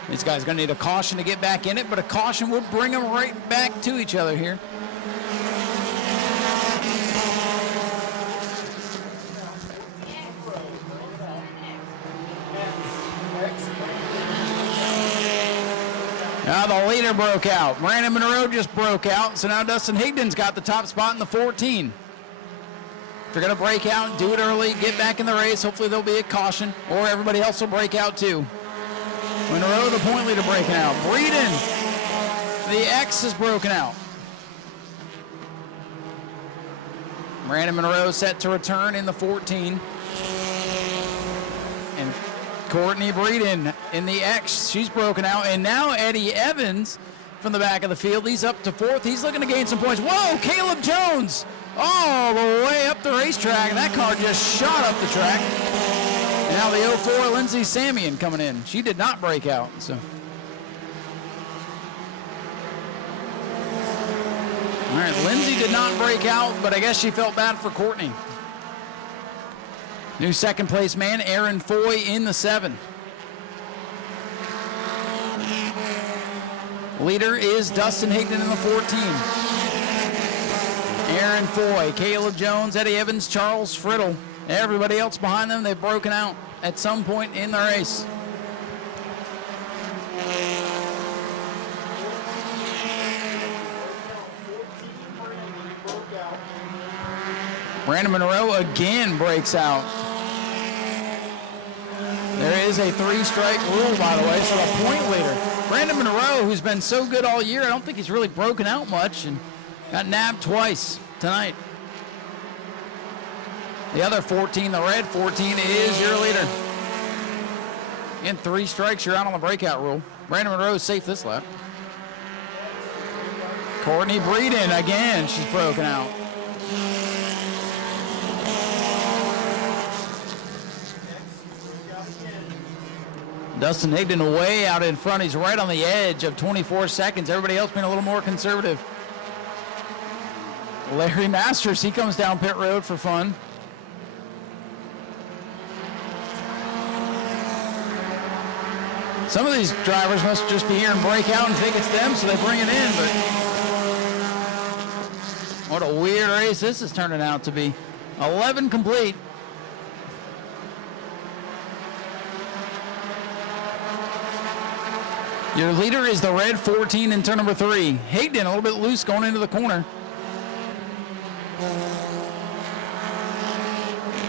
These guys going to need a caution to get back in it, but a caution would bring them right back to each other here. Now the leader broke out. Brandon Monroe just broke out, so now Dustin Higdon's got the top spot in the 14. If you're going to break out, do it early, get back in the race. Hopefully there'll be a caution, or everybody else will break out too. Monroe, the point leader, breaking out. Breeden, the X is broken out. Brandon Monroe set to return in the 14. And Courtney Breeden in the X, she's broken out. And now Eddie Evans from the back of the field. He's up to 4th. He's looking to gain some points. Whoa, Caleb Jones all the way up the racetrack. That car just shot up the track. And now the 04 Lindsay Samian coming in. She did not break out. So. All right, Lindsay did not break out, but I guess she felt bad for Courtney. New second place man, Aaron Foy in the 7. Leader is Dustin Higdon in the 14. Aaron Foy, Caleb Jones, Eddie Evans, Charles Friddle. Everybody else behind them, they've broken out at some point in the race. Brandon Monroe again breaks out. There is a 3-strike rule, by the way, so the point leader, Brandon Monroe, who's been so good all year, I don't think he's really broken out much and got nabbed twice tonight. The other 14, the red 14, is your leader. In 3 strikes, you're out on the breakout rule. Brandon Monroe is safe this lap. Courtney Breeden, again, she's broken out. Dustin Higdon way out in front. He's right on the edge of 24 seconds. Everybody else being a little more conservative. Larry Masters, he comes down pit road for fun. Some of these drivers must just be here and break out and think it's them, so they bring it in, but what a weird race this is turning out to be. 11 complete. Your leader is the red 14 in turn number 3. Higdon a little bit loose going into the corner.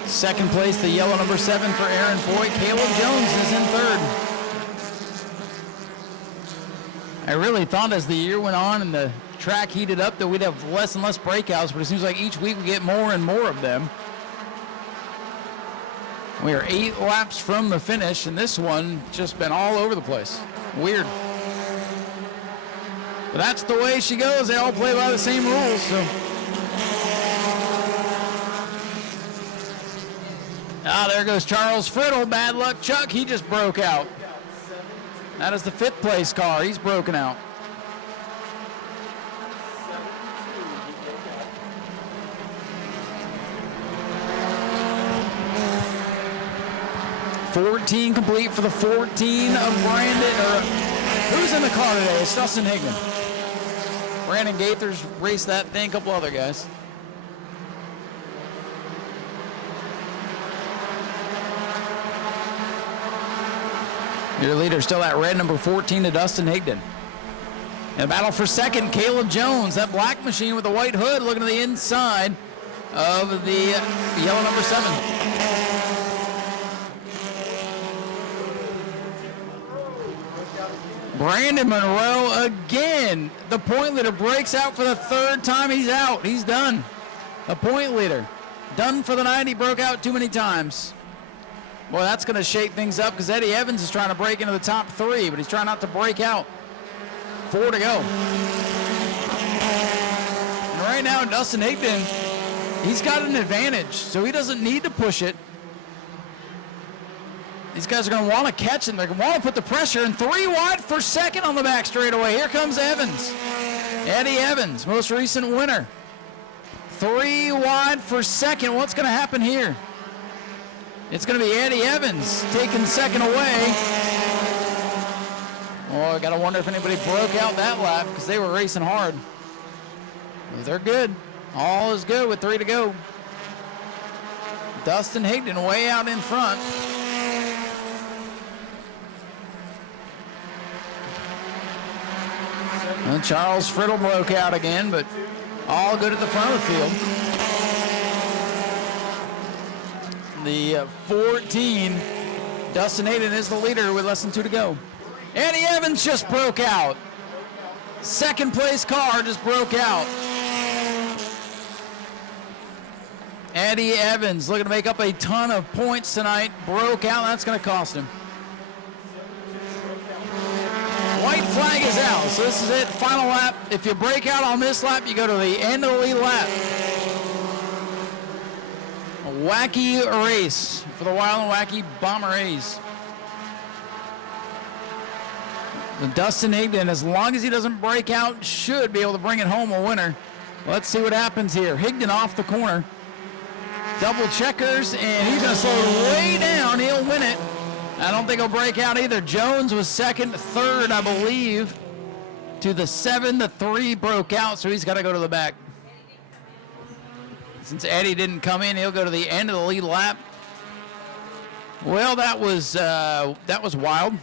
Second place, the yellow number 7 for Aaron Foy. Caleb Jones is in 3rd. I really thought as the year went on and the track heated up that we'd have less and less breakouts, but it seems like each week we get more and more of them. We are 8 laps from the finish, and this one just been all over the place. Weird. But that's the way she goes. They all play by the same rules, so. There goes Charles Friddle. Bad luck, Chuck. He just broke out. That is the 5th place car. He's broken out. $14 complete for the 14 of Brandon. Who's in the car today? It's Dustin Higdon. Brandon Gaither's raced that thing, a couple other guys. Your leader still at red, number 14 to Dustin Higdon. In the battle for second, Caleb Jones, that black machine with the white hood, looking to the inside of the yellow number 7. Brandon Monroe again. The point leader breaks out for the 3rd time. He's out. He's done. The point leader. Done for the night. He broke out too many times. Boy, that's going to shake things up because Eddie Evans is trying to break into the top 3, but he's trying not to break out. 4 to go. And right now, Dustin Higdon, he's got an advantage, so he doesn't need to push it. These guys are going to want to catch him. They're going to want to put the pressure, and 3 wide for second on the back straightaway. Here comes Evans. Eddie Evans, most recent winner. 3 wide for second. What's going to happen here? It's going to be Eddie Evans taking second away. Oh, I got to wonder if anybody broke out that lap because they were racing hard. They're good. All is good with 3 to go. Dustin Higdon way out in front. And Charles Friddle broke out again, but all good at the front of the field. The 14, Dustin Higdon is the leader with less than 2 to go. Eddie Evans just broke out. 2nd place car just broke out. Eddie Evans looking to make up a ton of points tonight. Broke out. That's going to cost him. White flag is out, so this is it, final lap. If you break out on this lap, you go to the end of the lead lap. A wacky race for the Wild and Wacky Bomber A's. And Dustin Higdon, as long as he doesn't break out, should be able to bring it home a winner. Let's see what happens here. Higdon off the corner. Double checkers, and he's going to slow it way down. He'll win it. I don't think he'll break out either. Jones was second, 3rd, I believe, to the 7. The 3 broke out, so he's got to go to the back. Since Eddie didn't come in, he'll go to the end of the lead lap. Well, that was wild.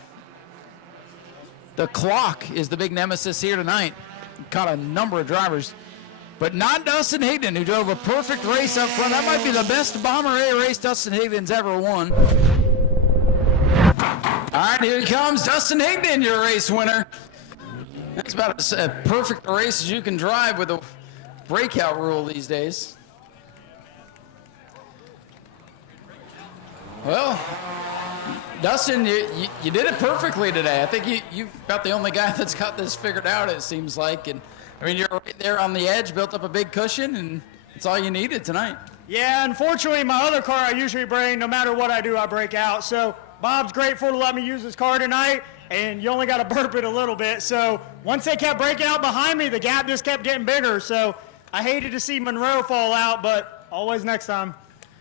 The clock is the big nemesis here tonight. Caught a number of drivers, but not Dustin Higdon, who drove a perfect race up front. That might be the best Bomber A race Dustin Higdon's ever won. All right, here he comes, Dustin Higdon, your race winner. That's about as perfect a race as you can drive with a breakout rule these days. Well, Dustin, you did it perfectly today. I think you're about the only guy that's got this figured out, it seems like. And I mean, you're right there on the edge, built up a big cushion, and it's all you needed tonight. Yeah, unfortunately, my other car I usually bring, no matter what I do, I break out. So Bob's grateful to let me use his car tonight, and you only got to burp it a little bit. So once they kept breaking out behind me, the gap just kept getting bigger. So I hated to see Monroe fall out, but always next time.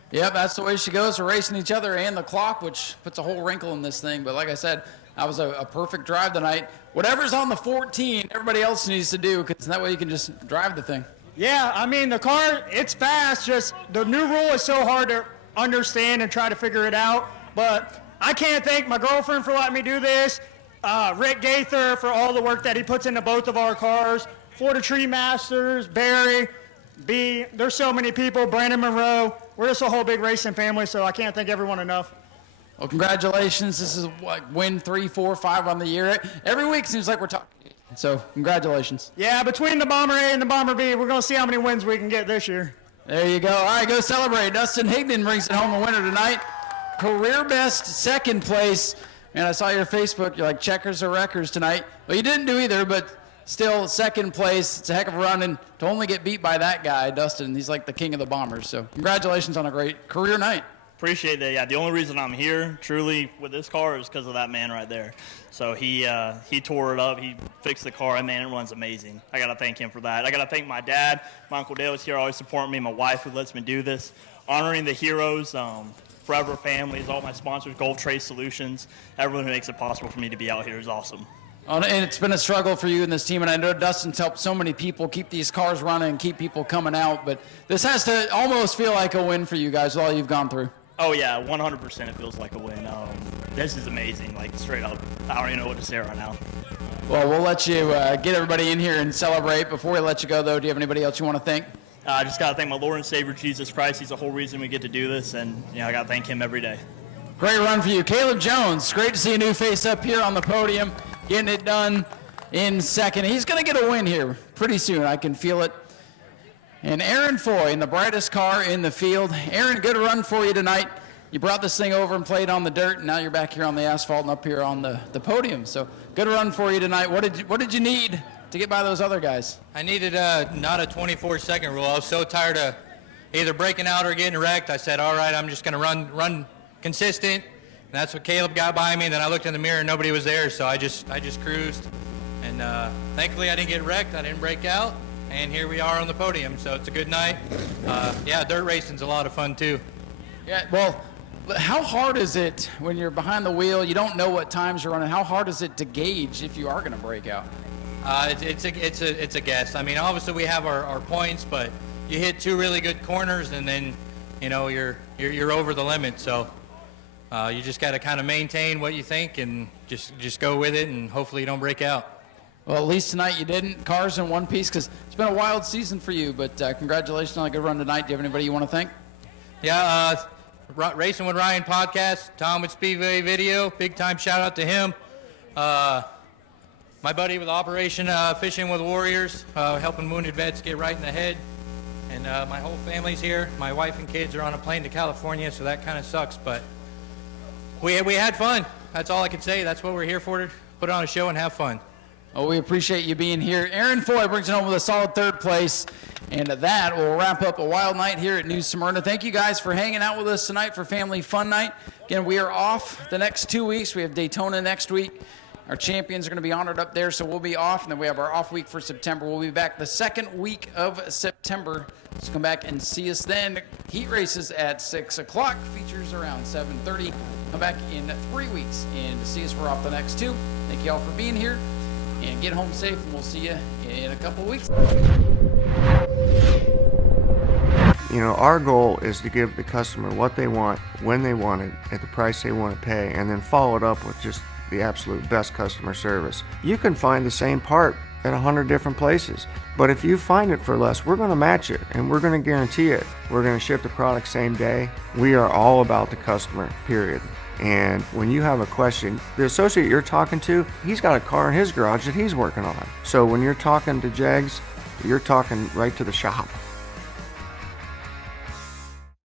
Yep, that's the way she goes. We're racing each other and the clock, which puts a whole wrinkle in this thing. But like I said, that was a perfect drive tonight. Whatever's on the 14, everybody else needs to do, because that way you can just drive the thing. Yeah, I mean, the car, it's fast. Just the new rule is so hard to understand and try to figure it out. But I can't thank my girlfriend for letting me do this, Rick Gaither for all the work that he puts into both of our cars, Florida Tree Masters, Barry, B. There's so many people, Brandon Monroe. We're just a whole big racing family, so I can't thank everyone enough. Well, congratulations. This is like win 3, 4, 5 on the year. Every week seems like we're talking So congratulations. Yeah, between the Bomber A and the Bomber B, we're going to see how many wins we can get this year. There you go. All right, go celebrate. Dustin Higdon brings it home a winner tonight. Career best second place. And I saw your Facebook. You're like checkers or wreckers tonight. Well, you didn't do either, but still second place. It's a heck of a run. And to only get beat by that guy, Dustin, he's like the king of the Bombers. So congratulations on a great career night. Appreciate that. Yeah, the only reason I'm here, truly, with this car is because of that man right there. So he tore it up. He fixed the car. That man, it runs amazing. I got to thank him for that. I got to thank my dad. My Uncle Dale is here, always supporting me. My wife, who lets me do this. Honoring the heroes, Forever Families, all my sponsors, Gulf Trade Solutions. Everyone who makes it possible for me to be out here is awesome. And it's been a struggle for you and this team, and I know Dustin's helped so many people keep these cars running and keep people coming out, but this has to almost feel like a win for you guys with all you've gone through. Oh, yeah, 100% it feels like a win. This is amazing, like, straight up. I don't even know what to say right now. Well, we'll let you get everybody in here and celebrate. Before we let you go, though, do you have anybody else you want to thank? I just got to thank my Lord and Savior, Jesus Christ. He's the whole reason we get to do this, and I got to thank him every day. Great run for you. Caleb Jones, great to see a new face up here on the podium, getting it done in second. He's going to get a win here pretty soon. I can feel it. And Aaron Foy in the brightest car in the field. Aaron, good run for you tonight. You brought this thing over and played on the dirt, and now you're back here on the asphalt and up here on the podium. So good run for you tonight. What did you need to get by those other guys? I needed not a 24-second rule. I was so tired of either breaking out or getting wrecked. I said, all right, I'm just going to run consistent. And that's what Caleb got by me. Then I looked in the mirror and nobody was there, so I just cruised. And thankfully I didn't get wrecked. I didn't break out. And here we are on the podium, so it's a good night. Yeah, dirt racing's a lot of fun too. Yeah, well, how hard is it when you're behind the wheel, you don't know what times you're running, how hard is it to gauge if you are going to break out? It's a guess. I mean, obviously we have our points, but you hit two really good corners and then, you're over the limit. So you just got to kind of maintain what you think and just go with it and hopefully you don't break out. Well, at least tonight you didn't. Cars in one piece, because it's been a wild season for you, but congratulations on a good run tonight. Do you have anybody you want to thank? Yeah, Racing with Ryan podcast, Tom with Speedway Video, big time shout out to him. My buddy with Operation Fishing with Warriors, helping wounded vets get right in the head. And my whole family's here. My wife and kids are on a plane to California, so that kind of sucks, but we had fun. That's all I can say. That's what we're here for, to put on a show and have fun. Well, we appreciate you being here. Aaron Foy brings it home with a solid third place. And that will wrap up a wild night here at New Smyrna. Thank you guys for hanging out with us tonight for Family Fun Night. Again, we are off the next 2 weeks. We have Daytona next week. Our champions are going to be honored up there, so we'll be off. And then we have our off week for September. We'll be back the second week of September. So come back and see us then. Heat races at 6 o'clock. Features around 7:30. Come back in 3 weeks and to see us. We're off the next 2. Thank you all for being here. And get home safe, and we'll see you in a couple of weeks. Our goal is to give the customer what they want, when they want it, at the price they want to pay, and then follow it up with just the absolute best customer service. You can find the same part at 100 different places, but if you find it for less, we're going to match it, and we're going to guarantee it. We're going to ship the product same day. We are all about the customer, period. And when you have a question, the associate you're talking to, he's got a car in his garage that he's working on. So when you're talking to Jags, you're talking right to the shop.